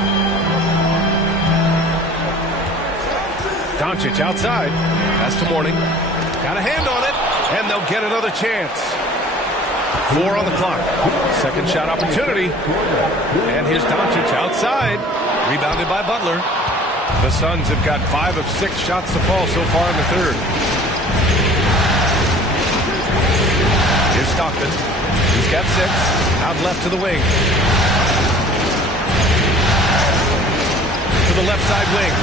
Doncic outside. Pass to Mourning. Got a hand on it, and they'll get another chance. 4 on the clock. Second shot opportunity. And here's Doncic outside. Rebounded by Butler. The Suns have got 5 of 6 shots to fall so far in the third. Here's Stockton. He's got 6. Out left to the wing. To the left side wing.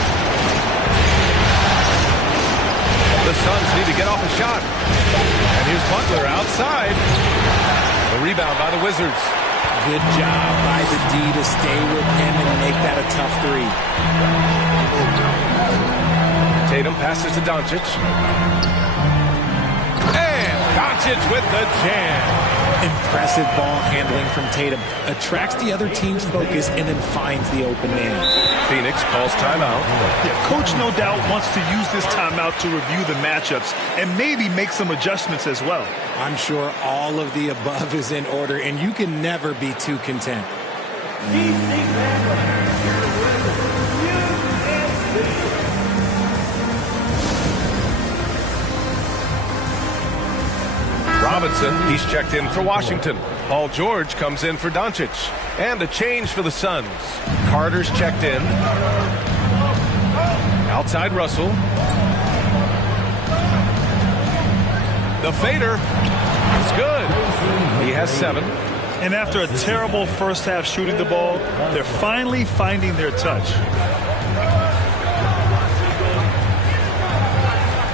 The Suns need to get off a shot. And here's Butler outside. The rebound by the Wizards. Good job by the D to stay with him and make that a tough 3. Tatum passes to Doncic. And Doncic with the jam. Impressive ball handling from Tatum. Attracts the other team's focus and then finds the open man. Phoenix calls timeout. Yeah, Coach no doubt wants to use this timeout to review the matchups and maybe make some adjustments as well. I'm sure all of the above is in order, and you can never be too content. Robinson, he's checked in for Washington. Paul George comes in for Doncic. And a change for the Suns. Carter's checked in. Outside Russell. The fader is good. He has 7. And after a terrible first half shooting the ball, they're finally finding their touch.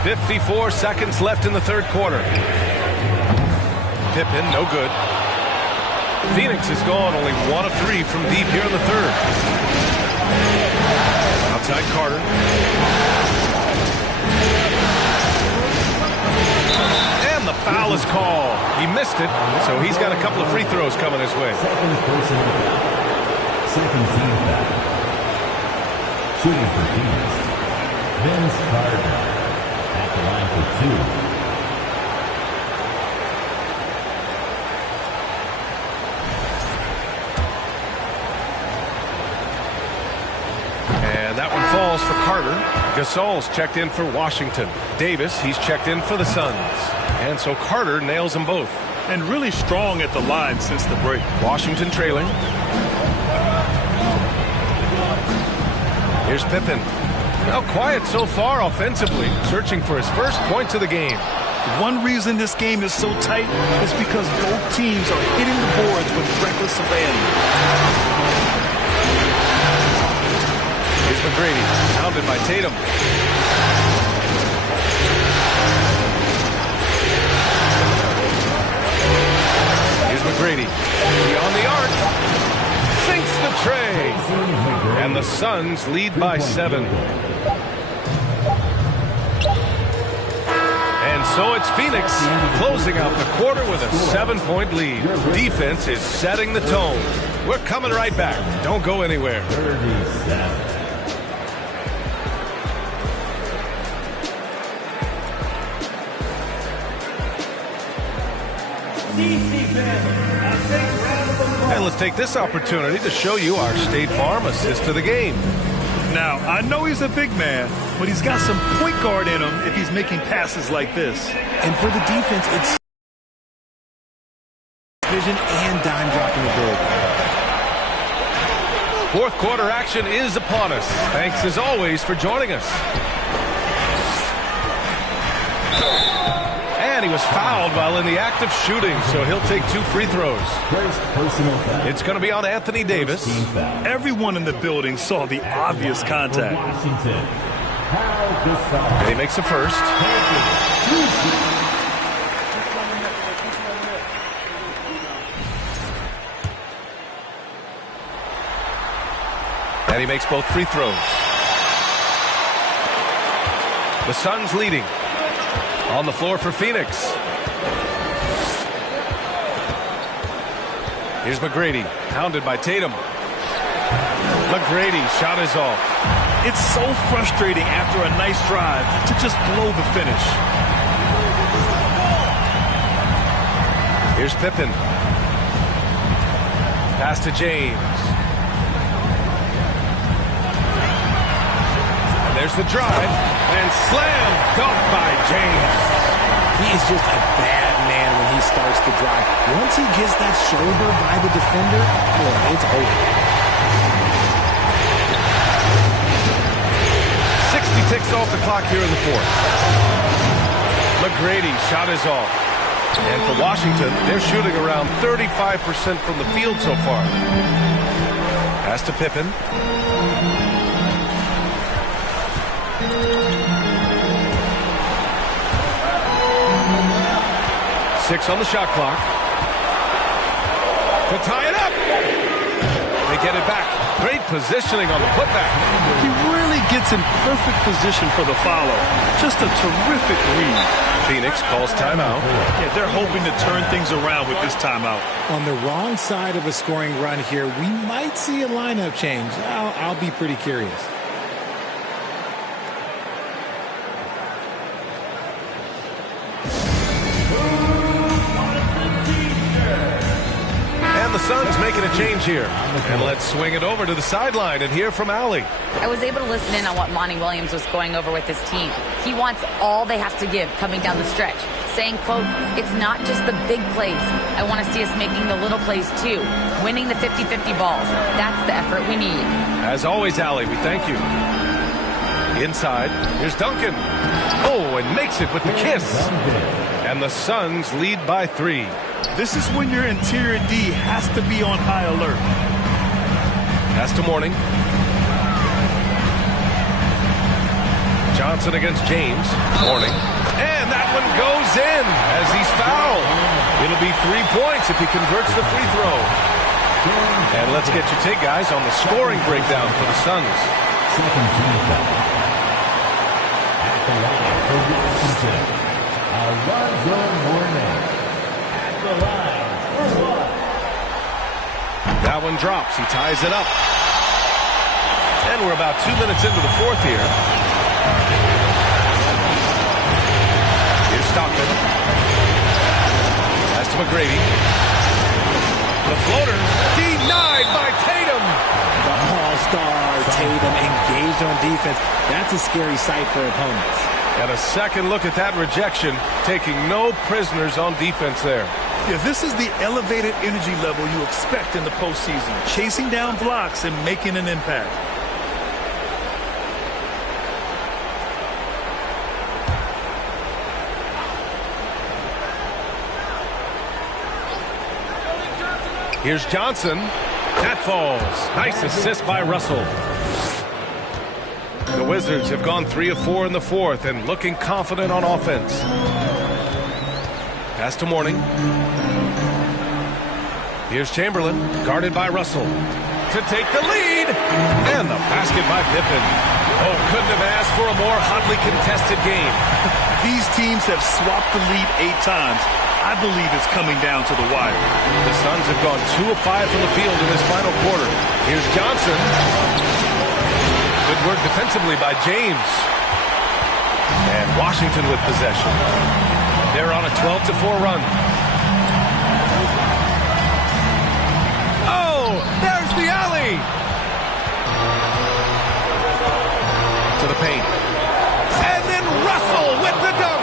54 seconds left in the third quarter. Pippen, no good. Phoenix has gone only 1 of 3 from deep here in the third. Outside Carter. And the foul is called. He missed it, so he's got a couple of free throws coming his way. Second personal foul. Second team foul. Shooting for Phoenix, Vince Carter at the line for 2. And that one falls for Carter. Gasol's checked in for Washington. Davis, he's checked in for the Suns. And so Carter nails them both. And really strong at the line since the break. Washington trailing. Here's Pippen. Now quiet so far offensively, searching for his first points of the game. One reason this game is so tight is because both teams are hitting the boards with reckless abandon. Here's McGrady, pounded by Tatum. Here's McGrady, beyond the arc, sinks the tray, and the Suns lead by 7. And so it's Phoenix closing out the quarter with a 7-point lead. Defense is setting the tone. We're coming right back. Don't go anywhere. 37. And let's take this opportunity to show you our State Farm assist to the game. Now, I know he's a big man, but he's got some point guard in him if he's making passes like this. And for the defense, it's vision and dime dropping ability. Fourth quarter action is upon us. Thanks as always for joining us. And he was fouled while in the act of shooting, so he'll take 2 free throws. First personal foul. It's going to be on Anthony Davis. Everyone in the building saw the obvious contact. Washington. And he makes the first. And he makes both free throws. The Suns leading. On the floor for Phoenix. Here's McGrady, pounded by Tatum. McGrady, shot is off. It's so frustrating after a nice drive to just blow the finish. Here's Pippen. Pass to James. And there's the drive. And slam dunk by James. He is just a bad man when he starts to drive. Once he gets that shoulder by the defender, it's over. 60 ticks off the clock here in the fourth. McGrady, shot is off. And for Washington, they're shooting around 35% from the field so far. Pass to Pippen. 6 on the shot clock. To tie it up. They get it back. Great positioning on the putback. He really gets in perfect position for the follow. Just a terrific read. Phoenix calls timeout. Yeah, they're hoping to turn things around with this timeout. On the wrong side of a scoring run here, we might see a lineup change. I'll be pretty curious. the Suns making a change here. And let's swing it over to the sideline and hear from Allie. I was able to listen in on what Monty Williams was going over with his team. He wants all they have to give coming down the stretch, saying, quote, it's not just the big plays. I want to see us making the little plays too, winning the 50-50 balls. That's the effort we need. As always, Allie, we thank you. Inside, here's Duncan. Oh, and makes it with the kiss. And the Suns lead by 3. This is when your interior D has to be on high alert. Pass to Mourning. Johnson against James. Mourning. And that one goes in as he's fouled. It'll be 3 points if he converts the free throw. And let's get your take, guys, on the scoring breakdown for the Suns. Second team foul. At the line for Washington, Alonzo Mourning. At the line for one. That one drops. He ties it up. And we're about 2 minutes into the fourth here. Here's Stockton. Pass to McGrady. The floater denied by Tatum. The all-star Tatum engaged on defense. That's a scary sight for opponents. And a second look at that rejection, taking no prisoners on defense there. Yeah, this is the elevated energy level you expect in the postseason. Chasing down blocks and making an impact. Here's Johnson. That falls. Nice assist by Russell. The Wizards have gone 3 of 4 in the fourth and looking confident on offense. Pass to Mourning. Here's Chamberlain, guarded by Russell. To take the lead. And the basket by Pippen. Oh, couldn't have asked for a more hotly contested game. These teams have swapped the lead 8 times. I believe it's coming down to the wire. The Suns have gone 2 of 5 from the field in this final quarter. Here's Johnson. Good work defensively by James. And Washington with possession. They're on a 12-4 run. Oh, there's the alley. To the paint. And then Russell with the dunk.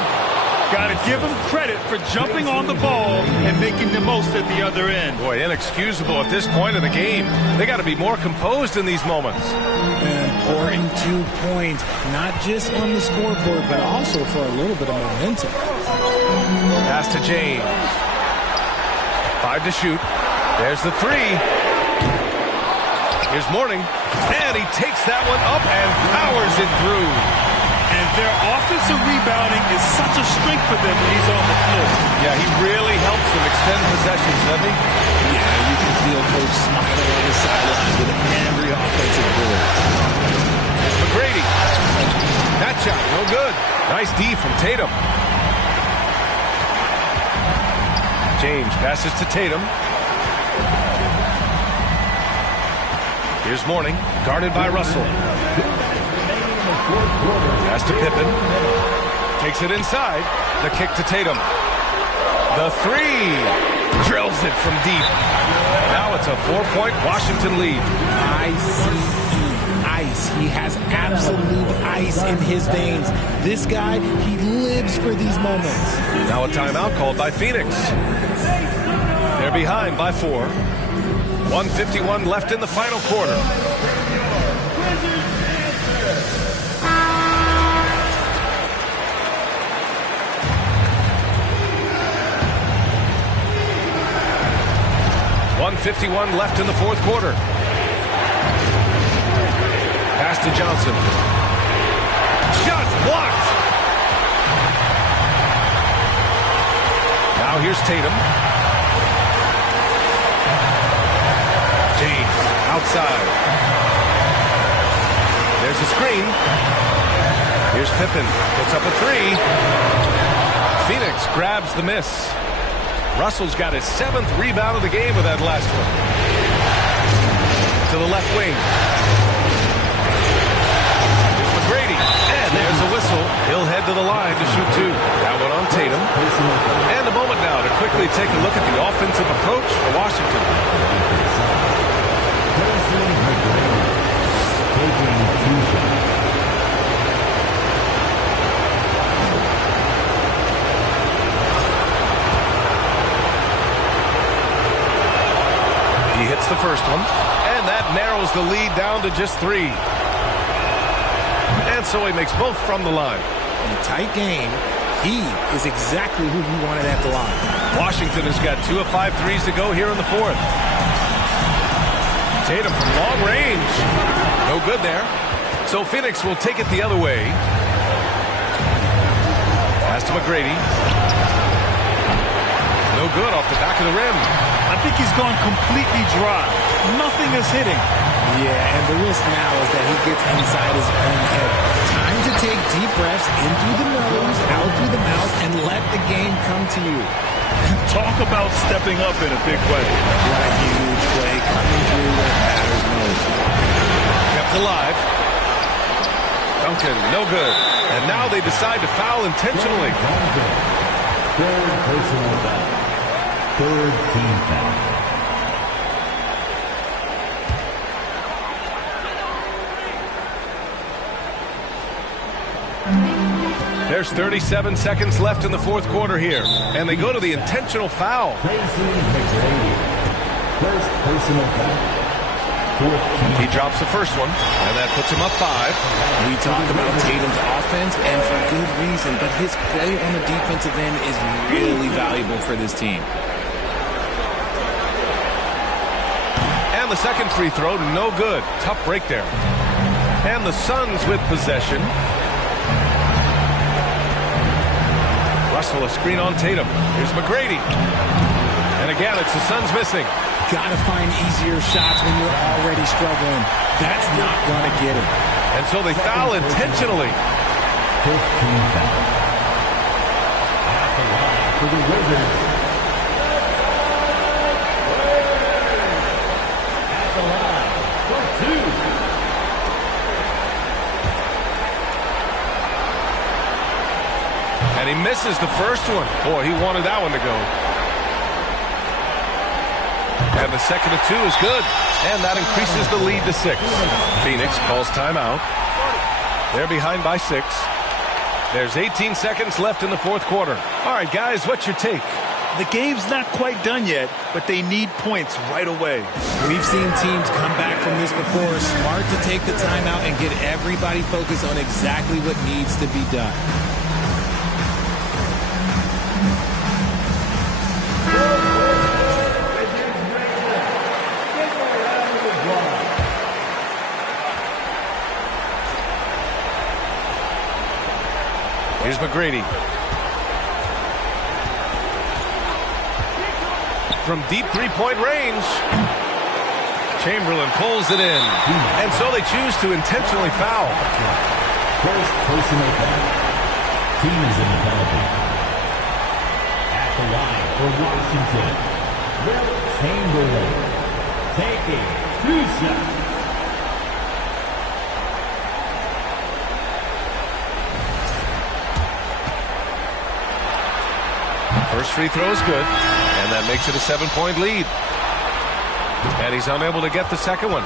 Got to give him credit for jumping on the ball and making the most at the other end. Boy, inexcusable at this point of the game. They got to be more composed in these moments. Important 2 points, not just on the scoreboard, but also for a little bit of momentum. Pass to James. 5 to shoot. There's the 3. Here's Mourning. And he takes that one up and powers it through. And their offensive rebounding is such a strength for them when he's on the floor. Yeah, he really helps them extend possessions, doesn't he? Yeah, you can feel Coach smiling on the sideline with every offensive board. McGrady. That shot, no good. Nice D from Tatum. James passes to Tatum. Here's Mourning, guarded by Russell. Pass to Pippen. Takes it inside. The kick to Tatum. The 3. Drills it from deep. Now it's a 4-point Washington lead. Ice. He has absolute ice in his veins. This guy, he lives for these moments. Now a timeout called by Phoenix. They're behind by 4. 1:51 left in the final quarter. .51 left in the fourth quarter. Pass to Johnson. Shots blocked. Now here's Tatum. James outside. There's a screen. Here's Pippen. Puts up a 3. Phoenix grabs the miss. Russell's got his 7th rebound of the game with that last one. To the left wing. Here's McGrady. And there's a whistle. He'll head to the line to shoot 2. That one on Tatum. And a moment now to quickly take a look at the offensive approach for Washington. He hits the first one, and that narrows the lead down to just 3. And so he makes both from the line. In a tight game, he is exactly who he wanted at the line. Washington has got 2 of 5 threes to go here in the 4th. Tatum from long range. No good there. So Phoenix will take it the other way. Pass to McGrady. No good off the back of the rim. I think he's gone completely dry. Nothing is hitting. Yeah, and the risk now is that he gets inside his own head. Time to take deep breaths in through the nose, out through the mouth, and let the game come to you. Talk about stepping up in a big way. What a huge play coming through when it matters most. Kept alive. Duncan, no good. And now they decide to foul intentionally. Third personal foul. Third team foul. There's 37 seconds left in the 4th quarter here. And they go to the intentional foul. First personal foul. He drops the first one, and that puts him up 5. We talk about Tatum's offense, and for good reason, but his play on the defensive end is really valuable for this team. And the second free throw, no good. Tough break there. And the Suns with possession. Russell a screen on Tatum. Here's McGrady. And again, it's the Suns missing. Gotta find easier shots when you're already struggling. That's not gonna get it. And so they foul intentionally. 15 foul. At the line for the Wizards. At the line for 2. And he misses the first one. Boy, he wanted that one to go. And the second of 2 is good. And that increases the lead to 6. Phoenix calls timeout. They're behind by 6. There's 18 seconds left in the 4th quarter. All right, guys, what's your take? The game's not quite done yet, but they need points right away. We've seen teams come back from this before. Smart to take the timeout and get everybody focused on exactly what needs to be done. Here's McGrady. From deep three-point range. Chamberlain pulls it in. And so they choose to intentionally foul. First personal foul. Team is in the penalty. At the line for Washington, Will Chamberlain taking 2 shots. First free throw is good, and that makes it a 7-point lead. And he's unable to get the second one.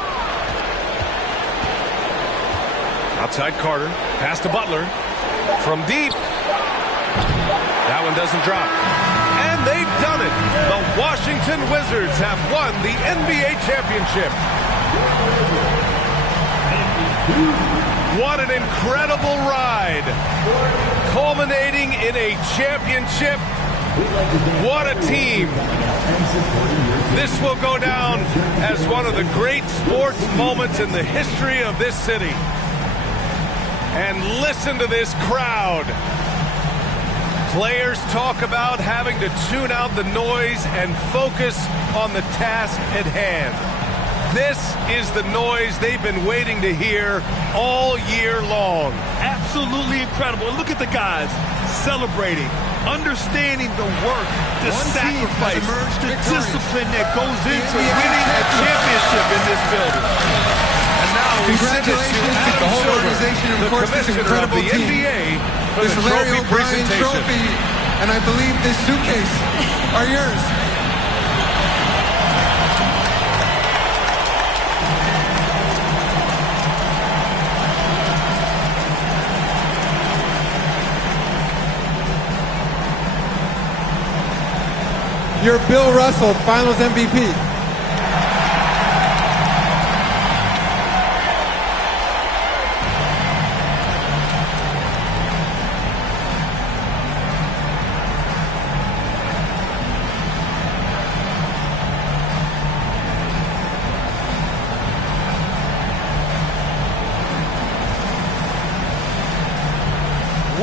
Outside Carter, pass to Butler. From deep. That one doesn't drop. And they've done it. The Washington Wizards have won the NBA championship. What an incredible ride. Culminating in a championship. What a team. This will go down as one of the great sports moments in the history of this city. And listen to this crowd. Players talk about having to tune out the noise and focus on the task at hand. This is the noise they've been waiting to hear all year long. Absolutely incredible. And look at the guys celebrating, understanding the work, the sacrifice, the discipline that goes into winning a championship in this building. And now we send it to Congratulations to the whole organization and, of course, this incredible team. NBA for this the Larry trophy O'Brien presentation. trophy and I believe this suitcase are yours. You're Bill Russell, Finals MVP.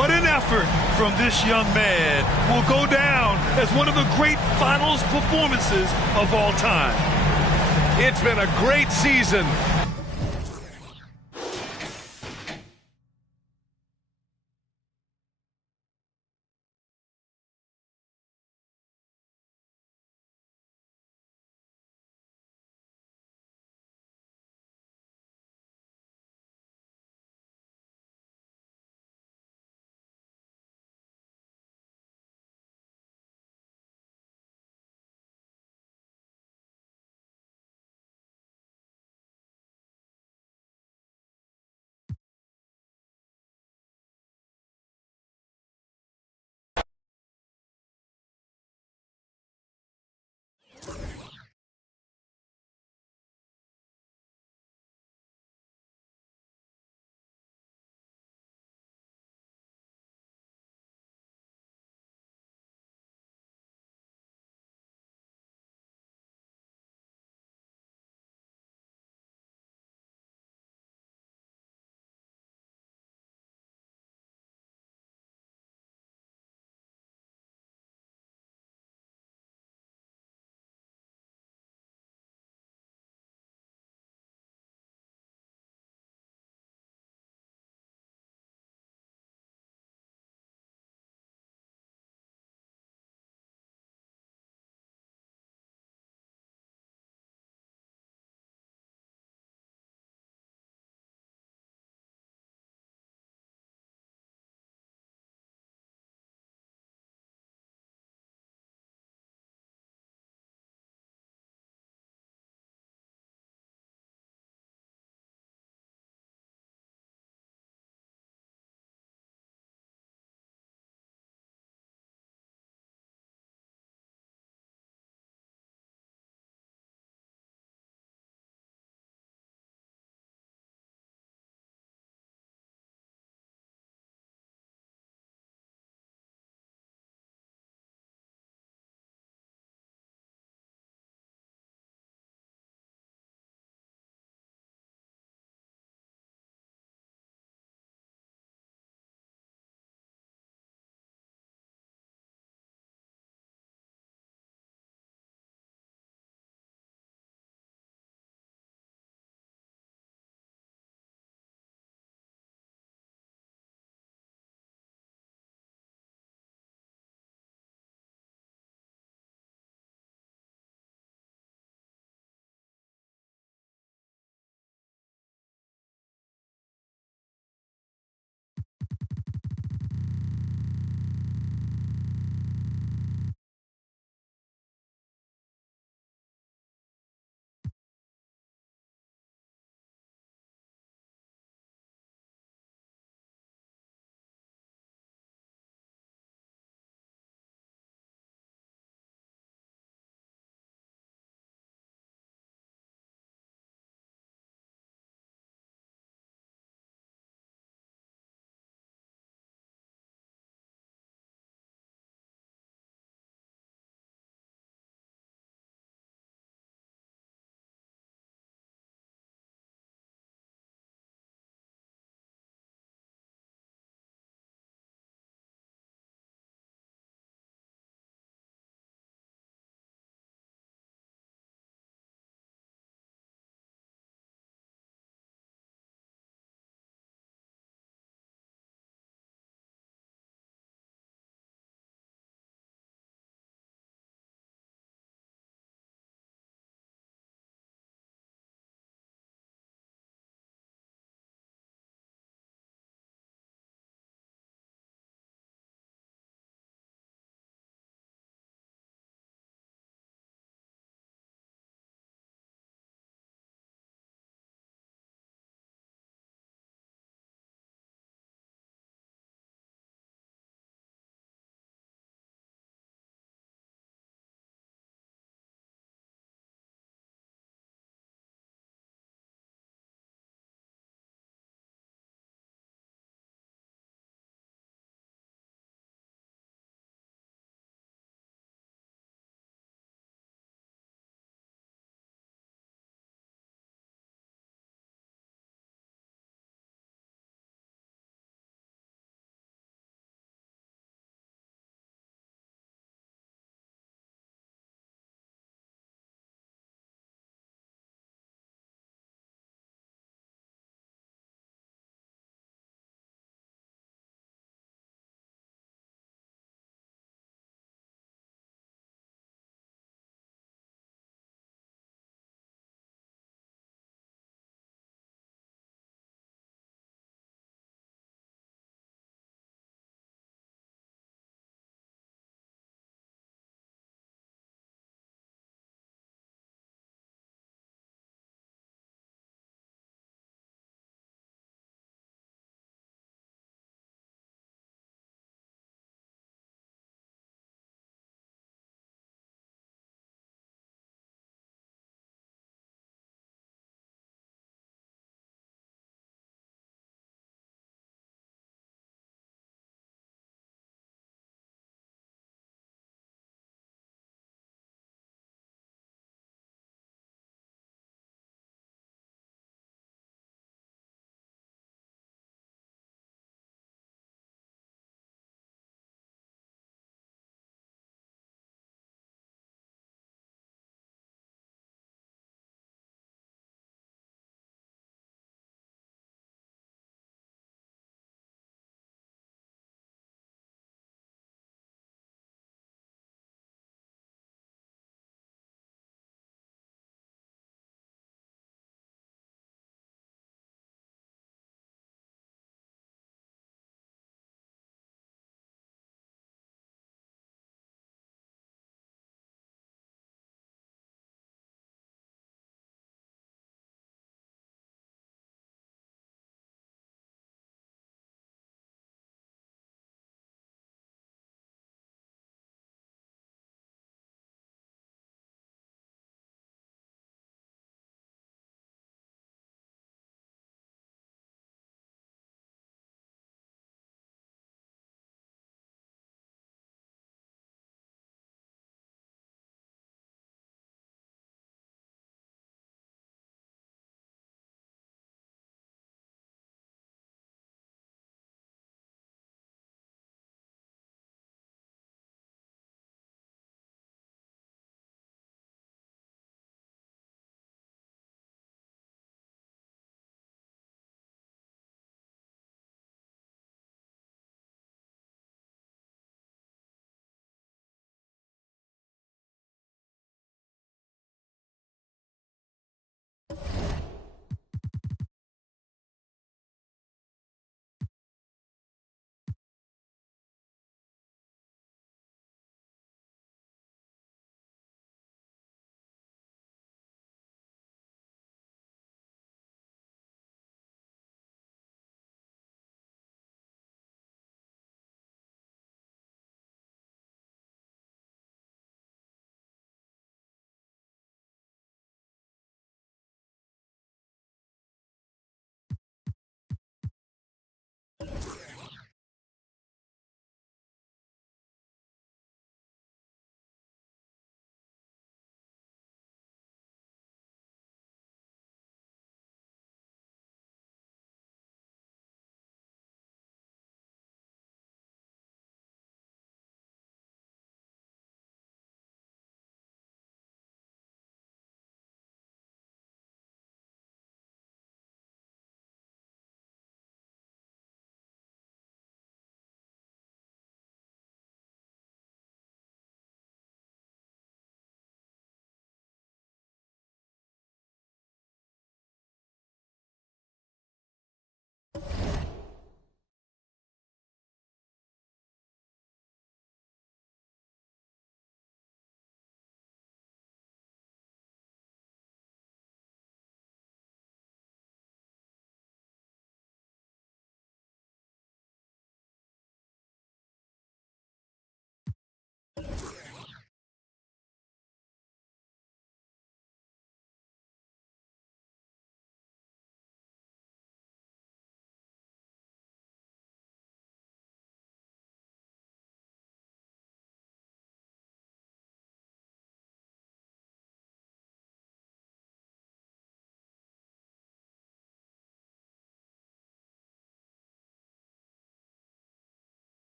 What an effort from this young man will go down as one of the great finals performances of all time. It's been a great season